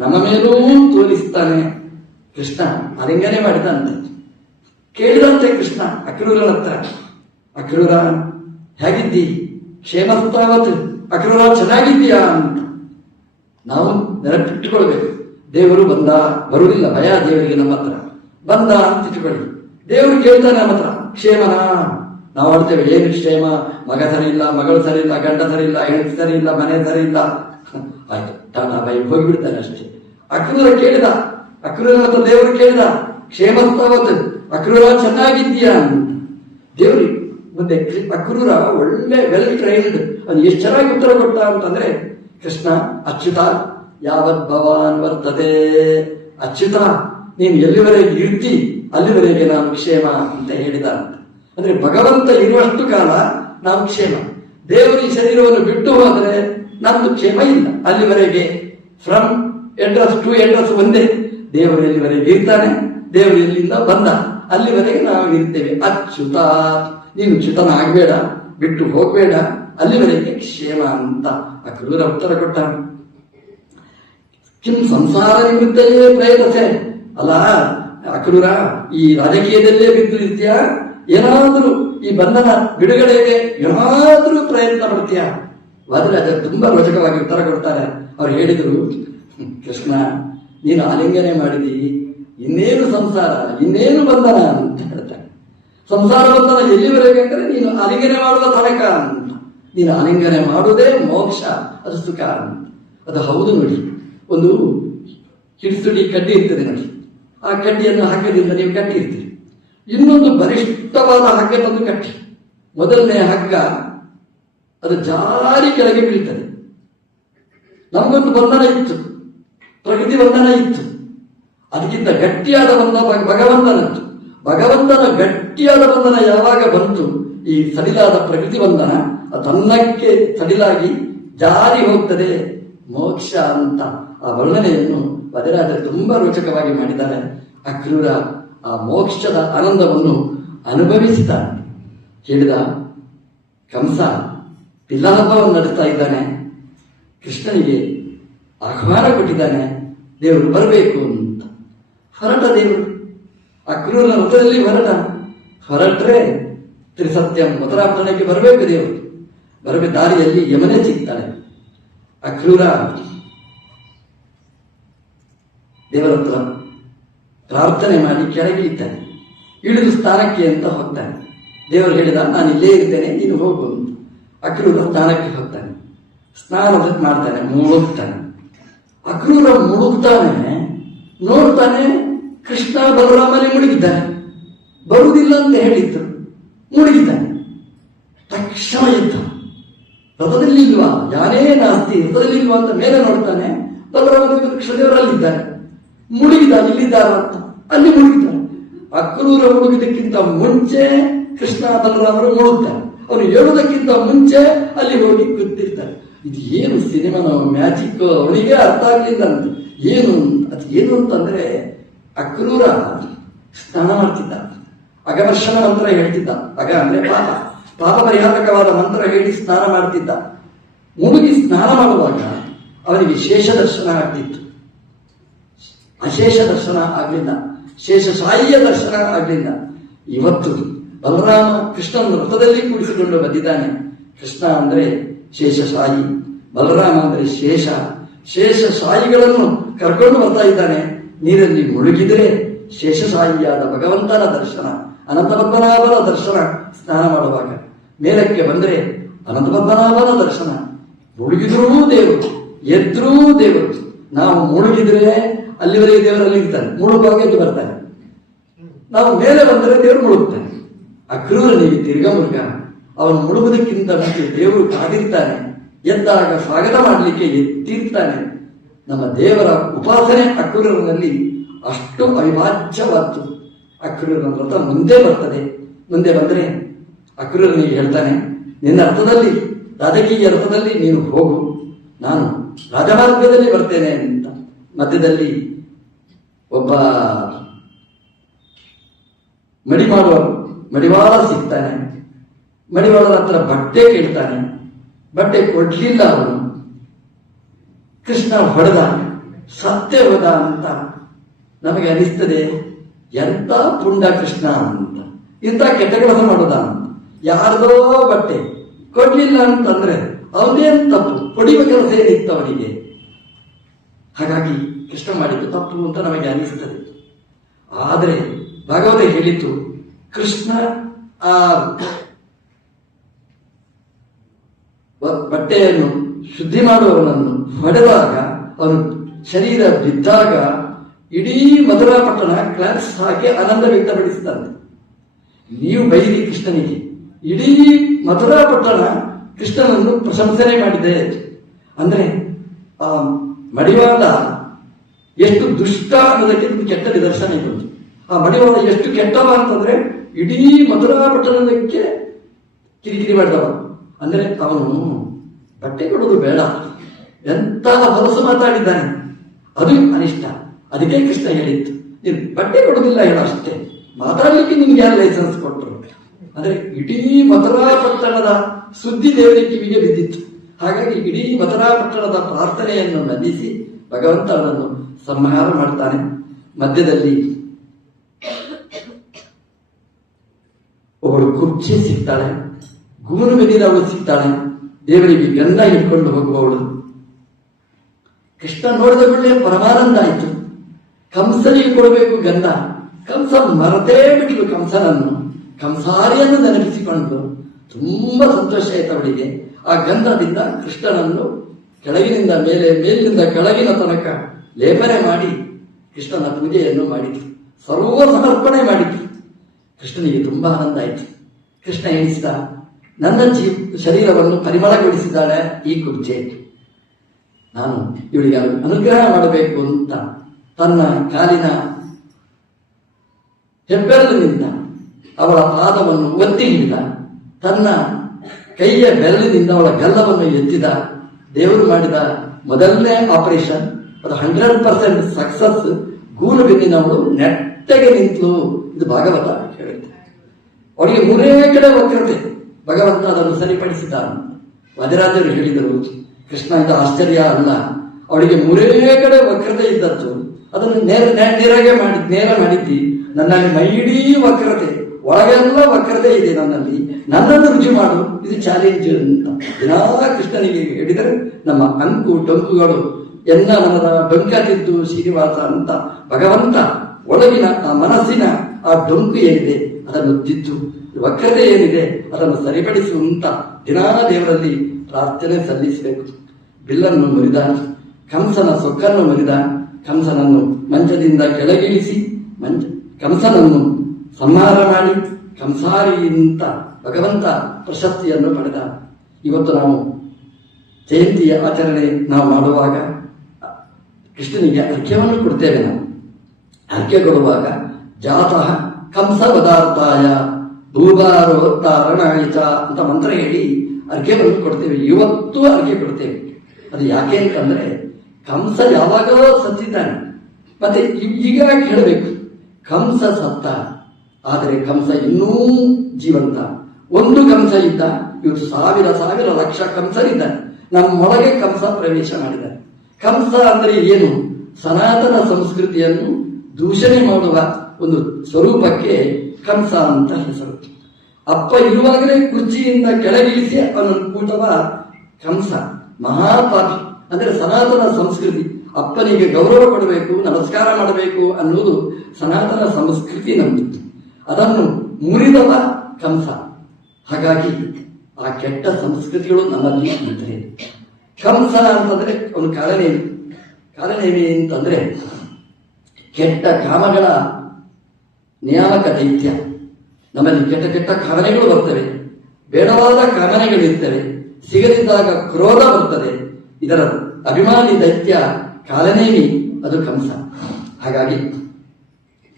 ನಮ್ಮ ಮೇಲೂ ತೋರಿಸ್ತಾನೆ. ಕೃಷ್ಣ ಆಲಿಂಗನೆ ಮಾಡಿದಂತೆ. ಕೇಳಿದಂತೆ ಕೃಷ್ಣ ಅಕ್ರೂರನ ಹತ್ರ, ಅಕ್ರೂರ ಹೇಗಿದ್ದಿ, ಕ್ಷೇಮಸ್ತಾವತ್, ಅಕ್ರೂರ ಚೆನ್ನಾಗಿದ್ದೀಯಾ ಅಂತ. ನಾವು ನೆನಪಿಟ್ಟುಕೊಳ್ಬೇಕು. ದೇವರು ಬಂದ, ಬರುವುದಿಲ್ಲ ಭಯ ದೇವರಿಗೆ ನಮ್ಮ ಹತ್ರ. ಬಂದ ಅಂತ ಇಟ್ಟುಕೊಳ್ಳಿ. ದೇವರು ಕೇಳ್ತಾನೆ ನಮ್ಮ ಹತ್ರ, ಕ್ಷೇಮನ? ನಾವು ಹೇಳ್ತೇವೆ, ಏನು ಕ್ಷೇಮ? ಮಗ ಸರಿ ಇಲ್ಲ, ಮಗಳು ಸರಿ ಇಲ್ಲ, ಗಂಡ ಸರಿ ಇಲ್ಲ, ಹೆಂಡತಿ ಸರಿ ಇಲ್ಲ, ಮನೆ ಸರಿ ಇಲ್ಲ. ಆಯ್ತು, ಟಾಟಾ ಬೈ, ಹೋಗಿಬಿಡ್ತಾನೆ ಅಷ್ಟೇ. ಅಕ್ರೂರ ಕೇಳಿದ, ಅಕ್ರೂರ ಹತ್ರ ದೇವರು ಕೇಳಿದ, ಕ್ಷೇಮಸ್ತಾವತ್, ಅಕ್ರೂರ ಚೆನ್ನಾಗಿದ್ದೀಯಾ ಅಂತ. ದೇವ್ರಿ ಮುಂದೆ ಅಕ್ರೂರ ಒಳ್ಳೆ ವೆಲ್ ಟ್ರೈನ್ಡ್, ಅದು ಎಷ್ಟು ಚೆನ್ನಾಗಿ ಉತ್ತರ ಕೊಟ್ಟ ಅಂತಂದ್ರೆ, ಕೃಷ್ಣ ಅಚ್ಯುತ ಯಾವತ್ ಭವಾನ್ ವರ್ತದೆ, ಅಚ್ಯುತ ನೀನು ಎಲ್ಲಿವರೆಗೆ ಇರ್ತಿ ಅಲ್ಲಿವರೆಗೆ ನಾನು ಕ್ಷೇಮ ಅಂತ ಹೇಳಿದ ಅಂತ. ಅಂದ್ರೆ ಭಗವಂತ ಇರುವಷ್ಟು ಕಾಲ ನಾವು ಕ್ಷೇಮ. ದೇವರು ಈ ಶರೀರವನ್ನು ಬಿಟ್ಟು ಹೋದ್ರೆ ನಮ್ದು ಕ್ಷೇಮ ಇಲ್ಲ. ಅಲ್ಲಿವರೆಗೆ ಫ್ರಮ್ ಎಂಡ್ರಸ್ ಟು ಎಂಡ್ರಸ್ ಒಂದೇ. ದೇವರು ಎಲ್ಲಿವರೆಗೆ ಇರ್ತಾನೆ, ದೇವರು ಎಲ್ಲಿಂದ ಬಂದ ಅಲ್ಲಿವರೆಗೆ ನಾವು ಇರ್ತೇವೆ. ಅಚ್ಯುತ ನೀನು ಚ್ಯುತನ ಆಗಬೇಡ, ಬಿಟ್ಟು ಹೋಗಬೇಡ, ಅಲ್ಲಿವರೆಗೆ ಕ್ಷೇಮ ಅಂತ ಅಕ್ರೂರ ಉತ್ತರ ಕೊಟ್ಟ. ಕಿಂ ಸಂಸಾರ ನಿವೃತ್ತಯೇ ಪ್ರಯತ್ನಸೆ. ಅಲ್ಲ ಅಕ್ರೂರ, ಈ ರಾಜಕೀಯದಲ್ಲೇ ಬಿದ್ದು ಇರ್ತೀಯಾ, ಏನಾದರೂ ಈ ಬಂಧನ ಬಿಡುಗಡೆಗೆ ಏನಾದರೂ ಪ್ರಯತ್ನ ಪಡ್ತೀಯಾ? ವಾದಿರಾಜ ತುಂಬಾ ರೋಚಕವಾಗಿ ಉತ್ತರ ಕೊಡ್ತಾರೆ. ಅವ್ರು ಹೇಳಿದರು, ಕೃಷ್ಣ ನೀನು ಆಲಿಂಗನೆ ಮಾಡಿದಿ, ಇನ್ನೇನು ಸಂಸಾರ, ಇನ್ನೇನು ಬಂಧನ ಅಂತ ಹೇಳ್ತಾರೆ. ಸಂಸಾರ ಬಂಧನ ಎಲ್ಲಿವರೆಗೆ ಅಂದರೆ ನೀನು ಆಲಿಂಗನೆ ಮಾಡುವ ತನಕ ಅಂತ. ನೀನು ಆಲಿಂಗನೆ ಮಾಡುವುದೇ ಮೋಕ್ಷ, ಅದು ಸುಖ ಅಂತ. ಅದು ಹೌದು ನೋಡಿ. ಒಂದು ಹಿಡಿಸುಡಿ ಕಡ್ಡಿ ಇರ್ತದೆ ನೋಡಿ, ಆ ಕಡ್ಡಿಯನ್ನು ಹಗ್ಗದಿಂದ ನೀವು ಕಟ್ಟಿ ಇರ್ತೀರಿ. ಇನ್ನೊಂದು ಬಲಿಷ್ಠವಾದ ಹಗ್ಗ ತಂದು ಕಟ್ಟಿ, ಮೊದಲನೇ ಹಗ್ಗ ಅದು ಜಾರಿ ಕೆಳಗೆ ಬೀಳ್ತದೆ. ನಮಗೊಂದು ಬಂಧನ ಇತ್ತು, ಪ್ರಕೃತಿ ಬಂಧನ ಇತ್ತು. ಅದಕ್ಕಿಂತ ಗಟ್ಟಿಯಾದ ಬಂಧನ ಭಗವಂತನದ್ದು. ಭಗವಂತನ ಗಟ್ಟಿಯಾದ ಬಂಧನ ಯಾವಾಗ ಬಂತು, ಈ ಸಡಿಲಾದ ಪ್ರಕೃತಿ ಬಂಧನ ತನ್ನಕ್ಕೆ ಸಡಿಲಾಗಿ ಜಾರಿ ಹೋಗ್ತದೆ, ಮೋಕ್ಷ ಅಂತ ಆ ವರ್ಣನೆಯನ್ನು ವದರಾಜರು ತುಂಬಾ ರೋಚಕವಾಗಿ ಮಾಡಿದ್ದಾರೆ. ಅಕ್ರೂರ ಆ ಮೋಕ್ಷದ ಆನಂದವನ್ನು ಅನುಭವಿಸಿದ್ದಾನೆ. ಹೇಳಿದ, ಕಂಸ ಪಿಲಾಹಬ್ಬವನ್ನು ನಡೆಸ್ತಾ ಇದ್ದಾನೆ, ಕೃಷ್ಣನಿಗೆ ಆಹ್ವಾನ ಕೊಟ್ಟಿದ್ದಾನೆ, ದೇವರು ಬರಬೇಕು ಅಂತ. ಹೊರಟ ದೇವರು ಅಕ್ರೂರನ ವೃತ್ತದಲ್ಲಿ ಹೊರಟ್ರೆ ತ್ರಿಸತ್ಯಂ ಮಥುರಾಪಟ್ಟಣಕ್ಕೆ ಬರಬೇಕು ದೇವರು. ಬರಬೇಕು, ದಾರಿಯಲ್ಲಿ ಯಮನೆ ಸಿಗ್ತಾನೆ. ಅಕ್ರೂರ ದೇವರ ಹತ್ರ ಪ್ರಾರ್ಥನೆ ಮಾಡಿ ಕೆಳಗೆ ಇದ್ದಾನೆ. ಇಳಿದು ಸ್ಥಾನಕ್ಕೆ ಅಂತ ಹೋಗ್ತಾನೆ. ದೇವರು ಹೇಳಿದ, ನಾನು ಇಲ್ಲೇ ಇರ್ತೇನೆ, ನೀನು ಹೋಗು ಅಂತ. ಅಕ್ರೂರ ಸ್ಥಾನಕ್ಕೆ ಹೋಗ್ತಾನೆ, ಸ್ನಾನ ಮಾಡ್ತಾನೆ, ಮುಳುಗ್ತಾನೆ. ಅಕ್ರೂರ ಮುಳುಗ್ತಾನೆ, ನೋಡ್ತಾನೆ ಕೃಷ್ಣ ಬಲರಾಮನೇ ಮುಳುಗಿದ್ದಾನೆ. ಬರುವುದಿಲ್ಲ ಅಂತ ಹೇಳಿದ್ದು, ಮುಳುಗಿದ್ದಾನೆ. ತಕ್ಷಣ ಇದ್ದ, ರಥದಲ್ಲಿ ಇಲ್ವಾ, ಯಾರೇ ನಾಸ್ತಿ, ರಥದಲ್ಲಿ ಇಲ್ವಾ ಅಂತ ಮೇಲೆ ನೋಡ್ತಾನೆ. ಬಲರಾಮ ಕೃಷ್ಣದೇವರಲ್ಲಿದ್ದಾನೆ, ಮುಳುಗಿದ, ಇಲ್ಲಿದ್ದಾರ ಅಂತ ಅಲ್ಲಿ ಮುಳುಗಿದ್ದಾನೆ. ಅಕ್ರೂರ ಮುಳುಗಿದಕ್ಕಿಂತ ಮುಂಚೆ ಕೃಷ್ಣ ಬಲರಾಮರು ಮುಳುಗ್ತಾರೆ. ಅವನು ಹೇಳುವುದಕ್ಕಿಂತ ಮುಂಚೆ ಅಲ್ಲಿ ಹೋಗಿ ಕೂತಿರ್ತಾರೆ. ಇದು ಏನು ಸಿನಿಮಾ ಮ್ಯಾಜಿಕ್, ಅವನಿಗೆ ಅರ್ಥ ಆಗ್ಲಿಲ್ಲ ಅಂತ. ಅದು ಏನು ಅಂತಂದ್ರೆ, ಅಕ್ರೂರ ಸ್ನಾನ ಮಾಡ್ತಿದ್ದ, ಅಗಮರ್ಶನ ಮಂತ್ರ ಹೇಳ್ತಿದ್ದ. ಅಗ ಅಂದ್ರೆ ಪಾಪ ಪರಿಹಾರಕವಾದ ಮಂತ್ರ ಹೇಳಿ ಸ್ನಾನ ಮಾಡ್ತಿದ್ದ. ಮುಳುಗಿ ಸ್ನಾನ ಮಾಡುವಾಗ ಅವನಿಗೆ ಶೇಷ ದರ್ಶನ ಆಗ್ತಿತ್ತು. ಅಶೇಷ ದರ್ಶನ ಆಗಲಿಲ್ಲ, ಶೇಷಶಾಹಿಯ ದರ್ಶನ ಆಗಲಿಲ್ಲ. ಇವತ್ತು ಬಲರಾಮ ಕೃಷ್ಣನ ರಥದಲ್ಲಿ ಕೂಡಿಸಿಕೊಂಡು ಬಂದಿದ್ದಾನೆ. ಕೃಷ್ಣ ಅಂದ್ರೆ ಶೇಷಶಾಹಿ, ಬಲರಾಮ ಅಂದ್ರೆ ಶೇಷಶಾಹಿಗಳನ್ನು ಕರ್ಕೊಂಡು ಬರ್ತಾ ಇದ್ದಾನೆ. ನೀರಲ್ಲಿ ಮುಳುಗಿದ್ರೆ ಶೇಷಶಾಹಿಯಾದ ಭಗವಂತನ ದರ್ಶನ, ಅನಂತ ಪದ್ಮನಾಭನ ದರ್ಶನ ಸ್ನಾನ ಮಾಡುವಾಗ. ಮೇಲಕ್ಕೆ ಬಂದರೆ ಅನಂತ ಪದ್ಮನಾಭನ ದರ್ಶನ. ಮುಳುಗಿದ್ರೂ ದೇವರು, ಎದ್ರೂ ದೇವರು. ನಾವು ಮುಳುಗಿದ್ರೆ ಅಲ್ಲಿವರೆಗೆ ದೇವರಲ್ಲಿ ಇರ್ತಾನೆ, ಮುಳುಗುವಾಗ ಎದ್ದು ಬರ್ತಾನೆ. ನಾವು ಮೇಲೆ ಬಂದರೆ ದೇವರು ಮುಳುಗ್ತಾನೆ. ಅಕ್ರೂರನಿಗೆ ತಿರ್ಗ ಮುರುಗ, ಅವನು ಮುಳುಗುವುದಕ್ಕಿಂತ ಮುಂಚೆ ದೇವರು ಕಾದಿರ್ತಾನೆ. ಎದ್ದಾಗ ಸ್ವಾಗತ ಮಾಡಲಿಕ್ಕೆ ಎತ್ತಿರ್ತಾನೆ. ನಮ್ಮ ದೇವರ ಉಪಾಸನೆ ಅಕ್ರೂರನಲ್ಲಿ ಅಷ್ಟು ಅವಿಭಾಜ್ಯವಾದ್ದು. ಅಕ್ರೂರನ ವ್ರತ ಮುಂದೆ ಬರ್ತದೆ. ಮುಂದೆ ಬಂದರೆ ಅಕ್ರೂರನಿಗೆ ಹೇಳ್ತಾನೆ, ನಿನ್ನ ಅರ್ಥದಲ್ಲಿ, ರಾಜಕೀಯ ಅರ್ಥದಲ್ಲಿ ನೀನು ಹೋಗು, ನಾನು ರಾಜಮಾರ್ಗದಲ್ಲಿ ಬರ್ತೇನೆ ಅಂತ. ಮಧ್ಯದಲ್ಲಿ ಒಬ್ಬ ಮಡಿವಾಳ ಸಿಗ್ತಾನೆ. ಮಡಿವಾಳರ ಹತ್ರ ಬಟ್ಟೆ ಕೇಳ್ತಾನೆ. ಬಟ್ಟೆ ಕೊಡ್ಲಿಲ್ಲ ಅವನು. ಕೃಷ್ಣ ಹೊಡೆದ, ಸತ್ಯ ಹೋದ ಅಂತ ನಮಗೆ ಅನಿಸ್ತದೆ. ಎಂತ ಪುಂಡ ಕೃಷ್ಣ ಅಂತ, ಇಂಥ ಕೆಟ್ಟ ಕೆಲಸ ಮಾಡೋದ ಅಂತ. ಯಾರ್ದೋ ಬಟ್ಟೆ ಕೊಡ್ಲಿಲ್ಲ ಅಂತಂದ್ರೆ ಅವನೇನು ತಪ್ಪು, ಹೊಡಿಯುವ ಕೆಲಸ ಏನಿತ್ತು ಅವನಿಗೆ. ಹಾಗಾಗಿ ಕೃಷ್ಣ ಮಾಡಿದ್ದು ತಪ್ಪು ಅಂತ ನಮಗೆ ಅನಿಸ್ತದೆ. ಆದರೆ ಭಾಗವತ ಹೇಳಿತು, ಕೃಷ್ಣ ಆ ಬಟ್ಟೆಯನ್ನು ಶುದ್ಧಿ ಮಾಡುವವನನ್ನು ಹೊಡೆದಾಗ, ಅವನು ಶರೀರ ಬಿದ್ದಾಗ ಇಡೀ ಮಧುರಾ ಪಟ್ಟಣ ಕ್ಲಾಸ್ ಹಾಕಿ ಆನಂದ ವ್ಯಕ್ತಪಡಿಸಿದಂತೆ. ನೀವು ಬೈರಿ ಕೃಷ್ಣನಿಗೆ, ಇಡೀ ಮಧುರಾ ಪಟ್ಟಣ ಕೃಷ್ಣನನ್ನು ಪ್ರಶಂಸನೆ ಮಾಡಿದೆ. ಅಂದ್ರೆ ಆ ಮಡಿವಾಳ ಎಷ್ಟು ದುಷ್ಟ ಅನ್ನೋದಕ್ಕೆ ಒಂದು ಕೆಟ್ಟ ನಿದರ್ಶನ ಇರುವುದು. ಆ ಮಡಿವಾಳ ಎಷ್ಟು ಕೆಟ್ಟವ ಅಂತಂದ್ರೆ ಇಡೀ ಮಧುರಾ ಪಟ್ಟಣಕ್ಕೆ ಕಿರಿಕಿರಿ ಮಾಡಿದವ. ಅಂದ್ರೆ ಅವನು ಬಟ್ಟೆ ಕೊಡೋದು ಬೇಡ, ಎಂತ ಹೊಲಸು ಮಾತಾಡಿದ್ದಾನೆ, ಅದು ಅನಿಷ್ಟ. ಅದಕ್ಕೆ ಕೃಷ್ಣ ಹೇಳಿತ್ತು, ನೀನು ಬಟ್ಟೆ ಕೊಡೋದಿಲ್ಲ ಹೇಳೋ ಅಷ್ಟೇ, ಮಾತಾಡ್ಲಿಕ್ಕೆ ನಿಮ್ಗೆ ಯಾರು ಲೈಸೆನ್ಸ್ ಕೊಟ್ಟರು. ಅಂದ್ರೆ ಇಡೀ ಮಥುರಾ ಪಟ್ಟಣದ ಸುದ್ದಿ ದೇವರಿಗೆ ಕಿವಿಗೆ ಬಿದ್ದಿತ್ತು. ಹಾಗಾಗಿ ಇಡೀ ಮಥುರಾ ಪಟ್ಟಣದ ಪ್ರಾರ್ಥನೆಯನ್ನು ನಂದಿಸಿ ಭಗವಂತ ಅವನನ್ನು ಸಂಹಾರ ಮಾಡ್ತಾನೆ. ಮಧ್ಯದಲ್ಲಿ ಅವಳು ಕುರ್ಚಿ ಸಿಗ್ತಾಳೆ, ಗೂನು ಬೆನ್ನಿನವಳು ಸಿಗ್ತಾಳೆ, ದೇವರಿಗೆ ಗಂಧ ಇಟ್ಕೊಂಡು ಹೋಗುವವಳು. ಕೃಷ್ಣ ನೋಡಿದ ಕೂಡಲೇ ಪರಮಾನಂದ ಆಯಿತು. ಕಂಸನಿಗೆ ಕೊಡಬೇಕು ಗಂಧ, ಕಂಸ ಮರತೇ ಬಿಟ್ಲು ಕಂಸನನ್ನು. ಕಂಸಾರಿಯನ್ನು ನೆನಪಿಸಿಕೊಂಡು ತುಂಬಾ ಸಂತೋಷ ಆಯ್ತು ಅವಳಿಗೆ. ಆ ಗಂಧದಿಂದ ಕೃಷ್ಣನನ್ನು ಕೆಳಗಿನಿಂದ ಮೇಲೆ, ಮೇಲಿನಿಂದ ಕೆಳಗಿನ ತನಕ ಲೇಪನೆ ಮಾಡಿ ಕೃಷ್ಣನ ಪೂಜೆಯನ್ನು ಮಾಡಿತು, ಸರ್ವ ಸಮರ್ಪಣೆ ಮಾಡಿತು. ಕೃಷ್ಣನಿಗೆ ತುಂಬಾ ಆನಂದ ಆಯಿತು. ಕೃಷ್ಣ ಎಣಿಸಿದ, ನನ್ನ ಶರೀರವನ್ನು ಪರಿಮಳಗೊಳಿಸಿದ್ದಾಳೆ ಈ ಕುಬ್ಜೆ, ನಾನು ಇವಳಿಗೆ ಅನುಗ್ರಹ ಮಾಡಬೇಕು ಅಂತ ತನ್ನ ಕಾಲಿನ ಹೆಬ್ಬೆರಳಿನಿಂದ ಅವಳ ಪಾದವನ್ನು ಒತ್ತಿ ಹಿಡಿದ. ತನ್ನ ಕೈಯ ಬೆರಳಿನಿಂದ ಅವಳ ಗಲ್ಲವನ್ನು ಎತ್ತಿದ. ದೇವರು ಮಾಡಿದ ಮೊದಲನೇ ಆಪರೇಷನ್ ಅದು 100% ಸಕ್ಸಸ್. ಗೂನು ಬೆನ್ನಿನವಳು ನೆಟ್ಟಗೆ ನಿಂತಲು. ಇದು ಭಾಗವತ ಹೇಳುತ್ತೆ. ಅವಳಿಗೆ ಮೂರೇ ಕಡೆ ವಕ್ರತೆ, ಭಗವಂತ ಅದನ್ನು ಸರಿಪಡಿಸಿದ. ವಾದಿರಾಜರು ಹೇಳಿದರು, ಕೃಷ್ಣ ಇದು ಆಶ್ಚರ್ಯ ಅಲ್ಲ, ಅವಳಿಗೆ ಮೂರೇ ಕಡೆ ವಕ್ರತೆ ಇದ್ದದ್ದು, ಅದನ್ನು ನೇರ ಮಾಡಿದ್ದಿ. ನನ್ನ ಮೈಡೀ ವಕ್ರತೆ, ಒಳಗೆಲ್ಲ ವಕ್ರತೆ ಇದೆ ನನ್ನಲ್ಲಿ, ನನ್ನನ್ನು ರುಚಿ ಮಾಡು, ಇದು ಚಾಲೆಂಜ್ ಅಂತ ದಿನಾ ಕೃಷ್ಣನಿಗೆ ಹೇಳಿದರೆ ನಮ್ಮ ಅಂಕು ಡೊಂಕುಗಳು ಎನ್ನ ಮನದ ಡೊಂಕ ತಿದ್ದು ಶ್ರೀನಿವಾಸ ಅಂತ ಭಗವಂತ ಒಳಗಿನ ಆ ಮನಸ್ಸಿನ ಆ ಡೊಂಕು ಏನಿದೆ ಅದನ್ನು ತಿದ್ದು, ವಕ್ರತೆ ಏನಿದೆ ಅದನ್ನು ಸರಿಪಡಿಸುವಂತ ದಿನಾ ದೇವರಲ್ಲಿ ಪ್ರಾರ್ಥನೆ ಸಲ್ಲಿಸಬೇಕು. ಬಿಲ್ಲನ್ನು ಮುರಿದ, ಕಂಸನ ಸೊಕ್ಕನ್ನು ಮುರಿದ, ಕಂಸನನ್ನು ಮಂಚದಿಂದ ಕೆಳಗಿಳಿಸಿ ಕಂಸನನ್ನು ಸಂಹಾರ ಮಾಡಿ ಕಂಸಾರಿ ಅಂತ ಭಗವಂತ ಪ್ರಶಸ್ತಿಯನ್ನು ಪಡೆದ. ಇವತ್ತು ನಾವು ಜಯಂತಿಯ ಆಚರಣೆ ನಾವು ಮಾಡುವಾಗ ಕೃಷ್ಣನಿಗೆ ಅರ್ಘ್ಯವನ್ನು ಕೊಡ್ತೇವೆ. ನಾವು ಅರ್ಘ್ಯ ಕೊಡುವಾಗ ಜಾತಃ ಕಂಸ ಪದಾರ್ಥಾಯ ಭೂಭಾರೋತ್ತಾರಣಾಯಿತ ಅಂತ ಮಂತ್ರ ಹೇಳಿ ಅರ್ಘ್ಯವನ್ನು ಕೊಡ್ತೇವೆ. ಇವತ್ತು ಅರ್ಘ್ಯ ಕೊಡ್ತೇವೆ. ಅದು ಯಾಕೆ ಅಂತಂದ್ರೆ ಕಂಸ ಯಾವಾಗಲೂ ಸತ್ತಿದ್ದಾನೆ. ಮತ್ತೆ ಈಗ ಹೇಳಬೇಕು, ಕಂಸ ಸತ್ತ, ಆದರೆ ಕಂಸ ಇನ್ನೂ ಜೀವಂತ. ಒಂದು ಕಂಸ ಇದ್ದ, ಇವತ್ತು ಸಾವಿರ ಲಕ್ಷ ಕಂಸರಿದ್ದಾನೆ. ನಮ್ಮೊಳಗೆ ಕಂಸ ಪ್ರವೇಶ ಮಾಡಿದ್ದಾನೆ. ಕಂಸ ಅಂದ್ರೆ ಏನು? ಸನಾತನ ಸಂಸ್ಕೃತಿಯನ್ನು ದೂಷಣೆ ಮಾಡುವ ಒಂದು ಸ್ವರೂಪಕ್ಕೆ ಕಂಸ ಅಂತ ಹೆಸರು. ಅಪ್ಪ ಇರುವಾಗಲೇ ಕುರ್ಚಿಯಿಂದ ಕೆಳಗಿಳಿಸಿ ಅವನನ್ನು ಕೂಟವ ಕಂಸ. ಮಹಾಪಾಪಿ. ಅಂದ್ರೆ ಸನಾತನ ಸಂಸ್ಕೃತಿ, ಅಪ್ಪನಿಗೆ ಗೌರವ ಕೊಡಬೇಕು, ನಮಸ್ಕಾರ ಮಾಡಬೇಕು ಅನ್ನುವುದು ಸನಾತನ ಸಂಸ್ಕೃತಿ ನಮ್ಮದು. ಅದನ್ನು ಮುರಿದವ ಕಂಸ. ಹಾಗಾಗಿ ಆ ಕೆಟ್ಟ ಸಂಸ್ಕೃತಿಗಳು ನಮ್ಮಲ್ಲಿ ಇದ್ರೆ ಕಂಸ ಅಂತಂದ್ರೆ ಅವನು ಕಾಲನೇಮಿ. ಕಾಲನೇಮಿ ಅಂತಂದ್ರೆ ಕೆಟ್ಟ ಕಾಮಗಳ ನಿಯಾಮಕ ದೈತ್ಯ. ನಮ್ಮಲ್ಲಿ ಕೆಟ್ಟ ಕೆಟ್ಟ ಕಾಮನೆಗಳು ಬರ್ತವೆ, ಬೇಡವಾದ ಕಾಮನೆಗಳಿರ್ತವೆ, ಸಿಗದಿದ್ದಾಗ ಕ್ರೋಧ ಬರ್ತದೆ. ಇದರ ಅಭಿಮಾನಿ ದೈತ್ಯ ಕಾಲನೇಮಿ, ಅದು ಕಂಸ. ಹಾಗಾಗಿ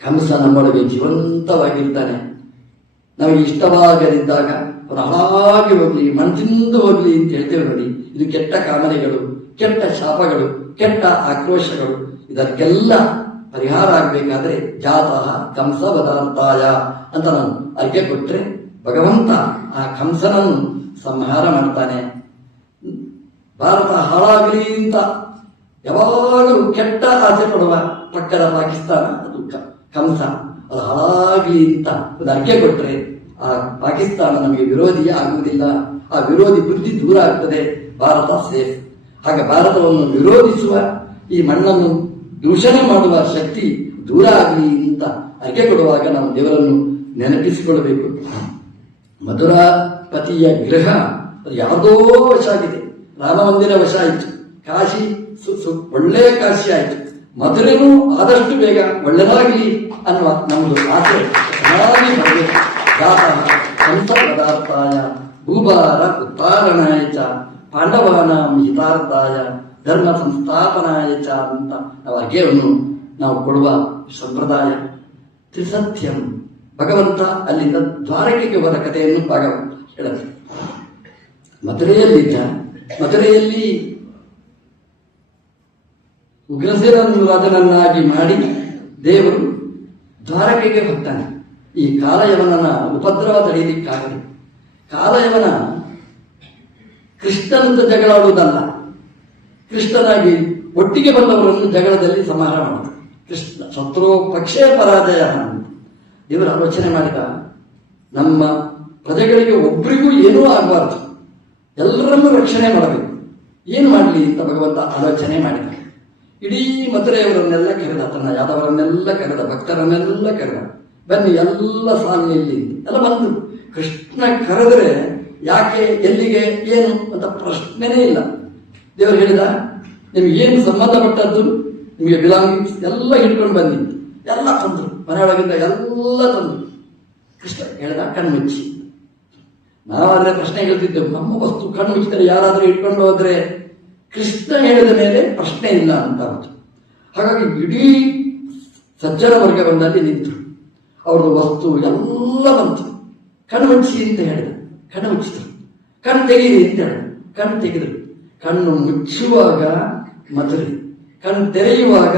ಕಂಸ ನಮ್ಮೊಳಗೆ ಜೀವಂತವಾಗಿರ್ತಾನೆ. ನಮಗೆ ಇಷ್ಟವಾಗದಿದ್ದಾಗ ಅವನು ಹಾಳಾಗಿ ಹೋಗ್ಲಿ, ಮಣ್ತಿಂದು ಹೋಗ್ಲಿ ಅಂತ ಹೇಳ್ತೇವೆ ನೋಡಿ. ಇದು ಕೆಟ್ಟ ಕಾಮನೆಗಳು, ಕೆಟ್ಟ ಶಾಪಗಳು, ಕೆಟ್ಟ ಆಕ್ರೋಶಗಳು. ಇದಕ್ಕೆಲ್ಲ ಪರಿಹಾರ ಆಗಬೇಕಾದ್ರೆ ಜಾತಃ ಕಂಸ ವದಾಂತಾಯ ಅಂತ ನಾನು ಅರ್ಕೆ ಕೊಟ್ರೆ ಭಗವಂತ ಆ ಕಂಸನನ್ನು ಸಂಹಾರ ಮಾಡ್ತಾನೆ. ಭಾರತ ಹಾಳಾಗಲಿ ಅಂತ ಯಾವಾಗಲೂ ಕೆಟ್ಟ ಆಸೆ ಪಡುವ ಪಕ್ಕದ ಪಾಕಿಸ್ತಾನ, ಅದು ಕಂಸ, ಅದು ಹಾಳಾಗಲಿ ಅಂತ ಒಂದು ಅರ್ಕೆ ಕೊಟ್ರೆ ಆ ಪಾಕಿಸ್ತಾನ ನಮಗೆ ವಿರೋಧಿಯೇ ಆಗುವುದಿಲ್ಲ. ಆ ವಿರೋಧಿ ಬುದ್ಧಿ ದೂರ ಆಗ್ತದೆ, ಭಾರತ ಸೇಫ್. ಹಾಗೆ ಭಾರತವನ್ನು ವಿರೋಧಿಸುವ, ಈ ಮಣ್ಣನ್ನು ದೂಷಣೆ ಮಾಡುವ ಶಕ್ತಿ ದೂರ ಆಗಲಿ ಅಂತ ಅರ್ಕೆ ಕೊಡುವಾಗ ನಾವು ದೇವರನ್ನು ನೆನಪಿಸಿಕೊಳ್ಳಬೇಕು. ಮಧುರಾಪತಿಯ ಗೃಹ ಅದು ಯಾವುದೋ ವಶ ಆಗಿದೆ. ರಾಮ ಮಂದಿರ ವಶ ಆಯಿತು, ಕಾಶಿ ಒಳ್ಳೆಯ ಕಾಶಿ ಆಯಿತು, ಮಧುರೆನೂ ಆದಷ್ಟು ಬೇಗ ಒಳ್ಳೆದಾಗಲಿ ಅನ್ನುವ ನಮ್ಮದು ಆಸೆ ಚೆನ್ನಾಗಿ ಬರಬೇಕು. ಕಂಸ ಪದಾರ್ಥಾಯ ಭೂಭಾರ ಉತ್ತಾರಣಾಯ ಚ ಪಾಂಡವಾನಾಂ ಹಿತಾರ್ಥಾಯ ಧರ್ಮ ಸಂಸ್ಥಾಪನಾಯ ಚ ಅಂತ ನಾವು ಅರ್ಘ್ಯವನ್ನು ನಾವು ಕೊಡುವ ಸಂಪ್ರದಾಯ. ತ್ರಿಸತ್ಯಂ, ಭಗವಂತ ಅಲ್ಲಿಂದ ದ್ವಾರಕೆಗೆ ಹೋದ ಕಥೆಯನ್ನು ಹೇಳುತ್ತೆ. ಮಧುರೆಯಲ್ಲಿದ್ದ, ಮಧುರೆಯಲ್ಲಿ ಉಗ್ರಸೇನನ್ನು ರಾಜನನ್ನಾಗಿ ಮಾಡಿ ದೇವರು ದ್ವಾರಕೆಗೆ ಹೋಗ್ತಾನೆ. ಈ ಕಾಲಯವನನ ಉಪದ್ರವ ತಡೆಯಲಿಕ್ಕಾಗಲಿ. ಕಾಲಯವನ ಕೃಷ್ಣನಂತ ಜಗಳಾಡುವುದಲ್ಲ, ಕೃಷ್ಣನಾಗಿ ಒಟ್ಟಿಗೆ ಬಂದವರನ್ನು ಜಗಳದಲ್ಲಿ ಸಂಹಾರ ಮಾಡಿದ. ಕೃಷ್ಣ ಶತ್ರು ಪಕ್ಷೇ ಪರಾಜಯ ಅಂತ ದೇವರು ಆಲೋಚನೆ ಮಾಡಿದ. ನಮ್ಮ ಪ್ರಜೆಗಳಿಗೆ ಒಬ್ಬರಿಗೂ ಏನೂ ಆಗಬಾರ್ದು, ಎಲ್ಲರನ್ನೂ ರಕ್ಷಣೆ ಮಾಡಬೇಕು. ಏನು ಮಾಡಲಿ ಅಂತ ಭಗವಂತ ಆಲೋಚನೆ ಮಾಡಿದ. ಇಡೀ ಮಧುರೆಯವರನ್ನೆಲ್ಲ ಕರೆದ, ತನ್ನ ಯಾದವರನ್ನೆಲ್ಲ ಕರೆದ, ಭಕ್ತರನ್ನೆಲ್ಲ ಕರೆದ. ಬನ್ನಿ ಎಲ್ಲ ಸಾಲಿನಲ್ಲಿ ಎಲ್ಲ ಬಂದರು. ಕೃಷ್ಣ ಕರೆದರೆ ಯಾಕೆ, ಎಲ್ಲಿಗೆ, ಏನು ಅಂತ ಪ್ರಶ್ನೆನೇ ಇಲ್ಲ. ದೇವರು ಹೇಳಿದ, ನಿಮ್ಗೆ ಏನು ಸಂಬಂಧಪಟ್ಟದ್ದು, ನಿಮಗೆ ಬಿಲಾಂಗಿಂಗ್ಸ್ ಎಲ್ಲ ಹಿಡ್ಕೊಂಡು ಬನ್ನಿ. ಎಲ್ಲ ತಂದರು, ಮನೆಯೊಳಗಿಂದ ಎಲ್ಲ ತಂದರು. ಕೃಷ್ಣ ಹೇಳಿದ, ಕಣ್ಮುಚ್ಚಿ. ನಾವಾದ್ರೆ ಪ್ರಶ್ನೆ ಹೇಳ್ತಿದ್ದೆವು, ನಮ್ಮ ವಸ್ತು ಕಣ್ಣು ಮುಚ್ಚಿದರೆ ಯಾರಾದರೂ ಇಟ್ಕೊಂಡು ಹೋದ್ರೆ ಕೃಷ್ಣ ಹೇಳಿದ ಮೇಲೆ ಪ್ರಶ್ನೆ ಇಲ್ಲ ಅಂತ ಆಯ್ತು. ಹಾಗಾಗಿ ಇಡೀ ಸಜ್ಜನ ವರ್ಗ ಬಂದಲ್ಲಿ ನಿಂತರು. ಅವ್ರದ್ದು ವಸ್ತು ಎಲ್ಲ ಬಂತು. ಕಣ್ಣು ಮುಚ್ಚಿ ಅಂತ ಹೇಳಿದ, ಕಣ್ಣು ಮುಚ್ಚಿದ್ರು. ಕಣ್ಣು ತೆಗೀರಿ ಅಂತ ಹೇಳಿದ, ಕಣ್ಣು ತೆಗೆದರು. ಕಣ್ಣು ಮುಚ್ಚುವಾಗ ಮಧುರೆ, ಕಣ್ಣು ತೆರೆಯುವಾಗ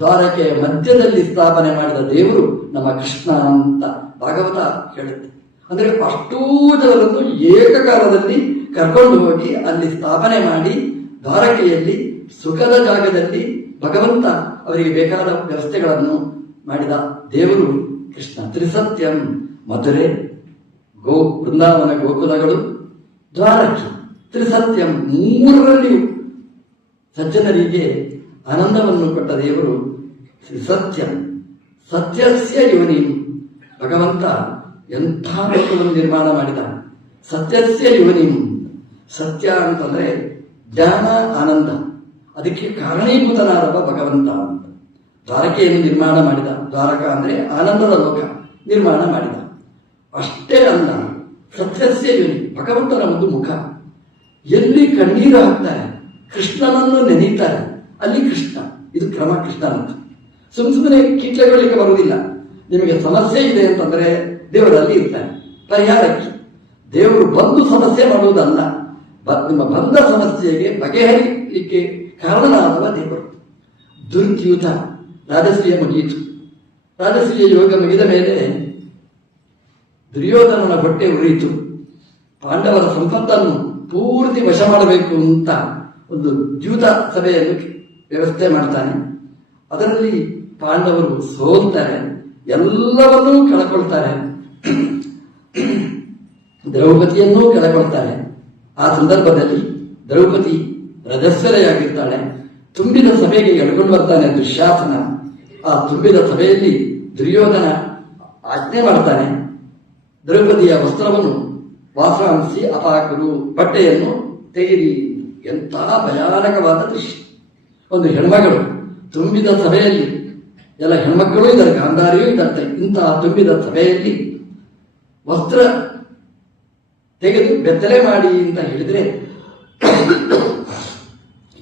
ದ್ವಾರಕೆಯ ಮಧ್ಯದಲ್ಲಿ ಸ್ಥಾಪನೆ ಮಾಡಿದ ದೇವರು ನಮ್ಮ ಕೃಷ್ಣ ಅಂತ ಭಾಗವತ ಹೇಳುತ್ತೆ. ಅಂದರೆ ಅಷ್ಟೂ ಜನರನ್ನು ಏಕಕಾಲದಲ್ಲಿ ಕರ್ಕೊಂಡು ಹೋಗಿ ಅಲ್ಲಿ ಸ್ಥಾಪನೆ ಮಾಡಿ ದ್ವಾರಕೆಯಲ್ಲಿ ಸುಖದ ಜಾಗದಲ್ಲಿ ಭಗವಂತ ಅವರಿಗೆ ಬೇಕಾದ ವ್ಯವಸ್ಥೆಗಳನ್ನು ಮಾಡಿದ ದೇವರು ಕೃಷ್ಣ. ತ್ರಿಸತ್ಯಂ, ಮಧುರೆ, ವೃಂದಾವನ ಗೋಕುಲಗಳು, ದ್ವಾರಕೆ, ತ್ರಿಸತ್ಯಂ, ಮೂರರಲ್ಲಿಯೂ ಸಜ್ಜನರಿಗೆ ಆನಂದವನ್ನು ಕೊಟ್ಟ ದೇವರು ತ್ರಿಸತ್ಯಂ. ಸತ್ಯಸ್ಯ ಯೋನಿ, ಭಗವಂತ ಎಂಥ ಲೋಕವನ್ನು ನಿರ್ಮಾಣ ಮಾಡಿದ. ಸತ್ಯಸ್ಯ ಯೋನಿ, ಸತ್ಯ ಅಂತಂದ್ರೆ ಜ್ಞಾನ, ಆನಂದ, ಅದಕ್ಕೆ ಕಾರಣೀಭೂತನಾದವ ಭಗವಂತ ಅಂತ. ದ್ವಾರಕೆಯನ್ನು ನಿರ್ಮಾಣ ಮಾಡಿದ. ದ್ವಾರಕ ಅಂದ್ರೆ ಆನಂದದ ಲೋಕ ನಿರ್ಮಾಣ ಮಾಡಿದ. ಅಷ್ಟೇ ಅಲ್ಲ, ಸತ್ಯಸ್ಯ ಯೋನಿ, ಭಗವಂತನ ಒಂದು ಮುಖ. ಎಲ್ಲಿ ಕಣ್ಣೀರು ಹಾಕ್ತಾರೆ, ಕೃಷ್ಣನನ್ನು ನೆನೀತಾರೆ, ಅಲ್ಲಿ ಕೃಷ್ಣ. ಇದು ಕ್ರಮ ಕೃಷ್ಣನಂತ. ಸುಮ್ಮನೆ ಕೀಟ್ಲೆಗಳಿಗೆ ಬರುವುದಿಲ್ಲ. ನಿಮಗೆ ಸಮಸ್ಯೆ ಇದೆ ಅಂತಂದ್ರೆ ದೇವರಲ್ಲಿ ಇರ್ತಾನೆ ಪರಿಹಾರಕ್ಕೆ. ದೇವರು ಬಂದು ಸಮಸ್ಯೆ ಮಾಡುವುದಲ್ಲ, ನಿಮ್ಮ ಬಂದ ಸಮಸ್ಯೆಗೆ ಬಗೆಹರಿಲಿಕ್ಕೆ ಕಾರಣನಾದವ ದೇವರು. ದುರ್ದ್ಯೂತ ರಾಜಶ್ರೀಯ ಮುಗಿಯಿತು. ರಾಜಶ್ರೀಯ ಯೋಗ ಮುಗಿದ ಮೇಲೆ ದುರ್ಯೋಧನನ ಹೊಟ್ಟೆ ಉರಿಯಿತು. ಪಾಂಡವರ ಸಂಪತ್ತನ್ನು ಪೂರ್ತಿ ವಶ ಮಾಡಬೇಕು ಅಂತ ಒಂದು ದ್ಯೂತ ಸಭೆಯನ್ನು ವ್ಯವಸ್ಥೆ ಮಾಡ್ತಾನೆ. ಅದರಲ್ಲಿ ಪಾಂಡವರು ಸೋಲ್ತಾರೆ, ಎಲ್ಲವನ್ನೂ ಕಳ್ಕೊಳ್ತಾರೆ, ದ್ರೌಪದಿಯನ್ನೂ ಕಳ್ಕೊಳ್ತಾರೆ. ಆ ಸಂದರ್ಭದಲ್ಲಿ ದ್ರೌಪದಿ ರಜಸ್ವಲೆಯಾಗಿರ್ತಾಳೆ. ತುಂಬಿದ ಸಭೆಗೆ ಎಳ್ಕೊಂಡು ಬರ್ತಾನೆ ದುಶ್ಯಾಸನ. ಆ ತುಂಬಿದ ಸಭೆಯಲ್ಲಿ ದುರ್ಯೋಧನ ಆಜ್ಞೆ ಮಾಡ್ತಾನೆ, ದ್ರೌಪದಿಯ ವಸ್ತ್ರವನ್ನು ವಾಸಾಂಸಿ ಅಪಾಕರು, ಬಟ್ಟೆಯನ್ನು ತೆಗೆಯಿರಿ. ಎಂಥ ಭಯಾನಕವಾದ ದೃಶ್ಯ. ಒಂದು ಹೆಣ್ಮಗಳು ತುಂಬಿದ ಸಭೆಯಲ್ಲಿ, ಎಲ್ಲ ಹೆಣ್ಮಕ್ಕಳು ಇದ್ದಾರೆ, ಗಾಂಧಾರಿಯೂ ಇದ್ದಾರೆ, ಇಂತಹ ತುಂಬಿದ ಸಭೆಯಲ್ಲಿ ವಸ್ತ್ರ ತೆಗೆದು ಬೆತ್ತಲೆ ಮಾಡಿ ಅಂತ ಹೇಳಿದರೆ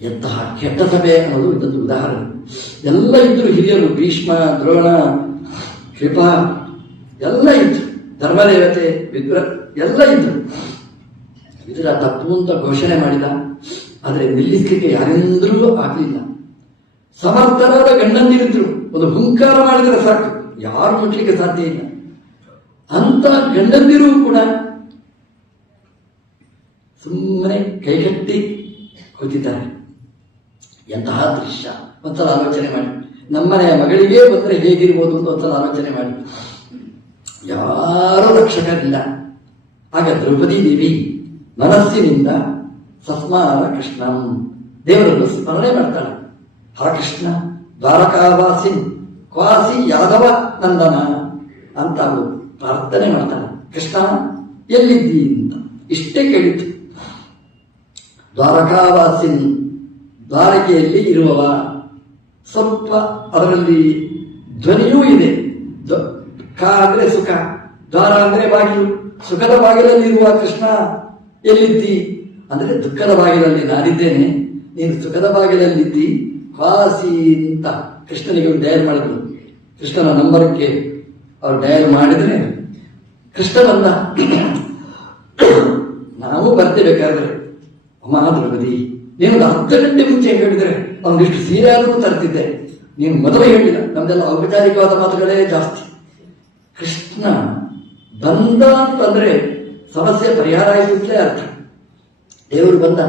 ಎಂತಹ ಕೆಟ್ಟ ಸಭೆ ಅನ್ನೋದು ಇದೊಂದು ಉದಾಹರಣೆ. ಎಲ್ಲ ಇದ್ರು ಹಿರಿಯರು, ಭೀಷ್ಮ, ದ್ರೋಣ, ಕೃಪಾ ಎಲ್ಲ ಇದ್ರು, ಧರ್ಮದೇವತೆ, ವಿದುರ ಎಲ್ಲ ಇದ್ರು. ಇದರ ತಪ್ಪು ಅಂತ ಘೋಷಣೆ ಮಾಡಿದ, ಆದರೆ ನಿಲ್ಲಿಸಲಿಕ್ಕೆ ಯಾರಿಂದಲೂ ಆಗಲಿಲ್ಲ. ಸಮರ್ಥರಾದ ಗಂಡಂದಿರಿದ್ರು, ಒಂದು ಹುಂಕಾರ ಮಾಡಿದರೆ ಸಾಕು, ಯಾರು ಮುಟ್ಲಿಕ್ಕೆ ಸಾಧ್ಯ ಇಲ್ಲ. ಅಂತ ಗಂಡಂದಿರು ಕೂಡ ಸುಮ್ಮನೆ ಕೈಗಟ್ಟಿ ಕೂತಿದ್ದಾರೆ. ಎಂತಹ ದೃಶ್ಯ! ಒಂದ್ಸಲ ಆಲೋಚನೆ ಮಾಡಿ. ನಮ್ಮನೆಯ ಮಗಳಿಗೆ ಬಂದರೆ ಹೇಗಿರ್ಬೋದು ಅಂತ ಒಂದ್ಸಲ ಆಲೋಚನೆ ಮಾಡಿ. ಯಾರೂ ರಕ್ಷಕರಿಲ್ಲ. ಆಗ ದ್ರೌಪದಿ ದೇವಿ ಮನಸ್ಸಿನಿಂದ ಸಸ್ಮಾರ ಕೃಷ್ಣಂ, ದೇವರನ್ನು ಸ್ಮರಣೆ ಮಾಡ್ತಾಳೆ. ಹಾ ಕೃಷ್ಣ ದ್ವಾರಕಾವಾಸಿನ್ ಕ್ವಾಸಿ ಯಾದವ ನಂದನ ಅಂತ ಅವಳು ಪ್ರಾರ್ಥನೆ ಮಾಡ್ತಾಳೆ. ಕೃಷ್ಣ ಎಲ್ಲಿದ್ದಿ ಅಂತ ಇಷ್ಟೇ ಕೇಳಿತು. ದ್ವಾರಕಾವಾಸಿನ್, ದ್ವಾರಕೆಯಲ್ಲಿ ಇರುವವ. ಸ್ವಲ್ಪ ಅದರಲ್ಲಿ ಧ್ವನಿಯೂ ಇದೆ. ಕ ಅಂದ್ರೆ ಸುಖ, ದ್ವಾರ ಅಂದ್ರೆ ಬಾಗಿಲು, ಸುಖದ ಬಾಗಿಲಲ್ಲಿರುವ ಕೃಷ್ಣ ಎಲ್ಲಿದ್ದಿ ಅಂದ್ರೆ ದುಃಖದ ಬಾಗಿಲಲ್ಲಿ ನಾನಿದ್ದೇನೆ, ನೀನು ಸುಖದ ಬಾಗಿಲಲ್ಲಿದ್ದಿ. ಕ್ವಾಸಿ ಅಂತ ಕೃಷ್ಣನಿಗೆ ಒಂದು ಡಯಲ್ ಮಾಡಿದ್ರು. ಕೃಷ್ಣನ ನಂಬರ್ಗೆ ಅವ್ರು ಡಯಲ್ ಮಾಡಿದ್ರೆ ಕೃಷ್ಣ ಬಂದ. ನಾವು ಬರ್ತೇಬೇಕಾದ್ರೆ ಅಮ್ಮ ದ್ರೌಪದಿ, ನೀನು 10 ಗಂಟೆ ಮುಂಚೆ ಹೇಳಿದ್ರೆ ಅವನಿಷ್ಟು ಸೀರೆ ಆದರೂ ತರ್ತಿದ್ದೆ, ನೀನು ಮೊದಲೇ ಹೇಳಿಲ್ಲ. ನಮ್ದೆಲ್ಲ ಔಪಚಾರಿಕವಾದ ಮಾತುಗಳೇ ಜಾಸ್ತಿ. ಕೃಷ್ಣ ಬಂದ ಅಂತಂದ್ರೆ ಸಮಸ್ಯೆ ಪರಿಹಾರ ಆಯಿತಲೇ ಅರ್ಥ. ದೇವರು ಬಂದ,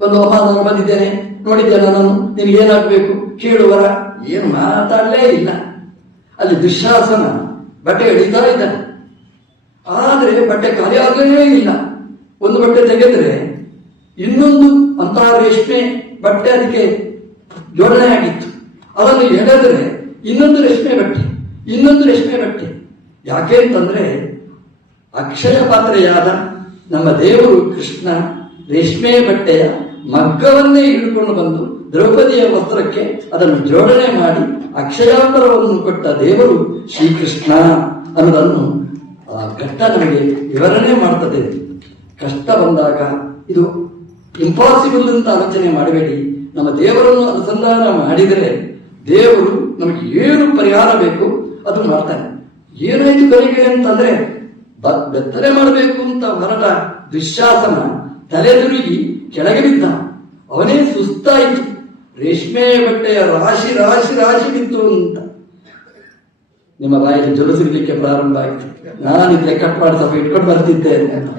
ಒಂದು ಅಮ್ಮ ನಾನು ಬಂದಿದ್ದೇನೆ, ನೋಡಿದ್ದೇನೆ ನಾನು, ನಿನಗೇನಾಗಬೇಕು ಕೇಳುವರ, ಏನು ಮಾತಾಡಲೇ ಇಲ್ಲ. ಅಲ್ಲಿ ದುಶ್ಯಾಸನ ಬಟ್ಟೆ ಎಳಿತಾ ಇದ್ದಾನೆ, ಆದರೆ ಬಟ್ಟೆ ಖಾಲಿ ಆಗಲೇ ಇಲ್ಲ. ಒಂದು ಬಟ್ಟೆ ತೆಗೆದ್ರೆ ಇನ್ನೊಂದು ಅಂತಹ ರೇಷ್ಮೆ ಬಟ್ಟೆ ಅದಕ್ಕೆ ಜೋಡಣೆ ಆಗಿತ್ತು. ಅದನ್ನು ಎಳೆದ್ರೆ ಇನ್ನೊಂದು ರೇಷ್ಮೆ ಬಟ್ಟೆ, ಇನ್ನೊಂದು ರೇಷ್ಮೆ ಬಟ್ಟೆ. ಯಾಕೆ ಅಂತಂದ್ರೆ ಅಕ್ಷಯ ಪಾತ್ರೆಯಾದ ನಮ್ಮ ದೇವರು ಕೃಷ್ಣ ರೇಷ್ಮೆ ಬಟ್ಟೆಯ ಮಗ್ಗವನ್ನೇ ಹಿಡ್ಕೊಂಡು ಬಂದು ದ್ರೌಪದಿಯ ವಸ್ತ್ರಕ್ಕೆ ಅದನ್ನು ಜೋಡಣೆ ಮಾಡಿ ಅಕ್ಷಯಾಂತರವನ್ನು ಕೊಟ್ಟ ದೇವರು ಶ್ರೀಕೃಷ್ಣ ಅನ್ನೋದನ್ನು ಆ ಘಟ್ಟ ನಮಗೆ ವಿವರಣೆ ಮಾಡ್ತದೆ. ಕಷ್ಟ ಬಂದಾಗ ಇದು ಇಂಪಾಸಿಬಲ್ ಅಂತ ಆಲೋಚನೆ ಮಾಡಬೇಡಿ. ನಮ್ಮ ದೇವರನ್ನು ಅನುಸಂಧಾನ ಮಾಡಿದರೆ ದೇವರು ನಮಗೆ ಏನು ಪರಿಹಾರ ಬೇಕು ಅದು ಮಾಡ್ತಾನೆ. ಏನಾಯ್ತು ಕಲಿಗೆ ಅಂತಂದ್ರೆ ಬೆತ್ತಲೆ ಮಾಡಬೇಕು ಅಂತ ಹೊರಟ ದುಶ್ಯಾಸನ ತಲೆ ತಿರುಗಿ ಕೆಳಗೆ ಬಿದ್ದ. ಅವನೇ ಸುಸ್ತಾಯಿತು. ರೇಷ್ಮೆ ಬಟ್ಟೆಯ ರಾಶಿ ರಾಶಿ ರಾಶಿ ಬಿತ್ತು ಅಂತ ನಿಮ್ಮ ಬಾಯಲ್ಲಿ ಜೊಲಿಸಿರ್ಲಿಕ್ಕೆ ಪ್ರಾರಂಭ ಆಯಿತು. ನಾನಿದ್ರೆ ಕಟ್ ಮಾಡಿ ಸ್ವಲ್ಪ ಇಟ್ಕೊಂಡು ಬರ್ತಿದ್ದೆ ಅಂತ.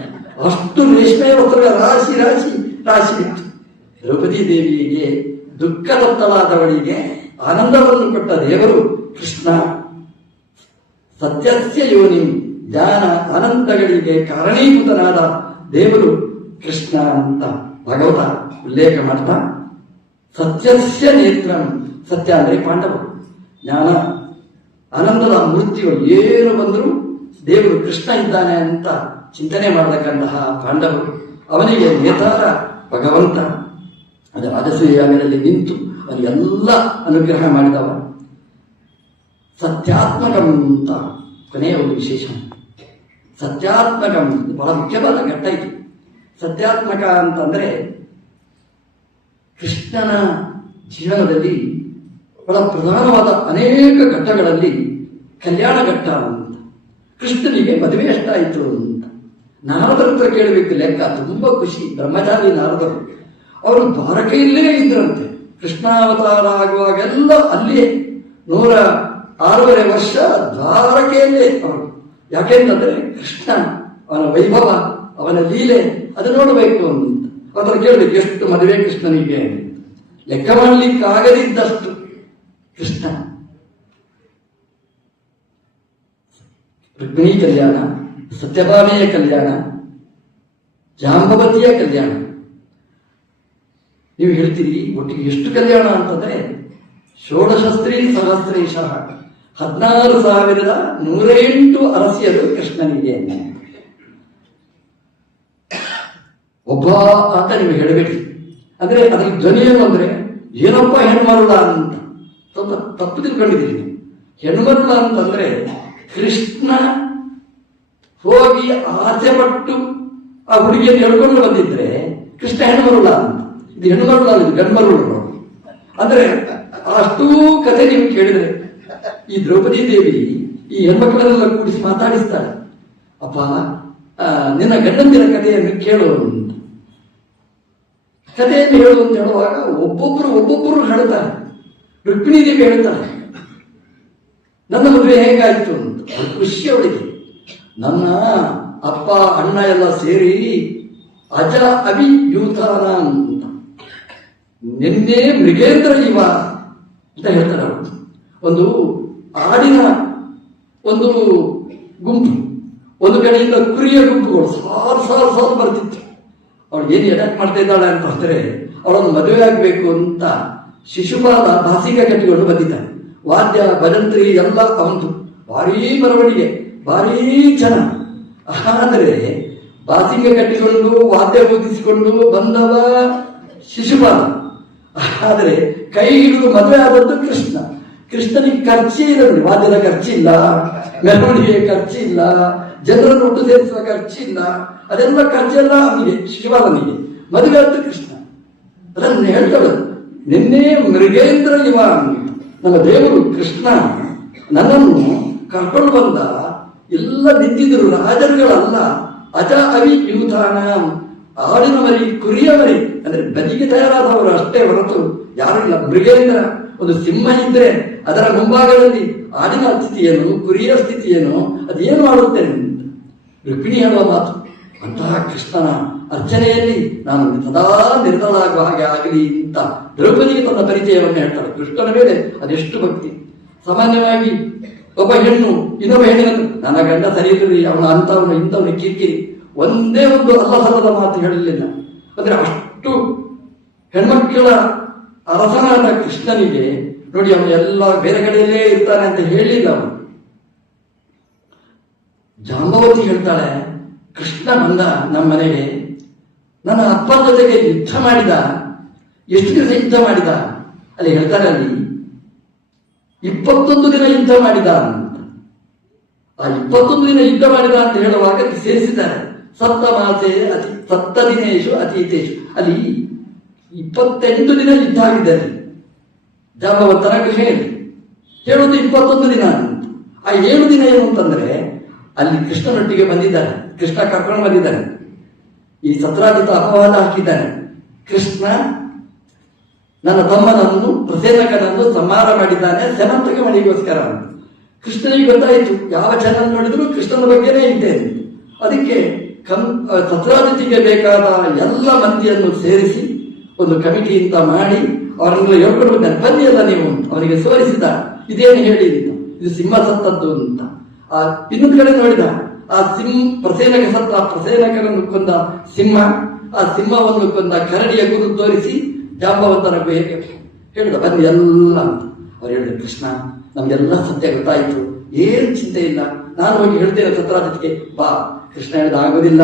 ಅಷ್ಟು ರೇಷ್ಮೆ ವಸ್ತ್ರ ರಾಶಿ ರಾಶಿ ರಾಶಿ ಬಿತ್ತು. ದ್ರೌಪದಿ ದೇವಿಗೆ ದುಃಖದತ್ತಲಾದವಳಿಗೆ ಆನಂದವನ್ನು ಕೊಟ್ಟ ದೇವರು ಕೃಷ್ಣ. ಸತ್ಯಸ್ಯ ಯೋನಿ, ಜ್ಞಾನ ಆನಂದಗಳಿಗೆ ಕಾರಣೀಭೂತನಾದ ದೇವರು ಕೃಷ್ಣ ಅಂತ ಭಗವತ ಉಲ್ಲೇಖ ಮಾಡ್ತಾ, ಸತ್ಯಸ್ಯ ನೇತ್ರಂ, ಸತ್ಯ ಅಂದ್ರೆ ಪಾಂಡವರು, ಜ್ಞಾನ ಆನಂದದ ಮೂರ್ತಿಗಳು ಏನು ಬಂದರೂ ದೇವರು ಕೃಷ್ಣ ಇದ್ದಾನೆ ಅಂತ ಚಿಂತನೆ ಮಾಡತಕ್ಕಂತಹ ಪಾಂಡವರು, ಅವನಿಗೆ ನೇತಾರ ಭಗವಂತ. ಅದು ರಾಜಸೂಯಾಗದಲ್ಲಿ ನಿಂತು ಅವನಿಗೆಲ್ಲ ಅನುಗ್ರಹ ಮಾಡಿದವ. ಸತ್ಯಾತ್ಮಕಂ ಅಂತ ಕೊನೆಯ ಒಂದು ವಿಶೇಷ. ಸತ್ಯಾತ್ಮಕಂ ಬಹಳ ಮುಖ್ಯವಾದ ಘಟ್ಟ ಇದು. ಸತ್ಯಾತ್ಮಕ ಅಂತಂದ್ರೆ ಕೃಷ್ಣನ ಜೀವನದಲ್ಲಿ ಬಹಳ ಪ್ರಧಾನವಾದ ಅನೇಕ ಘಟ್ಟಗಳಲ್ಲಿ ಕಲ್ಯಾಣ ಘಟ್ಟ ಅಂತ. ಕೃಷ್ಣನಿಗೆ ಮದುವೆ ಎಷ್ಟಾಯಿತು ಅಂತ ನಾರದರ ಹತ್ರ ಕೇಳಬೇಕು ಲೆಕ್ಕ. ತುಂಬಾ ಖುಷಿ. ಬ್ರಹ್ಮಚಾರಿ ನಾರದರು, ಅವರು ದ್ವಾರಕೆಯಲ್ಲೇ ಇದ್ರಂತೆ. ಕೃಷ್ಣಾವತಾರ ಆಗುವಾಗೆಲ್ಲ ಅಲ್ಲಿಯೇ 106 ವರ್ಷ ದ್ವಾರಕೆಯಲ್ಲೇ ಅವರು. ಯಾಕೆಂತಂದ್ರೆ ಕೃಷ್ಣ, ಅವನ ವೈಭವ, ಅವನ ಲೀಲೆ ಅದು ನೋಡಬೇಕು ಅಂತ. ಅದರ ಕೇಳಬೇಕು ಎಷ್ಟು ಮದುವೆ ಕೃಷ್ಣನಿಗೆ, ಲೆಕ್ಕ ಮಾಡಲಿಕ್ಕಾಗದಿದ್ದಷ್ಟು ಕೃಷ್ಣ. ರುಕ್ಮಿಣಿ ಕಲ್ಯಾಣ, ಸತ್ಯಭಾಮೆಯ ಕಲ್ಯಾಣ, ಜಾಂಬವತಿಯ ಕಲ್ಯಾಣ. ನೀವು ಹೇಳ್ತೀರಿ ಒಟ್ಟಿಗೆ ಎಷ್ಟು ಕಲ್ಯಾಣ ಅಂತಂದ್ರೆ 16 ಸಹಸ್ರೇಶಃ, 16,108 ಅರಸಿಯರು ಕೃಷ್ಣನಿಗೆ. ಒಬ್ಬ ಅಂತ ನೀವು ಹೇಳಬೇಡಿ, ಅಂದ್ರೆ ಅದಕ್ಕೆ ಧ್ವನಿ ಏನು ಅಂದ್ರೆ ಏನಪ್ಪ ಹೆಣ್ಮರುಳ ಅಂತ ಸ್ವಲ್ಪ ತಪ್ಪು ತಿಳ್ಕೊಂಡಿದ್ದೀನಿ. ಹೆಣ್ಮರುಳ ಅಂತಂದ್ರೆ ಕೃಷ್ಣ ಹೋಗಿ ಆಸೆ ಪಟ್ಟು ಆ ಹುಡುಗಿಯನ್ನು ಹೇಳ್ಕೊಂಡು ಬಂದಿದ್ರೆ ಕೃಷ್ಣ ಹೆಣ್ಮರುಳ ಅಂತ. ಇದು ಹೆಣ್ಮರುಳ ಅಲ್ಲ, ಇದು ಗಂಡ್ಮರುಳು. ಅಂದ್ರೆ ಅಷ್ಟೂ ಕಥೆ ನೀವು ಕೇಳಿದ್ರೆ ಈ ದ್ರೌಪದಿ ದೇವಿ ಈ ಹೆಣ್ಮಕ್ಳನ್ನೆಲ್ಲ ಕೂಡಿಸಿ ಮಾತಾಡಿಸ್ತಾಳೆ. ಅಪ್ಪ ನಿನ್ನ ಗಂಡಂದಿರ ಕಥೆಯನ್ನು ಕೇಳು ಅಂತ. ಕಥೆಯನ್ನು ಹೇಳು ಅಂತ ಹೇಳುವಾಗ ಒಬ್ಬೊಬ್ಬರು ಹೇಳ್ತಾರೆ. ರುಕ್ಮಿಣಿ ದೇವಿ ಹೇಳ್ತಾಳೆ, ನನ್ನ ಮದುವೆ ಹೇಗಾಯ್ತು ಅಂತ. ಖುಷಿ ಅವಳಿಗೆ. ನನ್ನ ಅಪ್ಪ ಅಣ್ಣ ಎಲ್ಲ ಸೇರಿ ಅಜ ಅಭಿಯೂತಾನ ಅಂತ ನಿನ್ನೆ ಮೃಗೇಂದ್ರ ಇವ ಅಂತ ಹೇಳ್ತಾರೆ ಅವಳು. ಒಂದು ಆಡಿನ ಒಂದು ಗುಂಪು, ಒಂದು ಕಡೆಯಿಂದ ಕುರಿಯ ಗುಂಪುಗಳು ಸಾಲು ಬರ್ತಿತ್ತು. ಅವಳು ಏನು ಎಡಕ್ ಮಾಡ್ತಾ ಇದ್ದಾಳೆ ಅಂತ ಅಂದ್ರೆ ಅವಳನ್ನು ಮದುವೆ ಆಗ್ಬೇಕು ಅಂತ ಶಿಶುಪಾಲ ಬಾಸಿಗ ಕಟ್ಟಿಕೊಂಡು ಬಂದಿದ್ದಾನೆ. ವಾದ್ಯ ಭಜಂತ್ರಿ ಎಲ್ಲ ಅವಂತು, ಭಾರೀ ಮೆರವಣಿಗೆ, ಭಾರೀ ಜನ. ಆದರೆ ಬಾಸಿಂಗ ಕಟ್ಟಿಕೊಂಡು ವಾದ್ಯ ಬೋಧಿಸಿಕೊಂಡು ಬಂದವ ಶಿಶುಪಾಲ. ಆದರೆ ಕೈ ಹಿಡಿದು ಮದುವೆ ಆದದ್ದು ಕೃಷ್ಣ. ಕೃಷ್ಣನಿಗೆ ಖರ್ಚಿ ಇಲ್ಲ, ವಾದ್ಯದ ಖರ್ಚಿಲ್ಲ, ಮೆರವಣಿಗೆ ಖರ್ಚಿಲ್ಲ, ಜನರನ್ನು ಒಟ್ಟು ಸೇರಿಸುವ ಖರ್ಚಿಲ್ಲ. ಅದೆಲ್ಲ ಖರ್ಚೆಲ್ಲ ಅವನಿಗೆ, ಶಿಶುಪಾಲನಿಗೆ. ಮದುವೆ ಆದ್ದು ಕೃಷ್ಣ. ಅದನ್ನು ಹೇಳ್ತಾಳೆ, ನಿನ್ನೆ ಮೃಗೇಂದ್ರ ಇವ ಅಂತ ನಮ್ಮ ದೇವರು ಕೃಷ್ಣ ನನ್ನನ್ನು ಕರ್ಕೊಂಡು ಬಂದ. ಎಲ್ಲ ನಿಂತಿದ್ರು, ರಾಜರುಗಳಲ್ಲ. ಅಜ ಅವಿ ಯೂಥಾನ, ಆಡಿನ ಮರಿ, ಕುರಿಯ ಮರಿ, ಅಂದ್ರೆ ಬದಿಗೆ ತಯಾರಾದವರು ಅಷ್ಟೇ ಹೊರತು ಯಾರು ಇಲ್ಲ. ಮೃಗೇಂದ್ರ, ಒಂದು ಸಿಂಹ ಇದ್ರೆ ಅದರ ಮುಂಭಾಗದಲ್ಲಿ ಆಡಿನ ಸ್ಥಿತಿಯೇನು, ಕುರಿಯ ಸ್ಥಿತಿಯೇನು, ಅದೇನು ಮಾಡುತ್ತೇನೆ ಅಂತ ರುಕ್ಮಿಣಿ ಹೇಳುವ ಮಾತು. ಅಂತಹ ಕೃಷ್ಣನ ಅರ್ಚನೆಯಲ್ಲಿ ನಾನು ಸದಾ ನಿರ್ಧರಾಗುವ ಹಾಗೆ ಆಗಲಿ ಅಂತ ದ್ರೌಪದಿಗೆ ತನ್ನ ಪರಿಚಯವನ್ನು ಹೇಳ್ತಾಳೆ. ಕೃಷ್ಣನ ಮೇಲೆ ಅದೆಷ್ಟು ಭಕ್ತಿ. ಸಾಮಾನ್ಯವಾಗಿ ಒಬ್ಬ ಹೆಣ್ಣು ಇನ್ನೊಬ್ಬ ಹೆಣ್ಣಿನ ನನ್ನ ಗಂಡ ಸರಿ ಇರಲಿ, ಅವನ ಅಂತವನು ಇಂಥವನು ಕಿರಿಕಿರಿ, ಒಂದೇ ಒಂದು ಅಲ್ಲಸಲ್ಲದ ಮಾತು ಹೇಳಲಿಲ್ಲ. ಅಂದ್ರೆ ಅಷ್ಟು ಹೆಣ್ಮಕ್ಕಳ ಅರಸನಾದ ಕೃಷ್ಣನಿಗೆ ನೋಡಿ, ಅವನು ಎಲ್ಲ ಬೇರೆ ಕಡೆಯಲ್ಲೇ ಇರ್ತಾನೆ ಅಂತ ಹೇಳಿಲ್ಲ ಅವನು. ಜಾಂಬವತಿ ಹೇಳ್ತಾಳೆ, ಕೃಷ್ಣ ಬಂದ ನಮ್ಮ ಮನೆಗೆ, ನನ್ನ ಅಪ್ಪನ ಜೊತೆಗೆ ಯುದ್ಧ ಮಾಡಿದ. ಎಷ್ಟು ದಿವಸ ಯುದ್ಧ ಮಾಡಿದ? ಅಲ್ಲಿ ಹೇಳ್ತಾರೆ, ಅಲ್ಲಿ 21 ದಿನ ಯುದ್ಧ ಮಾಡಿದ ಅಂತ. ಆ 21 ದಿನ ಯುದ್ಧ ಮಾಡಿದ ಅಂತ ಹೇಳುವಾಗ ಸೇರಿಸಿದ್ದಾರೆ, ಸಪ್ತಮಾಸೆ ಸಪ್ತದಿನೇಶು ಅತೀತೇಶು. ಅಲ್ಲಿ 28 ದಿನ ಯುದ್ಧ ಆಗಿದ್ದಾರೆ. ಜಾಂಬವಂತನ ಕೃಷ್ಣೆಯಲ್ಲಿ ಹೇಳುವುದು 21 ದಿನ ಅಂತ. ಆ 7 ದಿನ ಏನು ಅಂತಂದ್ರೆ ಅಲ್ಲಿ ಕೃಷ್ಣನೊಟ್ಟಿಗೆ ಬಂದಿದ್ದಾನೆ, ಕೃಷ್ಣ ಕರ್ಕೊಂಡು ಬಂದಿದ್ದಾನೆ. ಈ ಸತ್ರಾಜಿತ ಅಪವಾದ ಹಾಕಿದ್ದಾನೆ. ಕೃಷ್ಣ ನನ್ನ ತಮ್ಮನನ್ನು ಪ್ರಸೇನಕನನ್ನು ಸಂಹಾರ ಮಾಡಿದ್ದಾನೆ ಸೆಮಂತಕ ಮಣಿಗೋಸ್ಕರ. ಕೃಷ್ಣನಿಗೆ ಗೊತ್ತಾಯಿತು, ಯಾವ ಚಾನಲ್ ನೋಡಿದ್ರು ಕೃಷ್ಣನ ಬಗ್ಗೆನೇ ಇದ್ದೇನೆ. ಅದಕ್ಕೆ ಸತ್ರಾಜಿತಿಗೆ ಬೇಕಾದ ಎಲ್ಲ ಮಂದಿಯನ್ನು ಸೇರಿಸಿ ಒಂದು ಕಮಿಟಿ ಅಂತ ಮಾಡಿ ಅವರನ್ನೆಲ್ಲ ಹೇಳ್ಕೊಂಡು ಬಂದಾನೆ. ಬನ್ನಿ ಎಲ್ಲ ನೀವು ಅವನಿಗೆ ಸೋರಿಸಿದ, ಇದೇನು ಹೇಳಿ, ಇದು ಸಿಂಹ ಸತ್ತದ್ದು ಅಂತ. ಆ ಇನ್ನೊಂದು ಕಡೆ ನೋಡಿದ, ಆ ಪ್ರಸೇನಕ ಸತ್ತ, ಪ್ರಸೇನಕನನ್ನು ಕೊಂದ ಸಿಂಹ, ಆ ಸಿಂಹವನ್ನು ಕೊಂದ ಕರಡಿಯ ಗುರು ತೋರಿಸಿ ಜಾಂಬವಂತನ ಹೇಳಿದ, ಬನ್ನಿ ಎಲ್ಲ ಅಂತ. ಅವ್ರು ಹೇಳಿದ್ರು, ಕೃಷ್ಣ ನಮ್ಗೆಲ್ಲ ಸತ್ಯ ಗೊತ್ತಾಯಿತು, ಏನು ಚಿಂತೆ ಇಲ್ಲ, ನಾನು ಹೋಗಿ ಹೇಳ್ತೇನೆ ಸತ್ರಾಜಿತ್ಗೆ ಬಾ. ಕೃಷ್ಣ ಹೇಳಿದ, ಆಗೋದಿಲ್ಲ,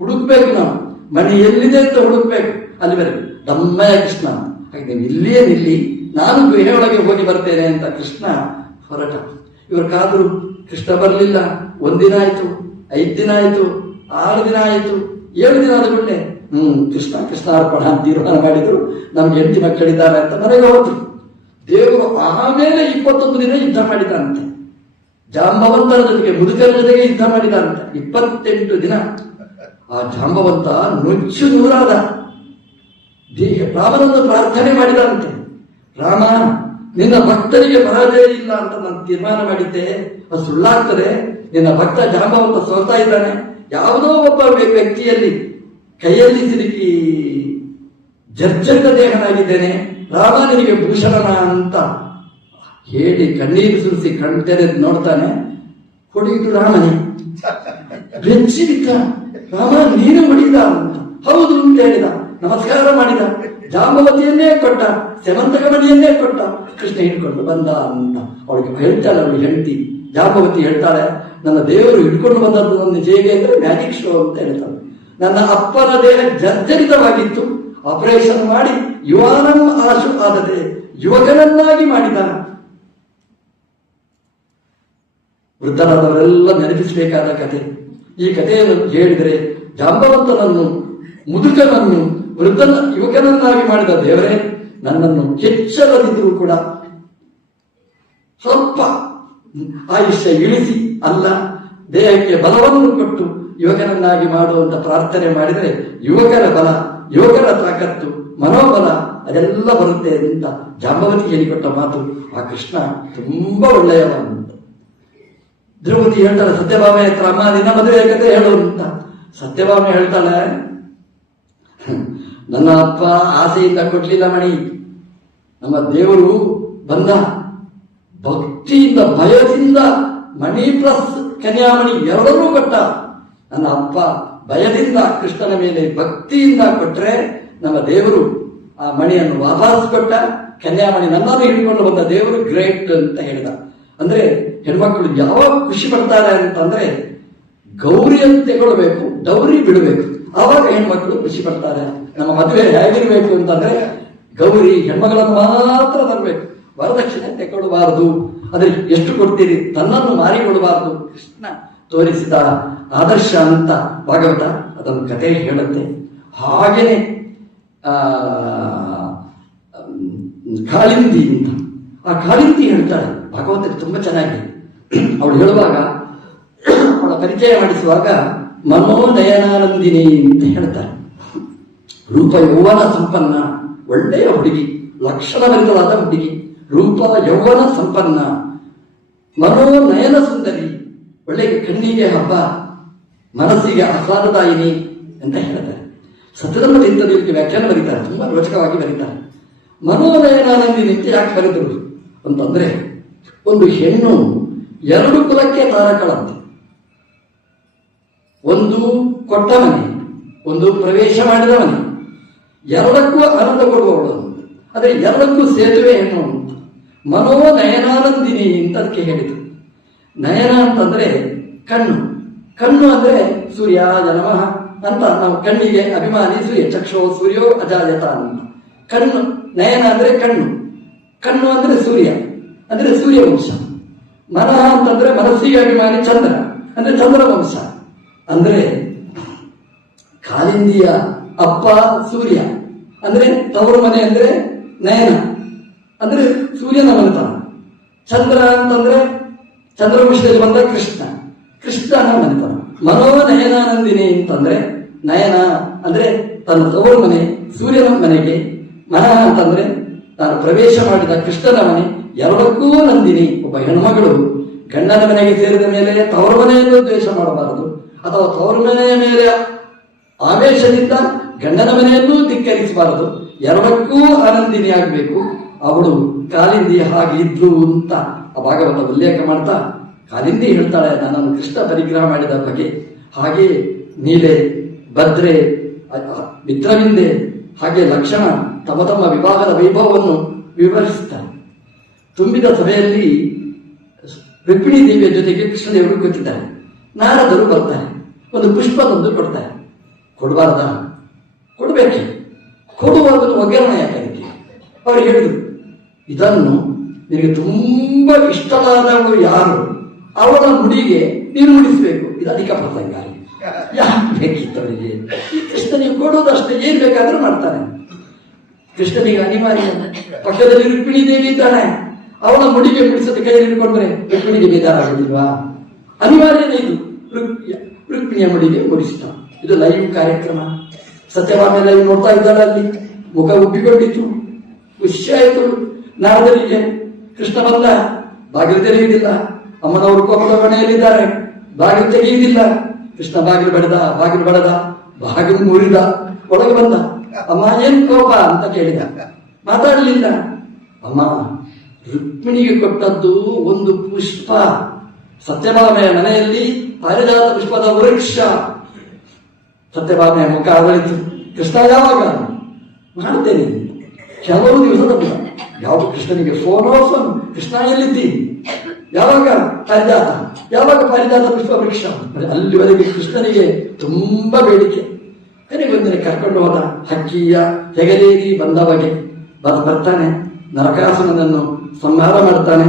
ಹುಡುಕ್ಬೇಕು, ನಾವು ಮಣಿ ಎಲ್ಲಿದೆ ಅಂತ ಹುಡುಕ್ಬೇಕು, ಅಲ್ಲಿ ಬರಬೇಕು. ದಮ್ಮಯ್ಯ ಕೃಷ್ಣ, ಹಾಗೆ ನೀವು ಇಲ್ಲಿಯೇ ನಿಲ್ಲಿ, ನಾನು ಗುಹೆ ಒಳಗೆ ಹೋಗಿ ಬರ್ತೇನೆ ಅಂತ ಕೃಷ್ಣ ಹೊರಟ. ಇವರು ಕಾದ್ರು, ಕೃಷ್ಣ ಬರಲಿಲ್ಲ. 1 ದಿನ ಆಯ್ತು, 5 ದಿನ ಆಯ್ತು, 6 ದಿನ ಆಯ್ತು, 7 ದಿನ ಆದ ಕೂಡಲೇ ಕೃಷ್ಣ ಕೃಷ್ಣಾರ್ಪಣ ಅಂತ ತೀರ್ಮಾನ ಮಾಡಿದ್ರು. ನಮ್ಗೆ 8 ಮಕ್ಕಳಿದ್ದಾರೆ ಅಂತ ಮನೆಗೆ ಹೋದ್ರು. ದೇವರು ಆಮೇಲೆ 21 ದಿನ ಯುದ್ಧ ಮಾಡಿದಂತೆ. ಜಾಂಬವಂತರ ಜೊತೆಗೆ, ಮುದುಕರ ಜೊತೆಗೆ ಯುದ್ಧ ಮಾಡಿದಂತೆ 28 ದಿನ. ಆ ಜಾಂಬವಂತ ನುಚ್ಚು ನೂರಾದ. ರಾಮನನ್ನು ಪ್ರಾರ್ಥನೆ ಮಾಡಿದಂತೆ, ರಾಮ ನಿನ್ನ ಭಕ್ತರಿಗೆ ಪರಾಜಯ ಇಲ್ಲ ಅಂತ ನಾನು ತೀರ್ಮಾನ ಮಾಡಿದ್ದೆ, ಅದು ಸುಳ್ಳಾಗ್ತದೆ. ನಿನ್ನ ಭಕ್ತ ಜಾಂಬವಂತ ಸೋಲ್ತಾ ಇದ್ದಾನೆ. ಯಾವುದೋ ಒಬ್ಬ ವ್ಯಕ್ತಿಯಲ್ಲಿ ಕೈಯಲ್ಲಿ ಸಿಲುಕಿ ಜರ್ಜರಿತ ದೇಹನಾಗಿದ್ದೇನೆ, ರಾಮ ನಿನಗೆ ಭೂಷಣನ ಅಂತ ಹೇಳಿ ಕಣ್ಣೀರು ಸುರಿಸಿ ಕಣ್ತೆರೆದು ನೋಡ್ತಾನೆ. ಹೊಡೆಯಿತು ರಾಮನೇ. ಬೆಚ್ಚಿ ಬಿದ್ದ. ರಾಮ ನೀನು ಹೊಡಿದ ಅಂತ. ಹೌದು ಅಂತ ಹೇಳಿದ, ನಮಸ್ಕಾರ ಮಾಡಿದ, ಜಾಂಬವತಿಯನ್ನೇ ಕೊಟ್ಟ, ಸೆಮಂತಕ ಮಣಿಯನ್ನೇ ಕೊಟ್ಟ. ಕೃಷ್ಣ ಹಿಡ್ಕೊಂಡು ಬಂದ ಅಂತ ಅವಳಿಗೆ ಹೇಳ್ತಾಳೆ. ಅವಳು ಹೆಂಡತಿ ಜಾಂಬವತಿ ಹೇಳ್ತಾಳೆ, ನನ್ನ ದೇವರು ಹಿಡ್ಕೊಂಡು ಬಂದದ್ದು ನನ್ನ ಹೇಗೆ ಅಂದ್ರೆ ಮ್ಯಾಜಿಕ್ ಶೋ ಅಂತ ಹೇಳ್ತಾಳೆ. ನನ್ನ ಅಪ್ಪನ ದೇಹ ಜರ್ಜರಿತವಾಗಿತ್ತು, ಆಪರೇಷನ್ ಮಾಡಿ ಯುವಾನಂ ಆಶು ಆದದೆ, ಯುವಕನನ್ನಾಗಿ ಮಾಡಿದ. ವೃದ್ಧರಾದವರೆಲ್ಲ ನೆನಪಿಸಬೇಕಾದ ಕತೆ. ಈ ಕಥೆಯನ್ನು ಹೇಳಿದರೆ ಜಾಂಬವಂತನನ್ನು, ಮುದುಕನನ್ನು ಯುವಕನನ್ನಾಗಿ ಮಾಡಿದ ದೇವರೇ, ನನ್ನನ್ನು ಎಚ್ಚರದಿದ್ದರೂ ಕೂಡ ಸ್ವಲ್ಪ ಆಯುಷ್ಯ ಇಳಿಸಿ ಅಲ್ಲ, ದೇಹಕ್ಕೆ ಬಲವನ್ನು ಕೊಟ್ಟು ಯುವಕನನ್ನಾಗಿ ಮಾಡುವಂತ ಪ್ರಾರ್ಥನೆ ಮಾಡಿದರೆ ಯುವಕರ ಬಲ, ಯುವಕರ ತಾಕತ್ತು, ಮನೋಬಲ ಅದೆಲ್ಲ ಬರುತ್ತೆ ಅಂತ ಜಾಂಬವತಿ ಹೇಳಿಕೊಟ್ಟ ಮಾತು. ಆ ಕೃಷ್ಣ ತುಂಬಾ ಒಳ್ಳೆಯವ ಅಂತ. ದ್ರೌಪದಿ ಹೇಳ್ತಾಳೆ ಸತ್ಯಭಾಮೆ ಹತ್ರ, ಅಮ್ಮ ನಿನ್ನ ಮದುವೆ ಕತೆ ಹೇಳು ಅಂತ. ಸತ್ಯಭಾಮೆ ಹೇಳ್ತಾಳೆ, ನನ್ನ ಅಪ್ಪ ಆಸೆಯಿಂದ ಕೊಡ್ಲಿಲ್ಲ ಮಣಿ, ನಮ್ಮ ದೇವರು ಬಂದ ಭಕ್ತಿಯಿಂದ ಭಯದಿಂದ ಮಣಿ ಪ್ಲಸ್ ಕನ್ಯಾಮಣಿ ಎರಡನ್ನೂ ಕೊಟ್ಟ. ನನ್ನ ಅಪ್ಪ ಭಯದಿಂದ ಕೃಷ್ಣನ ಮೇಲೆ ಭಕ್ತಿಯಿಂದ ಕೊಟ್ರೆ ನಮ್ಮ ದೇವರು ಆ ಮಣಿಯನ್ನು ವಾಪಸ್ ಕೊಟ್ಟ. ಕನ್ಯಾಮಣಿ ನನ್ನನ್ನು ಹಿಡ್ಕೊಂಡು ಬಂದ ದೇವರು ಗ್ರೇಟ್ ಅಂತ ಹೇಳಿದ. ಅಂದ್ರೆ ಹೆಣ್ಮಕ್ಳು ಯಾವಾಗ ಖುಷಿ ಪಡ್ತಾರೆ ಅಂತಂದ್ರೆ ಗೌರಿಯನ್ನು ತಗೊಳ್ಬೇಕು, ಡೌರಿ ಬಿಡಬೇಕು, ಆವಾಗ ಹೆಣ್ಮಕ್ಳು ಖುಷಿ ಪಡ್ತಾರೆ. ನಮ್ಮ ಮದುವೆ ಹೇಗಿರ್ಬೇಕು ಅಂತಂದ್ರೆ ಗೌರಿ ಹೆಣ್ಮಗಳನ್ನು ಮಾತ್ರ ತರಬೇಕು, ವರದಕ್ಷಿಣೆ ತಗೊಳ್ಬಾರದು. ಅದ್ರ ಎಷ್ಟು ಕೊಡ್ತೀರಿ, ತನ್ನನ್ನು ಮಾರಿಕೊಡಬಾರದು. ಕೃಷ್ಣ ತೋರಿಸಿದ ಆದರ್ಶ ಅಂತ ಭಾಗವತ ಅದನ್ನು ಕಥೆ ಹೇಳುತ್ತೆ. ಹಾಗೇನೆ ಕಾಳಿಂದಿ ಅಂತ, ಆ ಕಾಳಿಂದಿ ಹೇಳ್ತಾಳೆ ಭಾಗವತಕ್ಕೆ ತುಂಬಾ ಚೆನ್ನಾಗಿ. ಅವಳು ಹೇಳುವಾಗ, ಅವಳ ಪರಿಚಯ ಮಾಡಿಸುವಾಗ ಮನೋನಯನಾನಂದಿನಿ ಅಂತ ಹೇಳ್ತಾರೆ. ರೂಪ ಯೌವನ ಸಂಪನ್ನ, ಒಳ್ಳೆಯ ಹುಡುಗಿ, ಲಕ್ಷಣಭರಿತವಾದ ಹುಡುಗಿ, ರೂಪ ಯೌವನ ಸಂಪನ್ನ, ಮನೋನಯನ ಸುಂದರಿ, ಒಳ್ಳೆಯ ಕಣ್ಣಿಗೆ ಹಬ್ಬ, ಮನಸ್ಸಿಗೆ ಆಹ್ಲಾದದಾಯಿನಿ ಅಂತ ಹೇಳ್ತಾರೆ. ಸತ್ಯಧರ್ಮ ತೀರ್ಥದಲ್ಲಿ ವ್ಯಾಖ್ಯಾನ ಬರೀತಾರೆ, ತುಂಬಾ ರೋಚಕವಾಗಿ ಬರೀತಾರೆ. ಮನೋನಯನಾನಂದಿನಿ ಅಂತ ಯಾಕೆ ಬರೆದರು ಅಂತಂದ್ರೆ, ಒಂದು ಹೆಣ್ಣು ಎರಡು ಕುಲಕ್ಕೆ ತಾರಕಳಂತೆ. ಒಂದು ಕೊಟ್ಟ ಮನೆ, ಒಂದು ಪ್ರವೇಶ ಮಾಡಿದ ಮನೆ, ಎರಡಕ್ಕೂ ಆನಂದ ಕೊಡುವವಳು. ಆದರೆ ಎರಡಕ್ಕೂ ಸೇತುವೆ ಹೆಣ್ಣು ಅಂತ. ಮನೋನಯನಾನಂದಿನಿ ಅಂತ ಅದಕ್ಕೆ ಹೇಳಿದರು. ನಯನ ಅಂತಂದ್ರೆ ಕಣ್ಣು, ಕಣ್ಣು ಅಂದ್ರೆ ಸೂರ್ಯ ನಮಃ ಅಂತ ನಾವು ಕಣ್ಣಿಗೆ ಅಭಿಮಾನಿ ಸೂರ್ಯ, ಚಕ್ಷೋ ಸೂರ್ಯೋ ಅಜಾಯತ ಅಂತ. ಕಣ್ಣು ನಯನ ಅಂದ್ರೆ ಕಣ್ಣು, ಕಣ್ಣು ಅಂದ್ರೆ ಸೂರ್ಯ, ಅಂದ್ರೆ ಸೂರ್ಯವಂಶ. ಮನಃ ಅಂತಂದ್ರೆ ಮನಸ್ಸಿಗೆ ಅಭಿಮಾನಿ ಚಂದ್ರ, ಅಂದ್ರೆ ಚಂದ್ರವಂಶ. ಅಂದ್ರೆ ಕಾಲಿಂದಿಯ ಅಪ್ಪ ಸೂರ್ಯ, ಅಂದ್ರೆ ತವರು ಮನೆ ಅಂದ್ರೆ ನಯನ, ಅಂದ್ರೆ ಸೂರ್ಯನ ಮನೆತನ. ಚಂದ್ರ ಅಂತಂದ್ರೆ ಚಂದ್ರವಂಶದಲ್ಲಿ ಬಂದ ಕೃಷ್ಣ, ಕೃಷ್ಣನ ಮನೆತನ. ಮನೋನಯನಾನಂದಿನಿ ಅಂತಂದ್ರೆ ನಯನ ಅಂದ್ರೆ ತನ್ನ ತವರು ಮನೆ ಸೂರ್ಯನ ಮನೆಗೆ, ಮನಃ ಅಂತಂದ್ರೆ ತಾನು ಪ್ರವೇಶ ಮಾಡಿದ ಕೃಷ್ಣನ ಮನೆ. ಎರಡಕ್ಕೂ ನಂದಿನಿ. ಒಬ್ಬ ಹೆಣ್ಮಗಳು ಗಂಡನ ಮನೆಗೆ ಸೇರಿದ ಮೇಲೆ ತವರ ಮನೆಯನ್ನು ದ್ವೇಷ ಮಾಡಬಾರದು, ಅಥವಾ ತವರ ಮನೆಯ ಮೇಲೆ ಆವೇಶದಿಂದ ಗಂಡನ ಮನೆಯನ್ನೂ ಧಿಕ್ಕರಿಸಬಾರದು. ಎರಡಕ್ಕೂ ಆನಂದಿನಿ ಆಗಬೇಕು. ಅವಳು ಕಾಲಿಂದಿ ಹಾಗೆ ಇದ್ಲು ಅಂತ ಆ ಭಾಗವತ ಉಲ್ಲೇಖ ಮಾಡ್ತಾ ಕಾಲಿಂದಿ ಹೇಳ್ತಾಳೆ ನನ್ನನ್ನು ಕೃಷ್ಣ ಪರಿಗ್ರಹ ಮಾಡಿದ ಬಗ್ಗೆ. ಹಾಗೆ ನೀಲೆ, ಭದ್ರೆ, ಮಿತ್ರವಿಂದೆ, ಹಾಗೆ ಲಕ್ಷಣ ತಮ್ಮ ತಮ್ಮ ವಿವಾಹದ ವೈಭವವನ್ನು ವಿವರಿಸುತ್ತಾರೆ. ತುಂಬಿದ ಸಭೆಯಲ್ಲಿ ರುಕ್ಮಿಣಿ ದೇವಿಯ ಜೊತೆಗೆ ಕೃಷ್ಣದೇವರು ಕೂತಿದ್ದಾರೆ. ನಾರದರು ಬರ್ತಾರೆ, ಒಂದು ಪುಷ್ಪದೊಂದು ಕೊಡ್ತಾರೆ. ಕೊಡಬಾರ್ದ? ಕೊಡಬೇಕೆ? ಕೊಡುವಾಗ ಒಗ್ಗರಣೆ ಯಾಕಾಗಿ ಅವ್ರು ಹೇಳಿದ್ರು, ಇದನ್ನು ನಿನಗೆ ತುಂಬಾ ಇಷ್ಟವಾದವಳು ಯಾರು ಅವಳ ಮುಡಿಗೆ ನೀನು ಮುಡಿಸಬೇಕು. ಇದು ಅಧಿಕ ಪ್ರಸಂಗ, ಯಾಕೆ ಬೇಕಿತ್ತವರಿಗೆ? ಈ ಕೃಷ್ಣನಿಗೆ ಕೊಡೋದಷ್ಟೇ, ಏನ್ ಬೇಕಾದ್ರೂ ಮಾಡ್ತಾನೆ. ಕೃಷ್ಣನಿಗೆ ಅನಿವಾರ್ಯ. ಪಕ್ಕದಲ್ಲಿ ರುಕ್ಮಿಣಿ ದೇವಿ ಇದ್ದಾಳೆ, ಅವಳ ಮುಡಿಗೆ ಮುಡಿಸೋದು ಕೈಯಲ್ಲಿ ಹಿಡ್ಕೊಂಡ್ರೆ ರುಕ್ಮಿಣಿಗೆ ಬೇಜಾರಾಗುದಿಲ್ವಾ? ಅನಿವಾರ್ಯನೇ ಇದು. ರುಕ್ಮಿಣಿಯ ಮುಡಿಗೆ ಮುಡಿಸಿದ. ಇದು ಲೈವ್ ಕಾರ್ಯಕ್ರಮ. ಸತ್ಯಭಾಮೆ ಲೈವ್ ನೋಡ್ತಾ ಇದ್ದಾಳೆ. ಅಲ್ಲಿ ಮುಖ ಉಬ್ಬಿಕೊಂಡಿತ್ತು, ಖುಷಿ ಆಯಿತು ನಾರದರಿಗೆ. ಕೃಷ್ಣ ಬಂದ, ಬಾಗಿಲು ತೆರೆಯುವುದಿಲ್ಲ. ಅಮ್ಮನವರು ಕೋಪದ ಮನೆಯಲ್ಲಿದ್ದಾರೆ, ಬಾಗಿಲು ತೆಗೆಯುವುದಿಲ್ಲ. ಕೃಷ್ಣ ಬಾಗಿಲು ಬಡದ, ಬಾಗಿಲು ಮುರಿದ, ಒಳಗೆ ಬಂದ. ಅಮ್ಮ ಏನ್ ಕೋಪ ಅಂತ ಕೇಳಿದ. ಮಾತಾಡಲಿಲ್ಲ. ಅಮ್ಮ, ರುಕ್ಮಿಣಿಗೆ ಕೊಟ್ಟದ್ದು ಒಂದು ಪುಷ್ಪ. ಸತ್ಯಭಾಮೆಯ ಮನೆಯಲ್ಲಿ ಪಾರಿಜಾತ ಪುಷ್ಪದ ವೃಕ್ಷ. ಸತ್ಯಭಾಮೆಯ ಮುಖ ಅರಳಿತು. ಕೃಷ್ಣ ಯಾವಾಗ ಮಾಡ್ತೇನೆ? ಕೆಲವು ದಿವಸದ ಯಾವುದು ಕೃಷ್ಣನಿಗೆ ಫೋನ್, ಕೃಷ್ಣ ಎಲ್ಲಿದ್ದೀನಿ? ಯಾವಾಗ ಪಾರಿಜಾತ, ಯಾವಾಗ ಪಾರಿಜಾತ ಪುಷ್ಪ ವೃಕ್ಷ? ಅಲ್ಲಿವರೆಗೆ ಕೃಷ್ಣನಿಗೆ ತುಂಬಾ ಬೇಡಿಕೆ. ಕೊನೆಗೊಂದಿನ ಕರ್ಕೊಂಡು ಹೋದ. ಹಕ್ಕಿಯ ಹೆಗಲೇರಿ ಬಂದ ಬಗೆ ಬರ್ತಾನೆ, ನರಕಾಸುರನನ್ನು ಸಂಹಾರ ಮಾಡ್ತಾನೆ,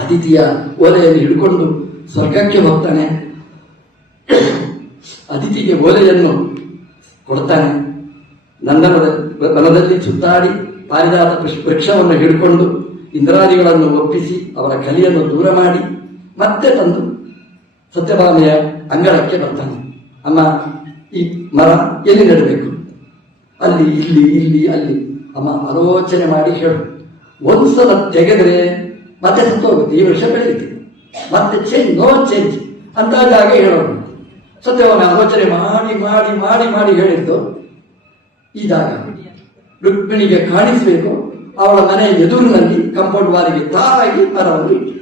ಅದಿತಿಯ ಓಲೆಯನ್ನು ಹಿಡ್ಕೊಂಡು ಸ್ವರ್ಗಕ್ಕೆ ಹೋಗ್ತಾನೆ, ಅದಿತಿಗೆ ಓಲೆಯನ್ನು ಕೊಡ್ತಾನೆ. ನಂದನದ ವನದಲ್ಲಿ ಸುತ್ತಾಡಿ ಪಾರಿಜಾತ ವೃಕ್ಷವನ್ನು ಹಿಡ್ಕೊಂಡು ಇಂದ್ರಾದಿಗಳನ್ನು ಒಪ್ಪಿಸಿ ಅವರ ಕಲಿಯನ್ನು ದೂರ ಮಾಡಿ ಮತ್ತೆ ತಂದು ಸತ್ಯಭಾಮೆಯ ಅಂಗಳಕ್ಕೆ ಬರ್ತಾನೆ. ಅಮ್ಮ, ಈ ಮರ ಎಲ್ಲಿ ನೆಡಬೇಕು? ಅಲ್ಲಿ, ಇಲ್ಲಿ, ಇಲ್ಲಿ, ಅಲ್ಲಿ. ಅಮ್ಮ ಆಲೋಚನೆ ಮಾಡಿ ಹೇಳು. ಒಂದ್ಸಲ ತೆಗೆದ್ರೆ ಮತ್ತೆ ಸತ್ತೋಗುತ್ತೆ, ಈ ವರ್ಷ ಬೆಳೆಯುತ್ತೆ, ಮತ್ತೆ ಚೇಂಜ್ ಅಂತ ಜಾಗ ಹೇಳೋಣ. ಸತ್ಯಭಾಮೆ ಆಲೋಚನೆ ಮಾಡಿ ಮಾಡಿ ಮಾಡಿ ಮಾಡಿ ಹೇಳಿದ್ದು ಈ ಜಾಗ ರುಕ್ಮಿಣಿಗೆ ಕಾಣಿಸಬೇಕು. ಅವಳ ಮನೆ ಎದುರಿನಲ್ಲಿ ಕಾಂಪೌಂಡ್ ವಾಲಿಗೆ ತಾರಾಗಿ ಮರವನ್ನು ಇಟ್ಟು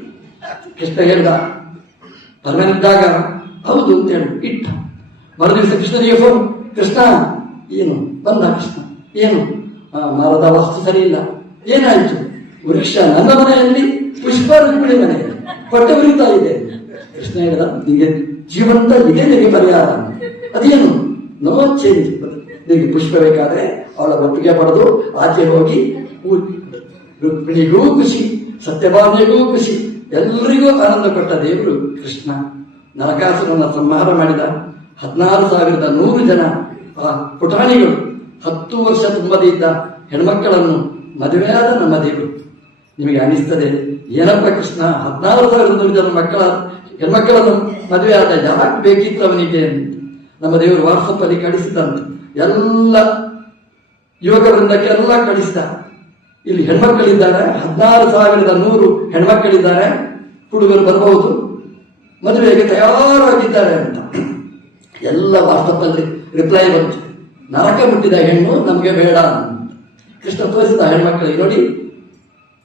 ಕೃಷ್ಣ ಹೇಳ್ದ, ಪರಮನಿದ್ದಾಗ ಹೌದು ಅಂತ ಹೇಳಿ ಇಟ್ಟ. ಮರುದಿವಸ ಕೃಷ್ಣನಿಗೆ ಫೋನ್, ಕೃಷ್ಣ ಏನು ಬಂದ? ಕೃಷ್ಣ ಏನು? ಮರದ ವಾಸ್ತು ಸರಿ ಇಲ್ಲ. ಏನಾಯ್ತು? ವೃಕ್ಷ ನನ್ನ ಮನೆಯಲ್ಲಿ, ಪುಷ್ಪ ರುಕ್ಮಿಣಿ ಮನೆಯಲ್ಲಿ ಪಟ್ಟ ಉರಿತಾ ಇದೆ. ಕೃಷ್ಣ ಹೇಳಿದ, ನಿಮಗೆ ಜೀವಂತ ಇದೆ, ನಿಮಗೆ ಪರಿಹಾರ. ಅದೇನು? No change. ನಿಮಗೆ ಪುಷ್ಪ ಬೇಕಾದ್ರೆ ಅವಳ ಒಪ್ಪಿಗೆ ಪಡೆದು ಆಚೆ ಹೋಗಿ, ರುಕ್ಮಿಣಿಗೂ ಖುಷಿ, ಸತ್ಯಭಾಮೆಗೂ ಖುಷಿ, ಎಲ್ಲರಿಗೂ ಆನಂದ ಕೊಟ್ಟ ದೇವರು ಕೃಷ್ಣ. ನರಕಾಸುರನ ಸಂಹಾರ ಮಾಡಿದ. 16,100 ಜನ ಪುಟಾಣಿಗಳು, 10 ವರ್ಷ ತುಂಬದೇ ಇದ್ದ ಹೆಣ್ಮಕ್ಕಳನ್ನು ಮದುವೆಯಾದ ನಮ್ಮ ದೇವರು. ನಿಮಗೆ ಅನಿಸ್ತದೆ, ಏನಪ್ಪ ಕೃಷ್ಣ 14,100 ಜನ ಹೆಣ್ಮಕ್ಕಳನ್ನು ಮದುವೆಯಾದ, ಯಾಕೆ ಬೇಕಿತ್ತು ಅವನಿಗೆ? ನಮ್ಮ ದೇವರು ವಾಟ್ಸಪ್ ಅಲ್ಲಿ ಕಳಿಸಿದಂತೆ ಎಲ್ಲ ಯುವಕ ವೃಂದಕ್ಕೆಲ್ಲ ಕಳಿಸಿದ. ಇಲ್ಲಿ ಹೆಣ್ಮಕ್ಕಳಿದ್ದಾರೆ, 16,100 ಹೆಣ್ಮಕ್ಕಳಿದ್ದಾರೆ, ಹುಡುಗರು ಬರಬಹುದು, ಮದುವೆಗೆ ತಯಾರಾಗಿದ್ದಾರೆ ಅಂತ ಎಲ್ಲ ವಾಟ್ಸಪ್ ಅಲ್ಲಿ ರಿಪ್ಲೈ ಬಂತು. ನರಕ ಮುಟ್ಟಿದ ಹೆಣ್ಣು ನಮಗೆ ಬೇಡ. ಕೃಷ್ಣ ತೋರಿಸಿದ ಹೆಣ್ಮಕ್ಕಳಿಗೆ, ನೋಡಿ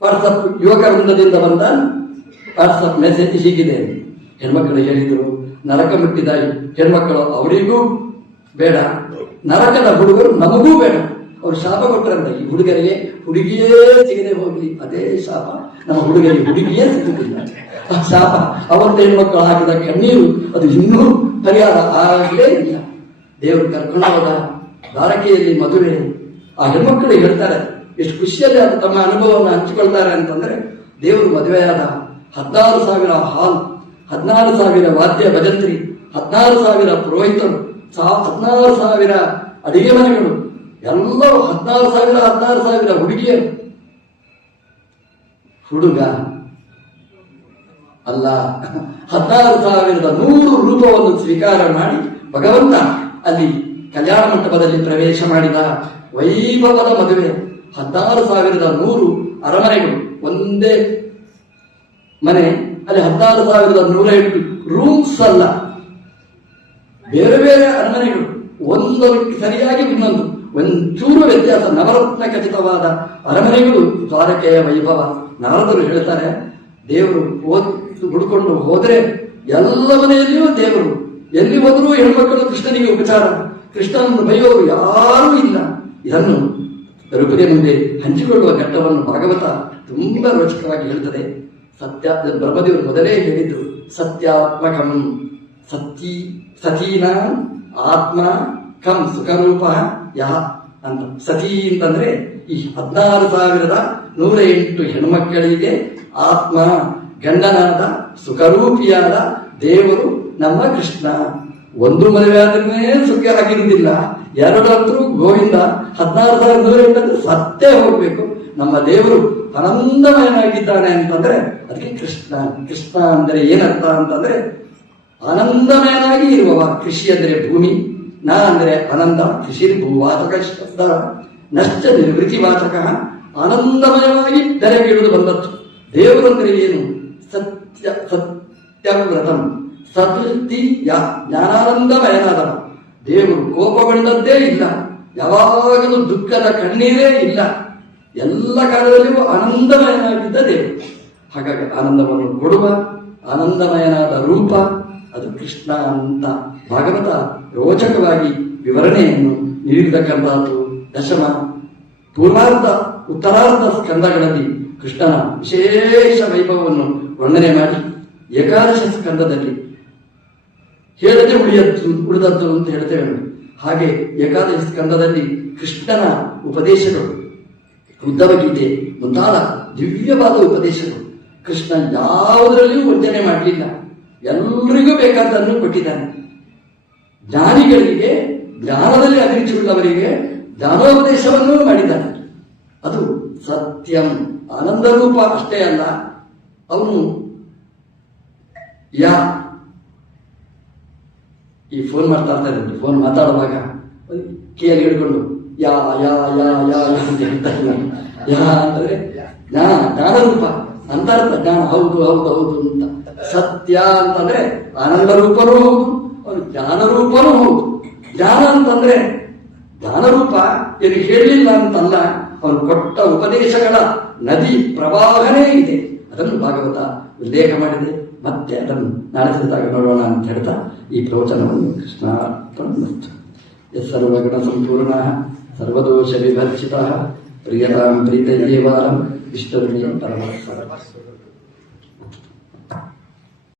ವಾಟ್ಸಪ್ ಯುವಕ ವೃಂದದಿಂದ ಬಂದ ವಾಟ್ಸಪ್ ಮೆಸೇಜ್ ಹೀಗಿದೆ. ಹೆಣ್ಮಕ್ಕಳು ಹೇಳಿದರು, ನರಕ ಮುಟ್ಟಿದ ಹೆಣ್ಮಕ್ಕಳು ಅವರಿಗೂ ಬೇಡ, ನರಕದ ಹುಡುಗರು ನಮಗೂ ಬೇಡ. ಅವರು ಶಾಪ ಕೊಟ್ಟರಂತೆ, ಈ ಹುಡುಗರಿಗೆ ಹುಡುಗಿಯೇ ಸಿಗದೆ ಹೋಗ್ಲಿ. ಅದೇ ಶಾಪ ನಮ್ಮ ಹುಡುಗರಿಗೆ, ಹುಡುಗಿಯೇ ಸಿಗುತ್ತಿಲ್ಲ. ಆ ಶಾಪ ಅವತ್ತ ಹೆಣ್ಮಕ್ಕಳು ಹಾಕಿದ ಕಣ್ಣೀರು ಅದು ಇನ್ನೂ ಪರಿಹಾರ ಆಗಲೇ ಇಲ್ಲ. ದೇವರು ಕರ್ಕೊಂಡು ಹೋದ ದ್ವಾರಕೆಯಲ್ಲಿ ಮದುವೆ. ಆ ಹೆಣ್ಮಕ್ಕಳು ಹೇಳ್ತಾರೆ, ಎಷ್ಟು ಖುಷಿಯಲ್ಲಿ ಅದು ತಮ್ಮ ಅನುಭವವನ್ನು ಹಂಚಿಕೊಳ್ತಾರೆ ಅಂತಂದ್ರೆ, ದೇವರು ಮದುವೆಯಾದ 16,000 ಹಾಲ್, 14,000 ವಾದ್ಯ ಭಜಂತ್ರಿ, 16,000 ಪುರೋಹಿತರು, 16,000 ಅಡಿಗೆ ಮನೆಗಳು, ಎಲ್ಲವೂ 16,000 ಹುಡುಗಿಯರು. ಹುಡುಗ ಅಲ್ಲ, 16,100 ರೂಪವನ್ನು ಸ್ವೀಕಾರ ಮಾಡಿ ಭಗವಂತ ಅಲ್ಲಿ ಕಲ್ಯಾಣ ಮಂಟಪದಲ್ಲಿ ಪ್ರವೇಶ ಮಾಡಿದ. ವೈಭವದ ಮದುವೆ. 16,100 ಅರಮನೆಗಳು, ಒಂದೇ ಮನೆ, ಅಲ್ಲಿ 16,108 ರೂಮ್ಸ್ ಅಲ್ಲ, ಬೇರೆ ಬೇರೆ ಅರಮನೆಗಳು, ಒಂದಕ್ಕೆ ಸರಿಯಾಗಿ ಇನ್ನೊಂದು ಒಂಚೂರು ವ್ಯತ್ಯಾಸ. ನವರತ್ನ ಖಚಿತವಾದ ಅರಮನೆಗಳು ದ್ವಾರಕೆಯ ವೈಭವ. ನಾರದರು ಹೇಳ್ತಾರೆ, ದೇವರು ಹುಡ್ಕೊಂಡು ಹೋದ್ರೆ ಎಲ್ಲ ಮನೆಯಲ್ಲಿಯೂ ದೇವರು, ಎಲ್ಲಿ ಹೋದರೂ ಹೆಣ್ಮಕ್ಕಳು ಕೃಷ್ಣನಿಗೆ ಉಪಚಾರ, ಕೃಷ್ಣನನ್ನು ಬೈಯೋರು ಯಾರೂ ಇಲ್ಲ. ಇದನ್ನು ರುಕುದೆ ಮುಂದೆ ಹಂಚಿಕೊಳ್ಳುವ ಘಟ್ಟವನ್ನು ಭಾಗವತ ತುಂಬಾ ರೋಚಕವಾಗಿ ಹೇಳ್ತದೆ. ಬ್ರಹ್ಮದೇವರು ಮೊದಲೇ ಹೇಳಿದ್ರು, ಸತ್ಯಾತ್ಮಕಂ ಸತೀನ ಆತ್ಮ ಕಂ ಸುಖರೂಪ ಯಹ ಅಂತ. ಸತಿ ಅಂತಂದ್ರೆ ಈ 16,108 ಹೆಣ್ಮಕ್ಕಳಿಗೆ ಆತ್ಮ ಗಂಡನಾದ ಸುಖರೂಪಿಯಾದ ದೇವರು ನಮ್ಮ ಕೃಷ್ಣ. ಒಂದು ಮದುವೆ ಆದ್ರೆ ಸುಖ ಆಗಿರುವುದಿಲ್ಲ, ಎರಡಂತರೂ ಗೋವಿಂದ. 16,108 ಸತ್ತೇ ಹೋಗ್ಬೇಕು. ನಮ್ಮ ದೇವರು ಆನಂದಮಯನಾಗಿದ್ದಾನೆ ಅಂತಂದ್ರೆ ಅದಕ್ಕೆ ಕೃಷ್ಣ. ಕೃಷ್ಣ ಅಂದರೆ ಏನರ್ಥ ಅಂತಂದ್ರೆ ಆನಂದಮಯನಾಗಿ ಇರುವವ. ಕೃಷಿ ಅಂದರೆ ಭೂಮಿ, ನಾ ಅಂದರೆ ಆನಂದ, ಕೃಷಿ ಭೂವಾಚಕ ಶಬ್ದ, ನಷ್ಟ ನಿರ್ವೃತಿವಾಚಕ, ಆನಂದಮಯವಾಗಿ ತೆರೆಗಿಳಿದು ಬಂದದ್ದು. ದೇವರು ಅಂದರೆ ಏನು? ಸತ್ಯವ್ರತಂ ಸತ್ಯ ಜ್ಞಾನಾನಂದಮಯನಾದವ ದೇವರು. ಕೋಪಗೊಂಡದ್ದೇ ಇಲ್ಲ, ಯಾವಾಗಲೂ ದುಃಖದ ಕಣ್ಣೀರೇ ಇಲ್ಲ, ಎಲ್ಲ ಕಾಲದಲ್ಲಿಯೂ ಆನಂದಮಯನಾಗಿದ್ದ ದೇವರು. ಹಾಗಾಗಿ ಆನಂದವನ್ನು ಕೊಡುವ ಆನಂದಮಯನಾದ ರೂಪ ಅದು ಕೃಷ್ಣ ಅಂತ ಭಾಗವತ ರೋಚಕವಾಗಿ ವಿವರಣೆಯನ್ನು ನೀಡಿರತಕ್ಕಂಥದ್ದು. ದಶಮ ಪೂರ್ವಾರ್ಧ ಉತ್ತರಾರ್ಧ ಸ್ಕಂದಗಳಲ್ಲಿ ಕೃಷ್ಣನ ವಿಶೇಷ ವೈಭವವನ್ನು ವರ್ಣನೆ ಮಾಡಿ, ಏಕಾದಶ ಸ್ಕಂದದಲ್ಲಿ ಹೇಳದೆ ಉಳಿದದ್ದು ಅಂತ ಹೇಳ್ತೇವೆ. ಹಾಗೆ ಏಕಾದಶ ಸ್ಕಂದದಲ್ಲಿ ಕೃಷ್ಣನ ಉಪದೇಶಗಳು, ಉದ್ಧವ ಗೀತೆ ಮುಂತಾದ ದಿವ್ಯವಾದ ಉಪದೇಶಗಳು. ಕೃಷ್ಣ ಯಾವುದರಲ್ಲಿಯೂ ವಂಚನೆ ಮಾಡಲಿಲ್ಲ, ಎಲ್ಲರಿಗೂ ಬೇಕಾದ್ದನ್ನು ಕೊಟ್ಟಿದ್ದಾನೆ. ಜ್ಞಾನಿಗಳಿಗೆ, ಜ್ಞಾನದಲ್ಲಿ ಅಭಿರುಚಿಯುಳ್ಳವರಿಗೆ ಜ್ಞಾನೋಪದೇಶವನ್ನೂ ಮಾಡಿದ್ದಾನೆ. ಅದು ಸತ್ಯಂ, ಆನಂದ ರೂಪ ಅಷ್ಟೇ ಅಲ್ಲ. ಅವನು ಈ ಫೋನ್ ಮಾಡ್ತಾ ಇರ್ತಾರೆ, ಫೋನ್ ಮಾತಾಡುವಾಗ ಕೈಯಲ್ಲಿ ಹಿಡ್ಕೊಂಡು ಯಾ ಯಾ ಯಾ ಯಾ ಅಂತ ಹೇಳ್ತಾರೆ. ಯಾ ಅಂದರೆ ಜ್ಞಾನ ರೂಪ ಅಂತ ಅರ್ಥ. ಜ್ಞಾನ ಹೌದು ಹೌದು ಹೌದು ಅಂತ. ಸತ್ಯ ಅಂತಂದ್ರೆ ಆನಂದ ರೂಪನೂ ಹೌದು, ಅವನು ಜ್ಞಾನ ರೂಪನೂ ಹೌದು. ಜ್ಞಾನ ಅಂತಂದ್ರೆ ಜ್ಞಾನರೂಪ ಏನು ಹೇಳಲಿಲ್ಲ ಅಂತಲ್ಲ, ಅವನು ಕೊಟ್ಟ ಉಪದೇಶಗಳ ನದಿ ಪ್ರವಾಹನೇ ಇದೆ. ಅದನ್ನು ಭಾಗವತ ಉಲ್ಲೇಖ ಮಾಡಿದೆ. ಮತ್ತೆ ಅದನ್ನು ನಾಳೆ ಸಿದ್ಧಾಗ ನೋಡೋಣ ಅಂತ ಹೇಳ್ತಾ ಈ ಪ್ರವಚನವನ್ನು ಕೃಷ್ಣಾರ್ಪಣಮಸ್ತು. ಸರ್ವಗುಣ ಸಂಪೂರ್ಣ ಸರ್ವದೋಷ ವಿಭರ್ಜಿತ ಪ್ರಿಯತಾಂ ಪ್ರೀತಯೇವಾರಂ ವಿಷ್ಣುರ್ಮೇ ಪರಮಃ.